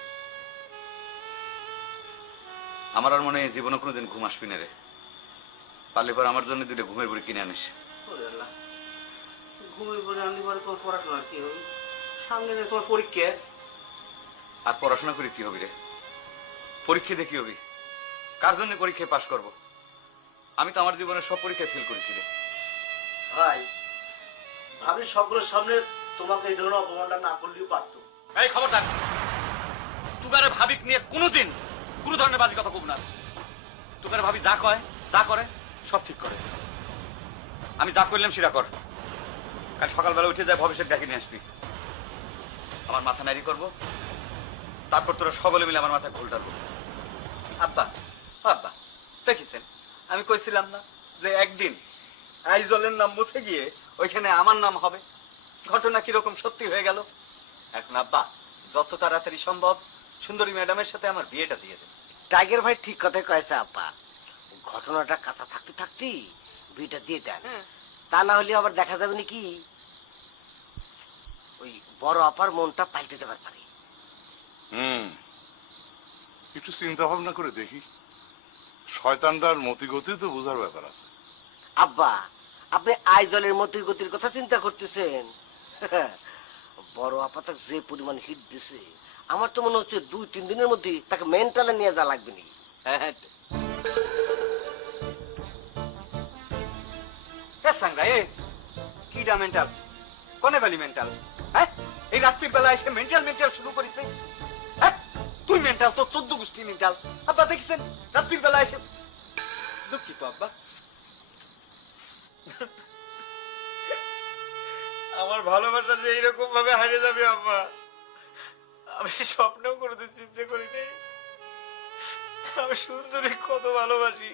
আমার আর মনে হয় জীবনে কোনোদিন ঘুম আসবি না রে। পারলি পরে আমার জন্য 2টা ঘুমের বড়ি কিনে আনিস। ঘুমিয়ে পড়ে আনলি পরে তোর পড়াশোনা কি হবে? সামনে তোমার পরীক্ষা। আর পড়াশোনা করে কি হবি রে? পরীক্ষা দিয়ে কি হবি? কার জন্য পরীক্ষায় পাশ করব? আমি তো আমার জীবনের সব পরীক্ষায় ফেল করেছি রে। ভাই, ভাবি সকলের সামনে তোমাকে এই ধরনের অপমানটা না করলেও পারতো। এই খবরদার, তুগারে ভাবিক নিয়ে কোনোদিন কোনো ধরনের বাজে কথা কব না। তুগারে ভাবি যা কয় যা করে সব ঠিক করে। আমি যা করলাম সেটা কর। কাল সকালবেলা উঠে যায় ভবিষ্যৎ ডেকে নিয়ে আসবি। আমার মাথা নাড়ি করবো, তারপর তোরা সকলে মিলে আমার মাথায় ঘোল ডালবো। আব্বা, আব্বা দেখেছেন, আমি কইছিলাম না যে একদিন আইজলের নাম মুছে গিয়ে ওইখানে আমার নাম হবে। ঘটনা কিরকম সত্যি হয়ে গেল। এখন আব্বা, যত তাড়াতাড়ি সম্ভব সুন্দরী ম্যাডামের সাথে আমার বিয়েটা দিয়ে দেন। টাইগার ভাই ঠিক কথাই কয়েছে আব্বা। ঘটনাটা কাঁচা থাকতে থাকতেই বিয়েটা দিয়ে দেন। তা না হলে আবার দেখা যাবে নাকি ওই বড় আপার মনটা পাল্টে যেতে পারে। একটু চিন্তা ভাবনা করে দেখি, শয়তানটার মতিগতি তো বোঝার ব্যাপার আছে। আব্বা, আপনি আইজলের মতো গতির কথা চিন্তা করতেছেন? বড় আপাতত যে পরিমাণ হিট দিছে, আমার তো মনে হচ্ছে 2-3 দিনের মধ্যে তাকে মেন্টালে নিয়ে যা লাগবে নি। হ্যাঁ সাংরা, এ কিডা মেন্টাল? কোনে বেলি মেন্টাল? হ্যাঁ, এই রাত্রির বেলা এসে মেন্টাল মেন্টাল শুরু করেছিস? হ্যাঁ, তুই মেন্টাল, তো 14 গোষ্ঠী মেন্টাল। আব্বা দেখছেন রাত্রির বেলা এসে। দুঃখিত আব্বা। আমার আমার ভালোবাসা যে এইরকম ভাবে হারিয়ে যাবে আম্মা, আমি স্বপ্নেও কোনোদিন চিন্তা করিনি। আমি সুন্দরী কত ভালোবাসি,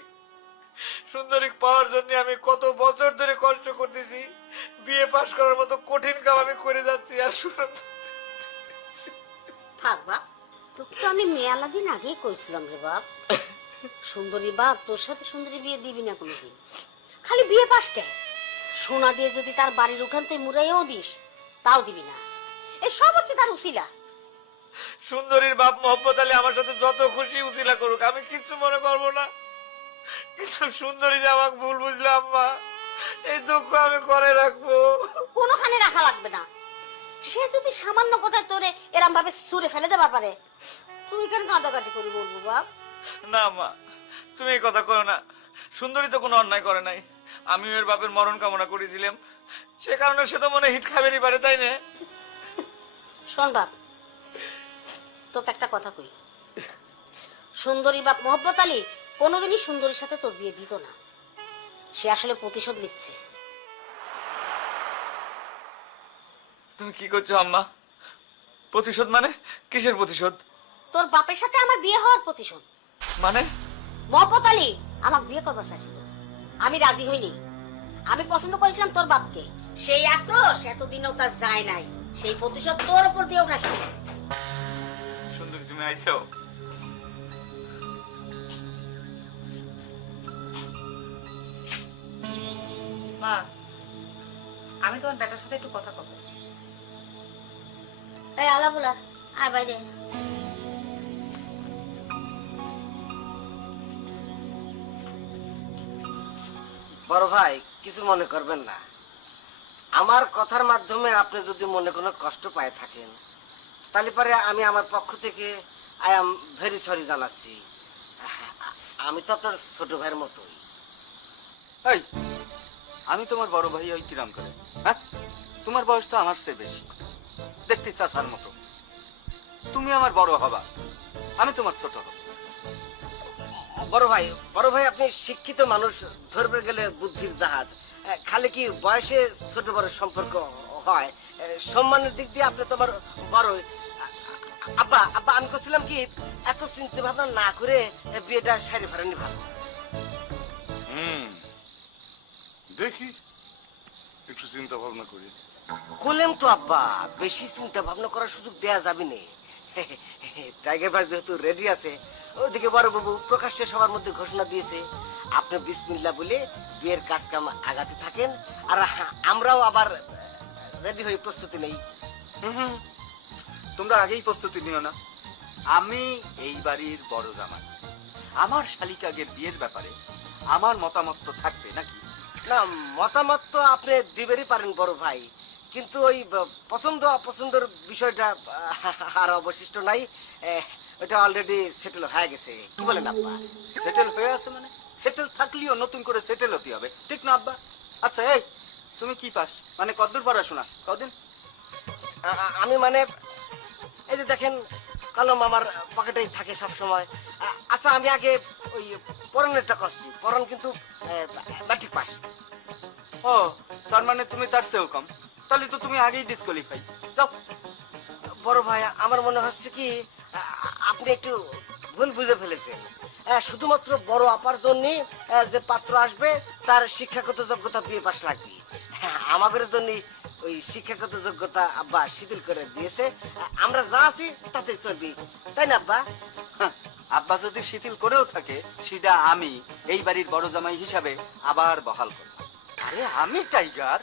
সুন্দরী পাওয়ার জন্য আমি কত বছর ধরে কষ্ট করতেছি, বিয়ে পাশ করার মতো কঠিন কাজ আমি করে যাচ্ছি। আর থাক বাপ, তোকে তো আমি মেলা দিন আগেই কইছিলাম রে বাপ, সুন্দরী বাপ তোর সাথে সুন্দরী বিয়ে দিবি না কোনোদিন। খালি বিয়ে পাস কে, সোনা দিয়ে যদি তার বাড়ির উঠান তুই মুড়াইও দিস তাও দিবি না। এই সব হচ্ছে তার উসিলা। সুন্দরীর বাপ মোহাম্মদ আলী আমার সাথে যত খুশি উছিলা করুক, আমি কিচ্ছু মনে করবো না। কিন্তু সুন্দরী যে আমাকে ভুল বুঝলে আম্মা, এই দুঃখ আমি করে রাখবো। কোনোখানে রাখা লাগবে না। সে যদি সামান্য কথায় তোরে এরম ভাবে ছুঁড়ে ফেলে দেবার পারে, তুই কেন কাঁদাকাটি করি বলবো বাপ? না মা, তুমি এই কথা কও না। সুন্দরী তো কোনো অন্যায় করে নাই, আমি এর বাপের মরণ কামনা করেছিলাম, সে কারণে সে তো মনে হিট খাবেরই পারে, তাই না? শোন বাপ, তোকে একটা কথা কই, সুন্দরীর বাপ মোহাম্মদ আলী কোনোদিনই সুন্দরীর সাথে তোর বিয়ে দিত না। সে আসলে প্রতিশোধ নিচ্ছে। তুমি কি করছো আম্মা? প্রতিশোধ মানে? কিসের প্রতিশোধ? তোর বাপের সাথে আমার বিয়ে হওয়ার প্রতিশোধ। মানে? মোহাম্মদ আলী আমাকে বিয়ে করবার চাইছিল, আমি রাজি হইনি। আমি পছন্দ করেছিলাম তোর বাপকে, সেই আক্রোশ এতদিনও তার যায় নাই, সেই প্রতিশোধ তোর উপর দিয়ে উঠাচ্ছে। সুন্দরী তুমি আইছো? মা, আমি তোমার বেটার সাথে একটু কথা কব। এই আলা বলা, আয় বাইরে। বড় ভাই, কিছু মনে করবেন না। আমার কথার মাধ্যমে আপনি যদি মনে কোনো কষ্ট পায় থাকেন, তাহলে পরে আমি আমার পক্ষ থেকে আই এম ভেরি সরি জানাচ্ছি। আমি তো আপনার ছোট ভাইয়ের মতোই। এই, আমি তোমার বড় ভাই ওই কিরাম করে? হ্যাঁ, তোমার বয়স তো আমার চেয়ে বেশি, দেখতে চাচার মতো। তুমি আমার বড় হবা, আমি তোমার ছোট হব। বড় ভাই আপনি শিক্ষিত মানুষ, ধরবে গেলে বুদ্ধির জাহাজ। খালি কি বয়সে ছোট বড় সম্পর্ক হয়, সম্মানের দিক দিয়ে আপনি তোমার বড়। আব্বা আব্বা আমি করছিলাম কি, এত চিন্তা ভাবনা না করে বিয়েটা সারি ফেরানি ভালো। দেখি একটু চিন্তা ভাবনা করি। বললাম তো আব্বা, বেশি চিন্তা ভাবনা করার সুযোগ দেয়া যাবে না। টাইগার ভাই যেহেতু রেডি আছে, ওইদিকে বড় বাবু প্রকাশ্যে সবার মধ্যে ঘোষণা দিয়েছে, আপনি বিসমিল্লাহ বলে বিয়ের কাজ কাম আগাতে থাকেন, আর আমরাও আবার রেডি হয়ে প্রস্তুতি নেই। তোমরা আগেই প্রস্তুতি নিও না। আমি এই বাড়ির বড় জামাই, আমার শালিকাগের বিয়ের ব্যাপারে আমার মতামত তো থাকবে নাকি? না, মতামত তো আপনি দিবেরই পারেন বড় ভাই, কিন্তু ওই পছন্দ অপছন্দের বিষয়টা আর অবশিষ্ট নাই। ওটা অলরেডি সেটেল হয়ে গেছে। কি বলেন আব্বা? সেটেল হয়ে আছে মানে? সেটেল থাকলেও নতুন করে সেটেল হতে হবে, ঠিক না আব্বা? আচ্ছা, এই তুমি কি পাস, মানে কতদূর পড়াশোনা? কদিন? আমি মানে এই যে দেখেন, কলম আমার পকেটেই থাকে সব সময়। আচ্ছা, আমি আগে ওই পড়ানোটা করছি, পড়ান কিন্তু ম্যাট্রিক পাস। ও, তার মানে তুমি তার চেয়েও কম। তাহলে তো তুমি আগেই ডিসকোয়ালিফাই। যাও। বড় ভাই, আমার মনে হচ্ছে কি আপনি একটু ভুল বুঝে ফেলেছেন। শুধুমাত্র বড় আপার জন্য যে পাত্র আসবে তার শিক্ষাগত যোগ্যতা বিয়ে পাস লাগবে। আমাদের জন্য ওই শিক্ষাগত যোগ্যতা আব্বা শিথিল করে দিয়েছে। আমরা যা আছি তাতে চলবি, তাই না আব্বা? হ্যাঁ, আব্বা যদি শিথিল করেও থাকে, সেটা আমি এই বাড়ির বড় জামাই হিসাবে আবার বহাল করব। আরে আমি টাইগার,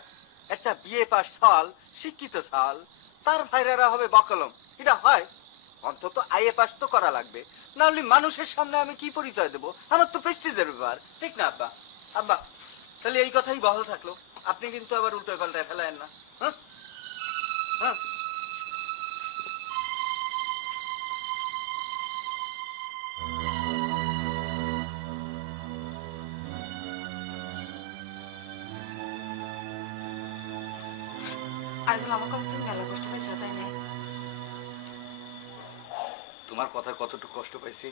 একটা বিয়ে পাস সাল, শিক্ষিত সাল, তার ভাইরারা হবে বকলম। এটা হয়? অন্তত আইএ পাস তো করা লাগবে, না হলে মানুষের সামনে আমি কি পরিচয় দেবো? আমার তো প্রেস্টিজের ব্যাপার, ঠিক না আব্বা? আব্বা, তাহলে এই কথাই বহাল থাকলো। আপনি কিন্তু আবার উল্টো পাল্টায় ফেলায়েন না। হ্যাঁ হ্যাঁ। আইজল, আমার কথা তুমি মেলা কষ্ট পাইছো, তাই না? তোমার কথা কতটুকু কষ্ট পাইছি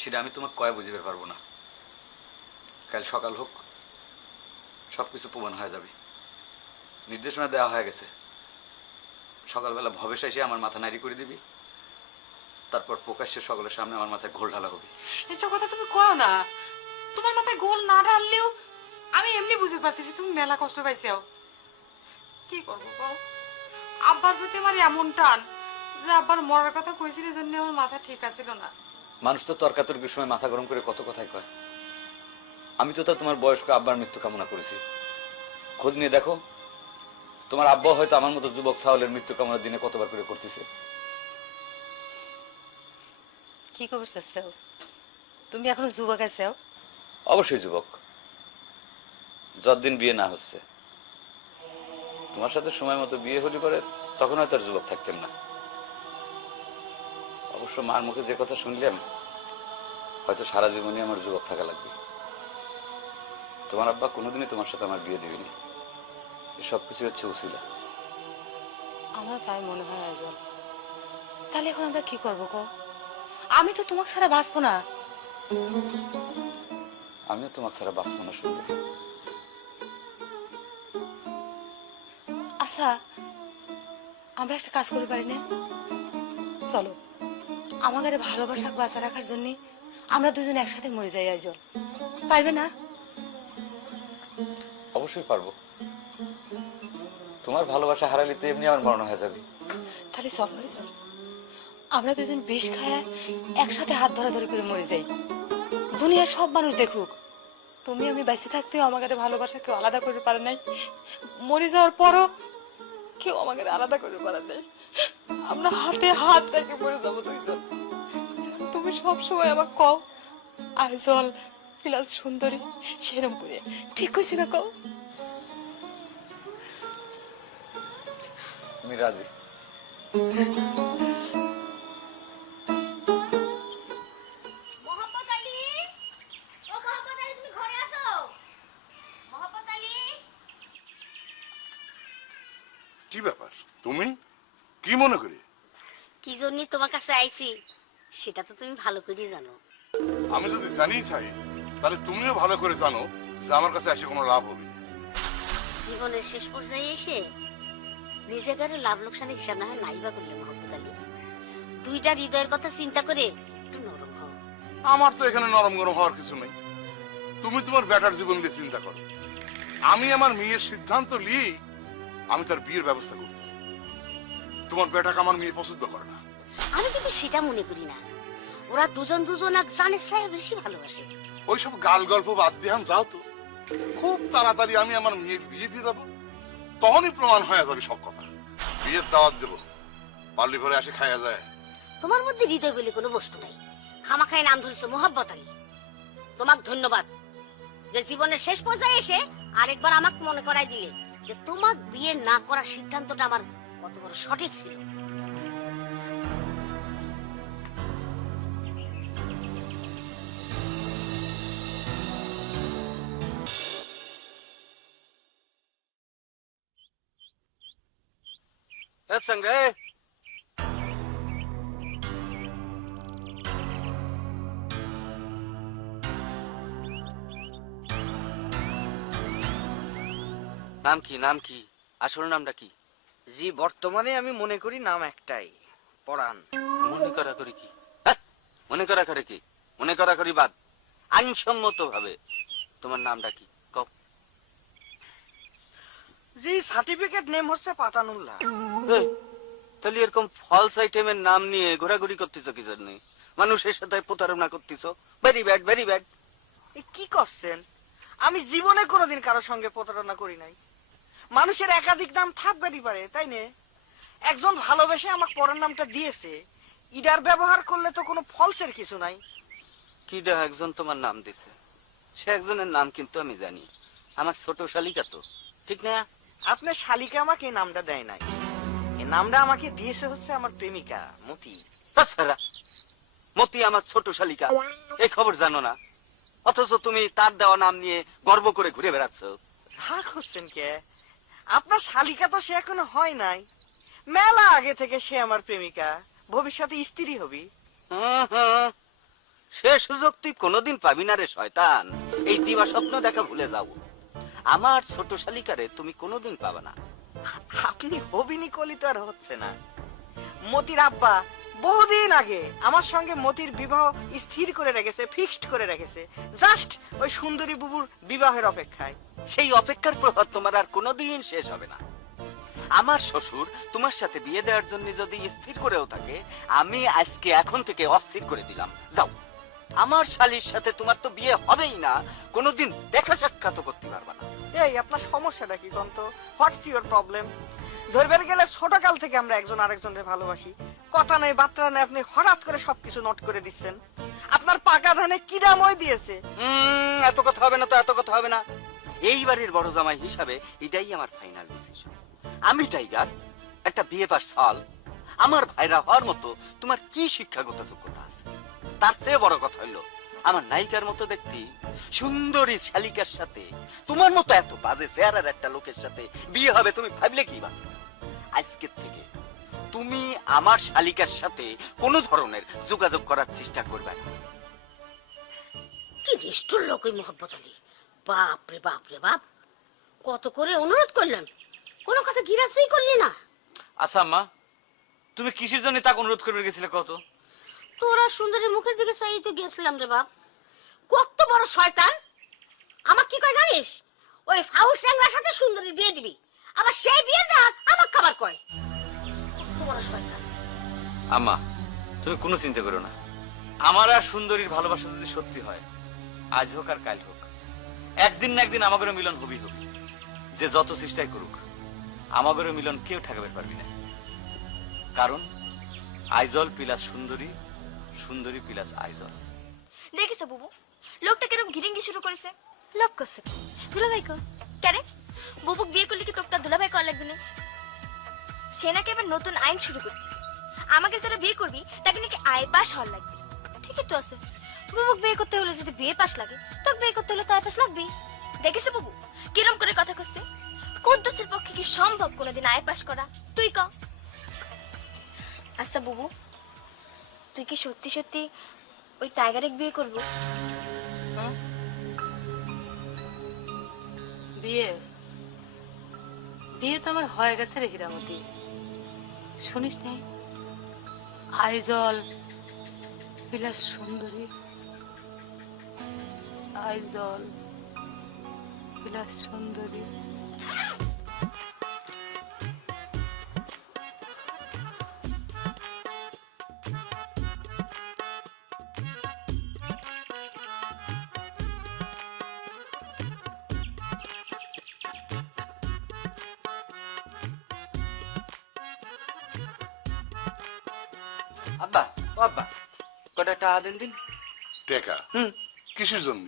সেটা আমি তোমাকে কয়ে বুঝিয়ে পারবো না। কাল সকাল হোক, সবকিছু প্রমাণ হয়ে যাবে। নির্দেশনা দেওয়া হয়ে গেছে। সকালবেলা ভবেশ এসে আমার মাথা নাড়ি করে দিবি, তারপর প্রকাশ্যে সকলের সামনে আমার মাথায় ঘোল ঢালা হবে। এসব কথা তুমি করো না। তোমার মাথায় গোল না ঢাললেও আমি এমনি বুঝতে পারতেছি তুমি মেলা কষ্ট পাইছো। কি করবো বল, আব্বার প্রতি আমার এমন টান যে আব্বার মরার কথা কইছিল জন্য আমার মাথা ঠিক আছিল না। মানুষ তো তর্কাতর্কির সময় মাথা গরম করে কত কথাই কয়। আমি তো তোমার বয়স্ক আব্বার মৃত্যু কামনা করেছি। খোঁজ নিয়ে দেখো, তোমার আব্বা হয়তো আমার মতো যুবক সাওলের মৃত্যু কামনা দিনে কতবার করে করতেছে। কি খবর চাচ্ছো? তুমি এখনো যুবক আছো? অবশ্যই যুবক, যতদিন বিয়ে না হচ্ছে। তোমার সাথে সময় মতো বিয়ে হলে পরে তখন হয়তো আর যুবক থাকতেন না। অবশ্য মার মুখে যে কথা শুনলাম, হয়তো সারা জীবনই আমার যুবক থাকা লাগবে। তোমার আব্বা কোনোদিনই তোমার সাথে আমার বিয়ে দিবেনি। সবকিছু হচ্ছে উসিলা। আমার তাই মনে হয় আইজল। তাহলে এখন আমরা কি করবো কও? আমি তো তোমাকে ছাড়া বাঁচবো না। আমিও তোমার ছাড়া বাঁচবো না সুন্দরী। আচ্ছা, আমরা একটা কাজ করতে পারি না? চলো, আমাদের ভালোবাসা বাঁচা রাখার জন্য আমরা দুজন একসাথে মরে যাই আইজল। পারবে না? অবশ্যই পারবো। তোমার ভালোবাসা হারালে তো এমনি আমার মরণ হয়ে যাবে। তাহলে চলো আইজল, আমরা দুজন বিষ খায় একসাথে হাত ধরাধরি করে মরে যাই। দুনিয়ার সব মানুষ দেখুক তুমি আমি বেঁচে থাকতেও আমাদের ভালোবাসা কেউ আলাদা করে পারে নাই, মরে যাওয়ার পরও কেউ আমাদের আলাদা করে পারে নাই। আমরা হাতে হাত রেখে মরে যাবো দুইজন। তুমি সব সময় আমাকে কও আইজল প্লাস সুন্দরী সেরম করে, ঠিক কইছি না কও? আমি রাজি। মোহাম্মদ আলী, ও মোহাম্মদ আলী, তুমি ঘরে আসো। মোহাম্মদ আলী, কি ব্যাপার? তুমি কি মনে করি? কি জন্য তোমার কাছে আইছি সেটা তো তুমি ভালো করে জানো। আমি যদি জানি চাই, তাহলে তুমিও ভালো করে জানো যে আমার কাছে এসে কোনো লাভ হবে না। জীবনের শেষ পর্যায়ে এসে নিজেদের লাভ লোকসানের হিসাব না হয় নাইবা করলে মোহাম্মদ আলী, দুইটা হৃদয়ের কথা চিন্তা করে একটু নরম হও। আমার তো এখানে নরম গরম হওয়ার কিছু নেই। তুমি তোমার বেটার জীবন নিয়ে চিন্তা করো, আমি আমার মেয়ের সিদ্ধান্ত নিয়েই আমি তার বিয়ের ব্যবস্থা করতেছি। তোমার বেটাকে আমার মেয়ে পছন্দ করে না। আমি কিন্তু সেটা মনে করি না, ওরা দুজন দুজন এক জানের চেয়ে বেশি ভালোবাসে। ওইসব গাল গল্প বাদ দিয়ে যাও তো। খুব তাড়াতাড়ি আমি আমার মেয়ের বিয়ে দিয়ে দেবো, তখনই প্রমাণ হয়ে যাবে সব কথা। বিয়ের দাওয়াত দেবো, পাল্লি ভরে আসে খাইয়া যায়। তোমার মধ্যে হৃদয় বলে কোনো বস্তু নাই, খামাখাই নাম ধরেছো মোহাম্মদ আলী। তোমাক ধন্যবাদ যে জীবনের শেষ পর্যায়ে এসে আরেকবার আমাকে মনে করাই দিলে যে তোমাক বিয়ে না করার সিদ্ধান্তটা আমার কত বড় সঠিক ছিল। সঙ্গে নাম কি? নাম কি? আসল নামটা কি? জি, বর্তমানে আমি মনে করি নাম একটাই, পরাণ। মনে করা করি কি? হ্যাঁ, মনে করা করে কি? মনে করা করি বাদ, আইনসম্মত ভাবে তোমার নামটা কি কও? জি, সার্টিফিকেট নেম হচ্ছে পাতানুল্লাহ। এই, তাহলে এরকম ফলস আইটেমের নাম নিয়ে ঘোরাঘুরি করতেছো কি জন্য? মানুষের সাথে প্রতারণা করতেছো। Very bad, very bad. এ কি করছেন? আমি জীবনে কোনোদিন কারোর সঙ্গে প্রতারণা করি নাই। মানুষের একাধিক নাম থাকবেই পারে, তাই না? একজন ভালোবেসে আমাকে পরের নামটা দিয়েছে, ইডার ব্যবহার করলে তো কোনো ফলসের কিছু নাই। কিডা একজন তোমার নাম দিছে? সে একজনের নাম কিন্তু আমি জানি, আমার ছোট শালিকা তো, ঠিক না? আপনার শালিকা আমাকে এই নামটা দেয় নাই, এই নামটা আমাকে দিয়েছে হচ্ছে আমার প্রেমিকা মতি। তাছাড়া মতি আমার ছোট শালিকা, এই খবর জানো না? অথচ তুমি তার দেওয়া নাম নিয়ে গর্ব করে ঘুরে বেড়াচ্ছ। রাগ হচ্ছেন কে? আপনার শালিকা তো সে এখনো হয় নাই, মেলা আগে থেকে সে আমার প্রেমিকা, ভবিষ্যতে স্ত্রী হবি। সে সুযোগ তুই কোনোদিন পাবি না রে শয়তান। এই দিবা স্বপ্ন দেখা ভুলে যাও। আমার ছোট শালিকারে তুমি কোনোদিন পাবে না। আপনি হবিনি কলি তো আর হচ্ছে না। মতির আব্বা বহুদিন আগে আমার সঙ্গে মতির বিবাহ স্থির করে রেখেছে, ফিক্সড করে রেখেছে, জাস্ট ওই সুন্দরী বুবুর বিবাহের অপেক্ষায়। সেই অপেক্ষার প্রহর তোমার আর কোনোদিন শেষ হবে না। আমার শ্বশুর তোমার সাথে বিয়ে দেওয়ার জন্য যদি স্থির করেও থাকে, আমি আজকে এখন থেকে অস্থির করে দিলাম। যাও, আমার শালীর সাথে তোমার তো বিয়ে হবেই না, কোনোদিন দেখা সাক্ষাৎ করতে পারবা না। এই আপনার সমস্যাটা কি কন্ত? What's your problem? ধরবেন গেলে ছোটকাল থেকে আমরা একজন আরেকজনের ভালোবাসি, কথা নেই বার্তা নেই, আপনি হঠাৎ করে সবকিছু নোট করে দিচ্ছেন। আপনার পাকা ধানে কি দাম ওই দিয়েছে? এত কথা হবে না তো, এত কথা হবে না। এই বাড়ির বড় জামাই হিসাবে এটাই আমার ফাইনাল ডিসিশন। আমি টাইগার, একটা বিয়ে পাস সাল, আমার ভাইরা হওয়ার মতো তোমার কি শিক্ষাগত যোগ্যতা আছে? তার চেয়ে বড় কথা হইলো, আমার নায়িকার মতো দেখতে সুন্দরী শালিকার সাথে তোমার মতো এত বাজে চেহারার একটা লোকের সাথে বিয়ে হবে তুমি ভাবলে কি ভাবে? আজকের থেকে তুমি আমার শালিকার সাথে কোনো ধরনের যোগাযোগ করার চেষ্টা করবে না। কি নিষ্ঠুর লোক ওই মোহাম্মত আলী! বাপ রে বাপ রে বাপ! কত করে অনুরোধ করলাম, কোনো কথা গিরাসই করলি না। আচ্ছা আম্মা, তুমি কিসের জন্য তাকে অনুরোধ করে গেছিলে কত? তোরা সুন্দরীর মুখের দিকে চাই তো গেছিলাম রে বাপ। কত বড় শয়তান! আমার কি কয় জানিস? ওই ফাউল স্যাংরার সাথে সুন্দরীর বিয়ে দিবি, আবার সেই বিয়ে না আমার খাবার কয়। কত বড় শয়তান! আম্মা, তুমি কোনো চিন্তা করো না। আমার আর সুন্দরীর ভালোবাসা যদি সত্যি হয়, আজ হোক আর কাল হোক, একদিন না একদিন আমাদের মিলন হবেই হবে। যে যত চেষ্টাই করুক, আমাদের মিলন কেউ ঠেকাবে পারবি না। কারণ আইজল প্লাস সুন্দরী, সুন্দরী প্লাস আইজল। দেখিস বুবু, লোকটা কেরম ঘিরিঙ্গি শুরু করেছে। লোক করছে দুলাভাই কো কেন? বুবুক বিয়ে করলে কি তোকে তার দুলাভাই করা লাগবে না? সে নাকি এবার নতুন আইন শুরু করতেছে, আমাকে যারা বিয়ে করবি তাকে নাকি আয় পাস হওয়ার লাগবে। ঠিকই তো আছে, বুবুক বিয়ে করতে হলে যদি বিয়ে পাস লাগে, তোকে বিয়ে করতে হলে তো আয় পাস লাগবেই। দেখিস বুবু কিরম করে কথা করছে। কুদ্দুসের পক্ষে কি সম্ভব কোনোদিন আয় পাস করা? তুই ক। আচ্ছা বুবু, তুই কি সত্যি সত্যি ওই টাইগারে বিয়ে করবো? বিয়ে বিয়ে তো আমার হয়ে গেছে রে হীরামতি। শুনিস নি, আইজল বিলাস সুন্দরী, আইজল বিলাস সুন্দরী। আব্বা, ও আব্বা, কটা টাকা দিন দিন। টেকা? কিসের জন্য?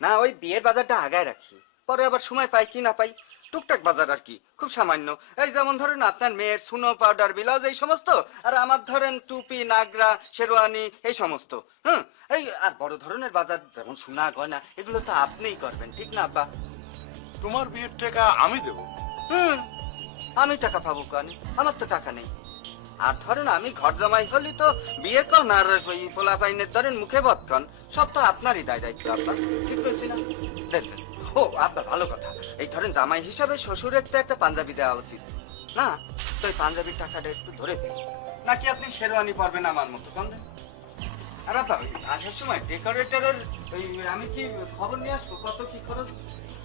না, ওই বিয়ের বাজারটা আগায় রাখি, পরে আবার সময় পাই কি না পাই, টুকটাক বাজার আর কি, খুব সামান্য। এই যেমন ধরেন আপনার মেয়ের সুনো, পাউডার, ব্লাউজ এই সমস্ত, আর আমার ধরেন টুপি, নাগরা, শেরওয়ানি এই সমস্ত। এই আর বড় ধরনের বাজার যেমন সোনা, গয়না, এগুলো তো আপনিই করবেন, ঠিক না আব্বা? তোমার বিয়ের টাকা আমি দেবো? আমি টাকা পাবো কেন? আমার তো টাকা নেই। আর ধরেন আমি ঘর জামাই হলি তো বিয়ে কন আর ওই পোলা পাইনের ধরেন মুখে বৎকন, সব তো আপনারই দায় দায়িত্ব আব্বা, ঠিক কইছি না? দেখবেন। ও আব্বা, ভালো কথা, এই ধরেন জামাই হিসাবে শ্বশুরের তো একটা পাঞ্জাবি দেওয়া উচিত না? তো এই পাঞ্জাবির টাকাটা একটু ধরে দিন, নাকি আপনি শেরওয়ানি পরবেন আমার মতো? কম দেন। আর আব্বা, ওই আসার সময় ডেকোরেটরের ওই আমি কি খবর নিয়ে আসবো কত কি খরচ,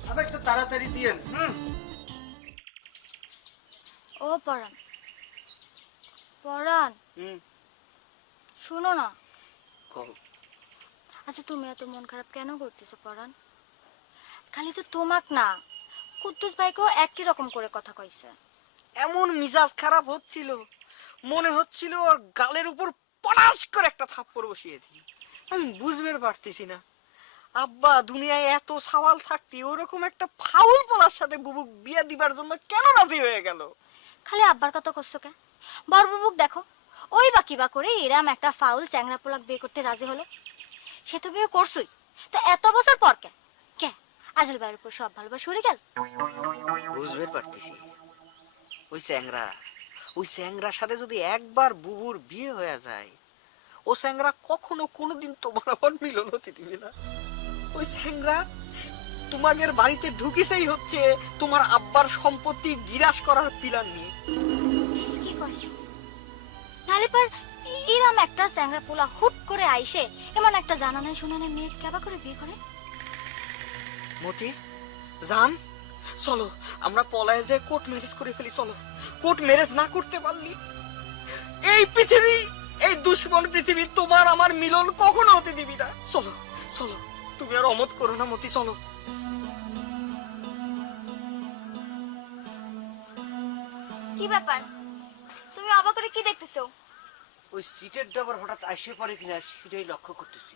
আবার একটু তাড়াতাড়ি দিয়েন। ও পরাণ, পরাণ শুনো না। আচ্ছা তুমি এত মন খারাপ কেন করতেছো পরাণ? খালি তো তোমাক না, কুদ্দুস ভাইকেও একই রকম করে কথা কইছে। এমন মিজাজ খারাপ হচ্ছিল, মনে হচ্ছিল ওর গালের উপর পটাশ করে একটা থাপ্পড় বসিয়ে দিই। আমি বুঝতে পারতেছি না আব্বা, দুনিয়ায় এত সওয়াল থাকতে ওরকম একটা ফাউল পোলার সাথে বুবুক বিয়ে দিবার জন্য কেন রাজি হয়ে গেল? খালি আব্বার কথা করছো কে? বড় বুবুক দেখো, ওই বাকি বা করে এরাম একটা ফাউল চ্যাংরা পোলাক বিয়ে করতে রাজি হলো। সে তো বিয়ে করছই, তো এত বছর পর কে কে আজল ভাইয়ের উপর সব ভালোবাসা উড়ে গেল? বুঝতে পারতেছি, ওই স্যাংরার সাথে যদি একবার বুবুর বিয়ে হয়ে যায়, ও স্যাংরা কখনো কোনোদিন তোমার আবার মিলন হতে দিবে না। ওই স্যাংরা তোমাদের বাড়িতে ঢুকিছেই হচ্ছে তোমার আব্বার সম্পত্তি গিরাস করার প্ল্যান নিয়ে। ঠিকই কইছো। নালে পর এরম একটা স্যাংরা পোলা হুট করে আইসে এমন একটা জানা নাই শোনা নাই মেয়ে কেবা করে বিয়ে করে? মতি জান, চলো আমরা পলায় যে কোর্ট ম্যারেজ করে ফেলি। চলো, কোর্ট ম্যারেজ না করতে পারলি এই পৃথিবী, এই দুশ্মন পৃথিবী তোমার আমার মিলন কখনো হতে দিবি না। চলো চলো, তুমি আর অমত করো না মতি, চলো। কি ব্যাপার, তুমি অবাক করে কি দেখতেছো? ওই সিটের ডাবার হঠাৎ আসে পড়ে কিনা সেটাই লক্ষ্য করতেছি।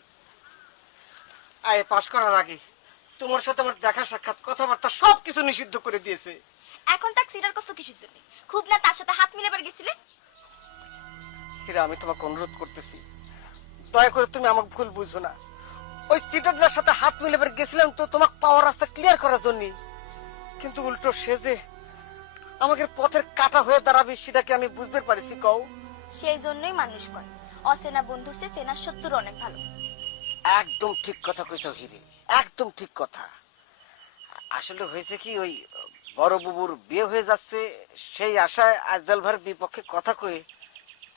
আয় পাশ করার আগে তোমার সাথে আমার দেখা সাক্ষাৎ কথাবার্তা সবকিছু নিষিদ্ধ করে দিয়েছে। এখন তাক সিটার কষ্ট কিসের জন্য? খুব না তার সাথে হাত মিলাবার গেছিলে? হীরা, আমি তোমাকে অনুরোধ করতেছি, দয়া করে তুমি আমাকে ভুল বুঝো না। ওই সিটারটার সাথে হাত মিলাবার গেছিলাম তো তোমাকে পাওয়ার রাস্তা ক্লিয়ার করার জন্য, কিন্তু উল্টো সে যে আমাকে পথের কাটা হয়ে দাঁড়াবে সেটাকে আমি বুঝতে পারছি। কও, সেই জন্যই মানুষ কয় অচেনা বন্ধুর চেয়ে চেনা শত্রুর অনেক ভালো। একদম ঠিক কথা কইছো হিরে, একদম ঠিক কথা। আসলে হয়েছে কি, ওই বড় বুবুর বিয়ে হয়ে যাচ্ছে সেই আশায় আজদাল ভাইয়ের বিপক্ষে কথা কয়ে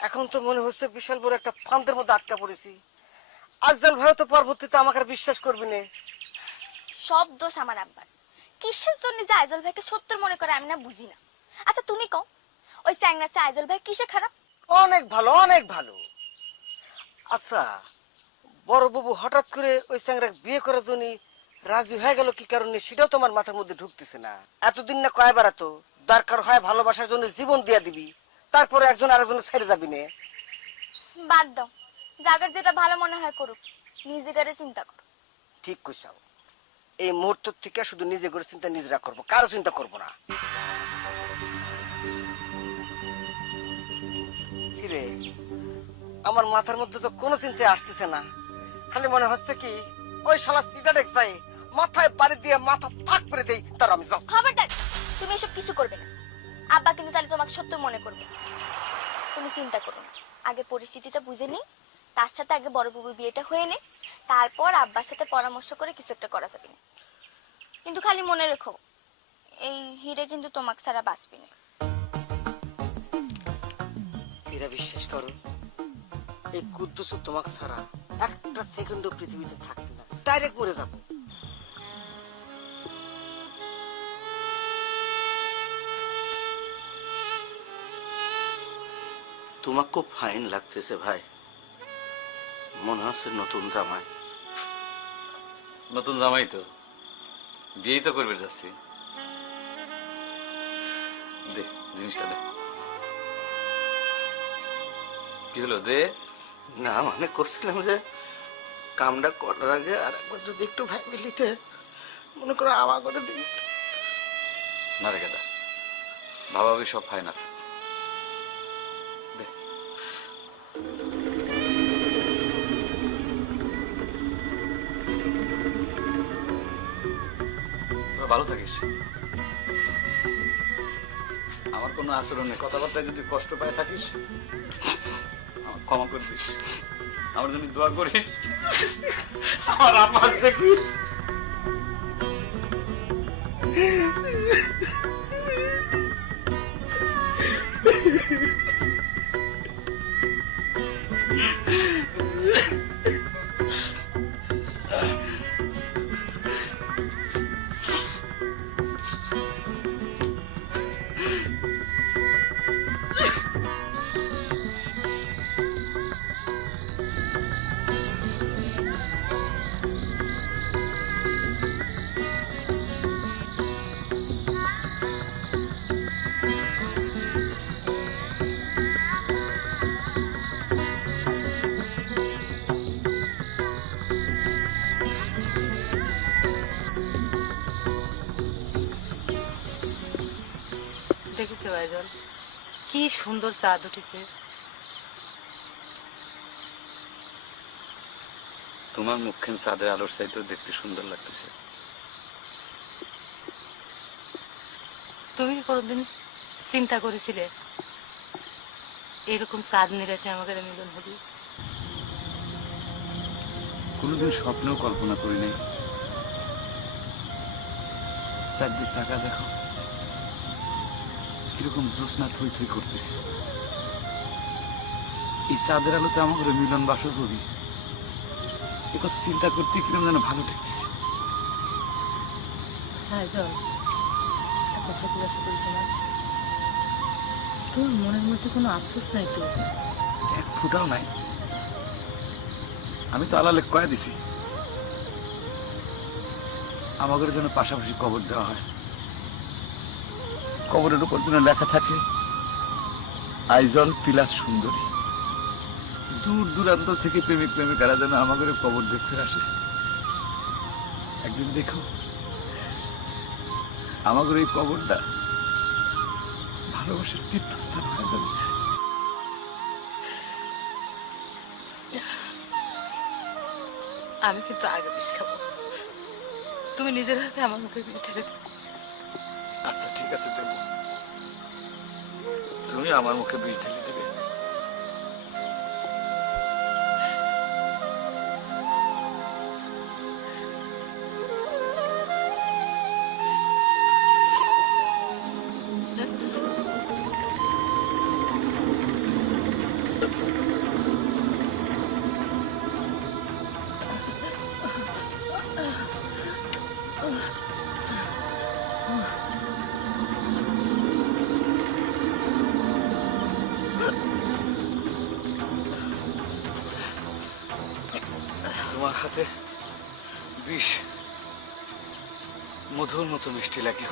এখন তো মনে হচ্ছে বিশাল বড় একটা ফান্দের মধ্যে আটকা পড়েছি। আজদাল ভাইও তো পরবর্তীতে আমাকে আর বিশ্বাস করবি না। সব দোষ আমার আব্বার। কিসের জন্য যে আইজল ভাইকে সত্তর মনে করে আমি না বুঝি না। আচ্ছা তুমি কও, ওই স্যাংনাসে আইজল ভাই কিসে খারাপ? অনেক ভালো, অনেক ভালো। আচ্ছা, বড় বাবু হঠাৎ করে ওই স্যাংরা বিয়ে করার জন্য রাজি হয়ে গেল কি কারণে সেটাও তোমার মাথার মধ্যে ঢুকতেছে না। এতদিন না কয় বেড়াতো দরকার হয় ভালোবাসার জন্য জীবন দিয়ে দিবি, তারপরে একজন আরেকজনের ছেড়ে যাবি না। বাদ দাও, জাগার যেটা ভালো মনে হয় করুক, নিজেকারে চিন্তা করো। ঠিক কইছাও, এই মুহূর্ত থেকে শুধু নিজে করে চিন্তা নিজেরা করবো, কারো চিন্তা করবো না। কিরে, আমার মাথার মধ্যে তো কোনো চিন্তা আসতেছে না, খালি মনে হচ্ছে কি ওই শালা চিটা দেখ চাই মাথায় বাড়ি দিয়ে মাথা ফাঁক করে দেই, তার আমি যাচ্ছি। খবরদার, তুমি এসব কিছু করবে না। আব্বা কিন্তু তাহলে তোমাকে সত্য মনে করবে। তুমি চিন্তা করো না, আগে পরিস্থিতিটা বুঝে নি, তার সাথে আগে বড় বাবুর বিয়েটা হয়ে নে, তারপর আব্বার সাথে পরামর্শ করে কিছু একটা করা যাবে না। কিন্তু খালি মনে রেখো, এই হিরে কিন্তু তোমাকে ছাড়া বাঁচবে না। এরা বিশ্বাস করো, এই কুদ্দুস তোমাকে ছাড়া একটা সেকেন্ডও পৃথিবীতে থাকবে না, ডাইরেক্ট মরে যাবো। তোমাকে খুব ফাইন লাগতেছে ভাই, মনে হচ্ছে নতুন জামাই। নতুন জামাই তো, বিয়েই তো করবে যাচ্ছি। দে জিনিসটা দে। কি হলো, দে। না মানে করছিলাম যে কামটা করার আগে আর একবার যদি একটু ভাবি নিতে, মনে করো আমার করে দিই। না রে গেদা, ভাবাবি সব ফাইনাল। দে। তোরা ভালো থাকিস। আমার কোনো আচরণে কথাবার্তায় যদি কষ্ট পায় থাকিস আমার ক্ষমা করে দিস, আমার জন্য দোয়া করিস, আমার আমার দেখিস। দেখেছে ভাইজান, কি সুন্দর চাঁদ উঠেছে। তোমার মুখখান চাঁদের আলোর চাইতেও দেখতে সুন্দর লাগতেছে। তুমি কি কোনোদিন চিন্তা করেছিলে এরকম চাঁদ নিরাতে আমাদের মিলন হবে? কোনোদিন স্বপ্নেও কল্পনা করি নাই চারদিক টাকা দেখো, কিরকম জ্যোৎস্না থই থই করতেছে। এই চাঁদের আলোতে আমাকে মিলন বাসর করি, এ কথা চিন্তা করতে কিরকম যেন ভালো ঠেকতেছে। সাইজল, একটা কথা জিজ্ঞাসা করবো না? তোর মনের মধ্যে কোনো আফসোস নাই তো? এক ফুটাও নাই। আমি তো আলালে কয়ে দিছি আমাদের জন্য পাশাপাশি কবর দেওয়া হয়। কবরের উপর যেন লেখা থাকে আইজল পিলাস সুন্দরী। দূর দূরান্ত থেকে প্রেমিক প্রেমিকারা যেন আমাদের কবর দেখে আসে। একদিন দেখো আমাদের এই কবরটা ভালোবাসার তীর্থস্থান হয়ে যাবে। আমি কিন্তু আগে বিষ খাবো, তুমি নিজের হাতে আমার মুখে বিষ ঢেলে দিও। আচ্ছা ঠিক আছে দেবো, তুমি আমার মুখে বিষ ঢেলে দেবে। তোমার হাতে বিষ মধুর মতো মিষ্টি লাগে।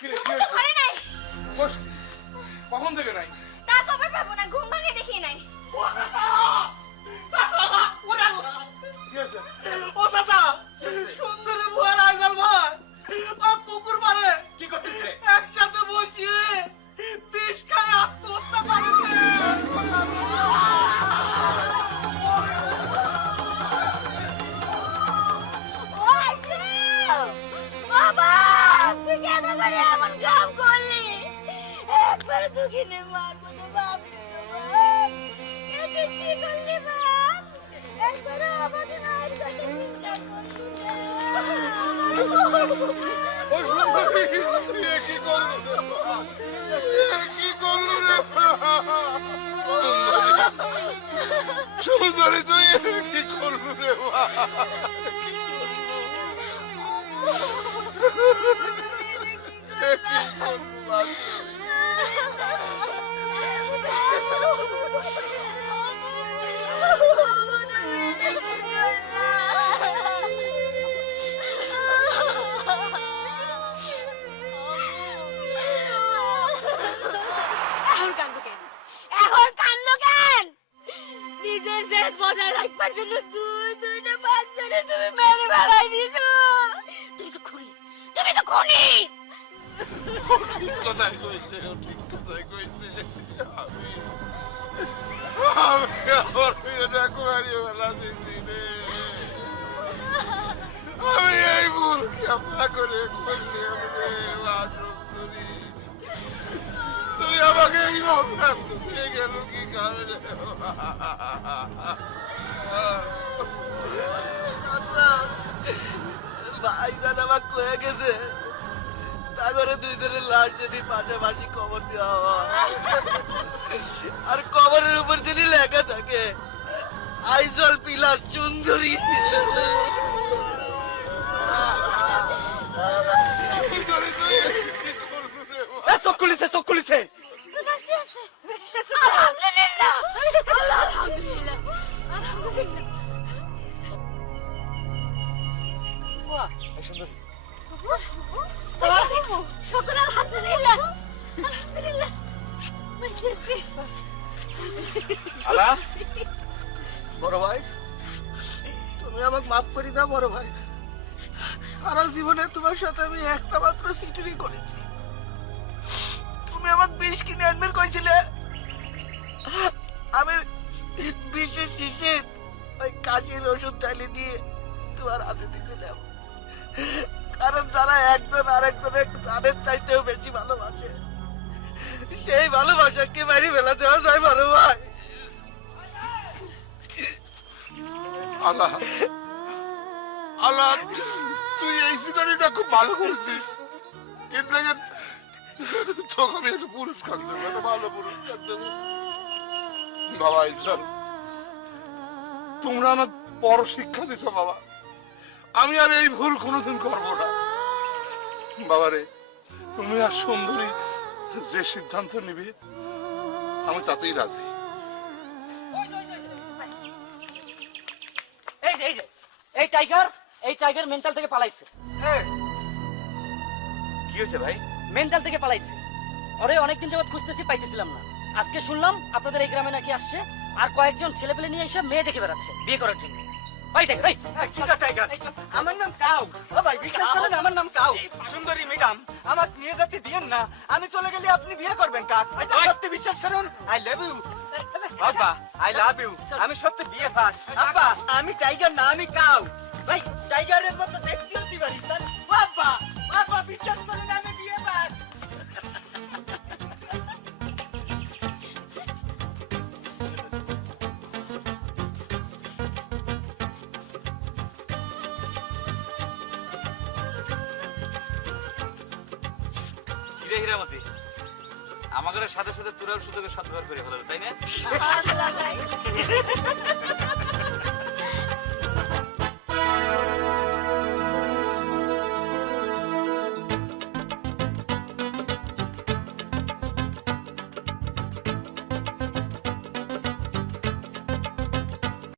কি রে, কি হয়েছে? বস, কখন থেকে নাই? তা খবর পাবো না, ঘুম ভাঙে দেখি নাই। কি হয়েছে? ও দাদা, সুন্দরী বুয়ার আইজাল ভাই আর কুকুর মারে কি করতেছে? একসাথে বসিয়ে বিষ খায় আত্মহত্যা করেছে। বাবা, তুই কেন করে এমন কাম করলি? একবার দুঃখিনে মারবো তো ভাবলি তো বাপ। তুই কি করলি বাপ? একবার আমাকে মায়ের কথা চিন্তা করলি না। ও সুন্দরী, তুই এ কি করলি রে বাবা? এ কি করলি রে বাবা? সুন্দরী, তুই এ কি করলি রে বাবা? এ কি করলি বাবা? এখন কান্দো কেন? এখন কান্দো কেন? নিজের জেদ বজায় রাখবার জন্য দুইটা বাচ্চারে তুমি মেরে বেড়াই দিছো। তুমি তো খুনি, তুমি তো খুনি। ঠিক কথাই কইছে, ও ঠিক কথাই কইছে। আমি আমার মেয়েটাকে হারিয়ে ফেলা দিয়েছি রে। আমি এই ভুল ক্ষমা করে করলাম রে মা সুন্দরী। তুই আমাকে এই রক্ত দিয়ে গেল কি কারণে? ভাইজান আমার কয়ে গেছে তা করে দুইজনের লাশ যদি পাশাপাশি কবর দেওয়া হয় আর কবরের উপর যদি লেখা থাকে আইজল পিলাস সুন্দরী। হয়েছে বেঁচে আছে আলহামদুলিল্লাহ আল্লাহ আলহামদুলিল্লাহ আলহামদুলিল্লাহ শুকর আলহামদুলিল্লাহ আলহামদুলিল্লাহ বেঁচে আছি আলা বড় ভাই তুমি আমাকে মাফ করে দাও বড় ভাই সারা জীবনে তোমার সাথে আমি একটা মাত্র সিটিরি করেছি তুমি আমাকে বিষ কিনে আনবে কইছিলে আমি বিষের শিশে ওই কাশির ওষুধ চাইলে দিয়ে তোমার হাতে দিয়েছিলাম কারণ যারা একজন আরেকজনের জানের চাইতেও বেশি ভালোবাসে সেই ভালোবাসাকে মারি ফেলা দেওয়া যায় বড় ভাই আল্লাহ আল্লাহ তুই এই সিনারিটা খুব ভালো করেছিস এর থেকে তোকে আমি একটা পুরস্কার দেবো একটা ভালো পুরস্কার দেবো বাবা ঈশ্বর তোমরা আমার বড় শিক্ষা দিছ বাবা আমি আর এই ভুল কোনোদিন করবো না বাবা রে তুমি আর সুন্দরী যে সিদ্ধান্ত নিবে আমি তাতেই রাজি এই টাইগার মেন্টাল থেকে পালাইছে কি হয়েছে ভাই? মেন্টাল থেকে পালাইছে ওরে অনেকদিন যাবত খুঁজতেছি পাইতেছিলাম না আজকে শুনলাম আপনাদের এই গ্রামে নাকি আসছে আর কয়েকজন ছেলেপেলে নিয়ে এসে মেয়ে দেখে বেড়াচ্ছে বিয়ে করার জন্য আমার নাম কাউ ও ভাই বিশ্বাস করেন আমার নাম কাউ সুন্দরী ম্যাডাম আমাকে নিয়ে যেতে দিয়েন না আমি চলে গেলে আপনি বিয়ে করবেন কাক সত্যি বিশ্বাস করুন আই লাভ ইউ বাবা আই লাভ ইউ আমি সত্যি বিয়ে পাস আব্বা আমি টাইগার না আমি কাউ ভাই টাইগারের মতো দেখতে হতে পারি স্যার বাবা বাবা বিশ্বাস করেন আমি বিয়ে পাস কিরে হীরামতি আমাদের সাথে সাথে তোরাও সুযোগের সদ্ব্যবহার করে ফেলালো তাই না?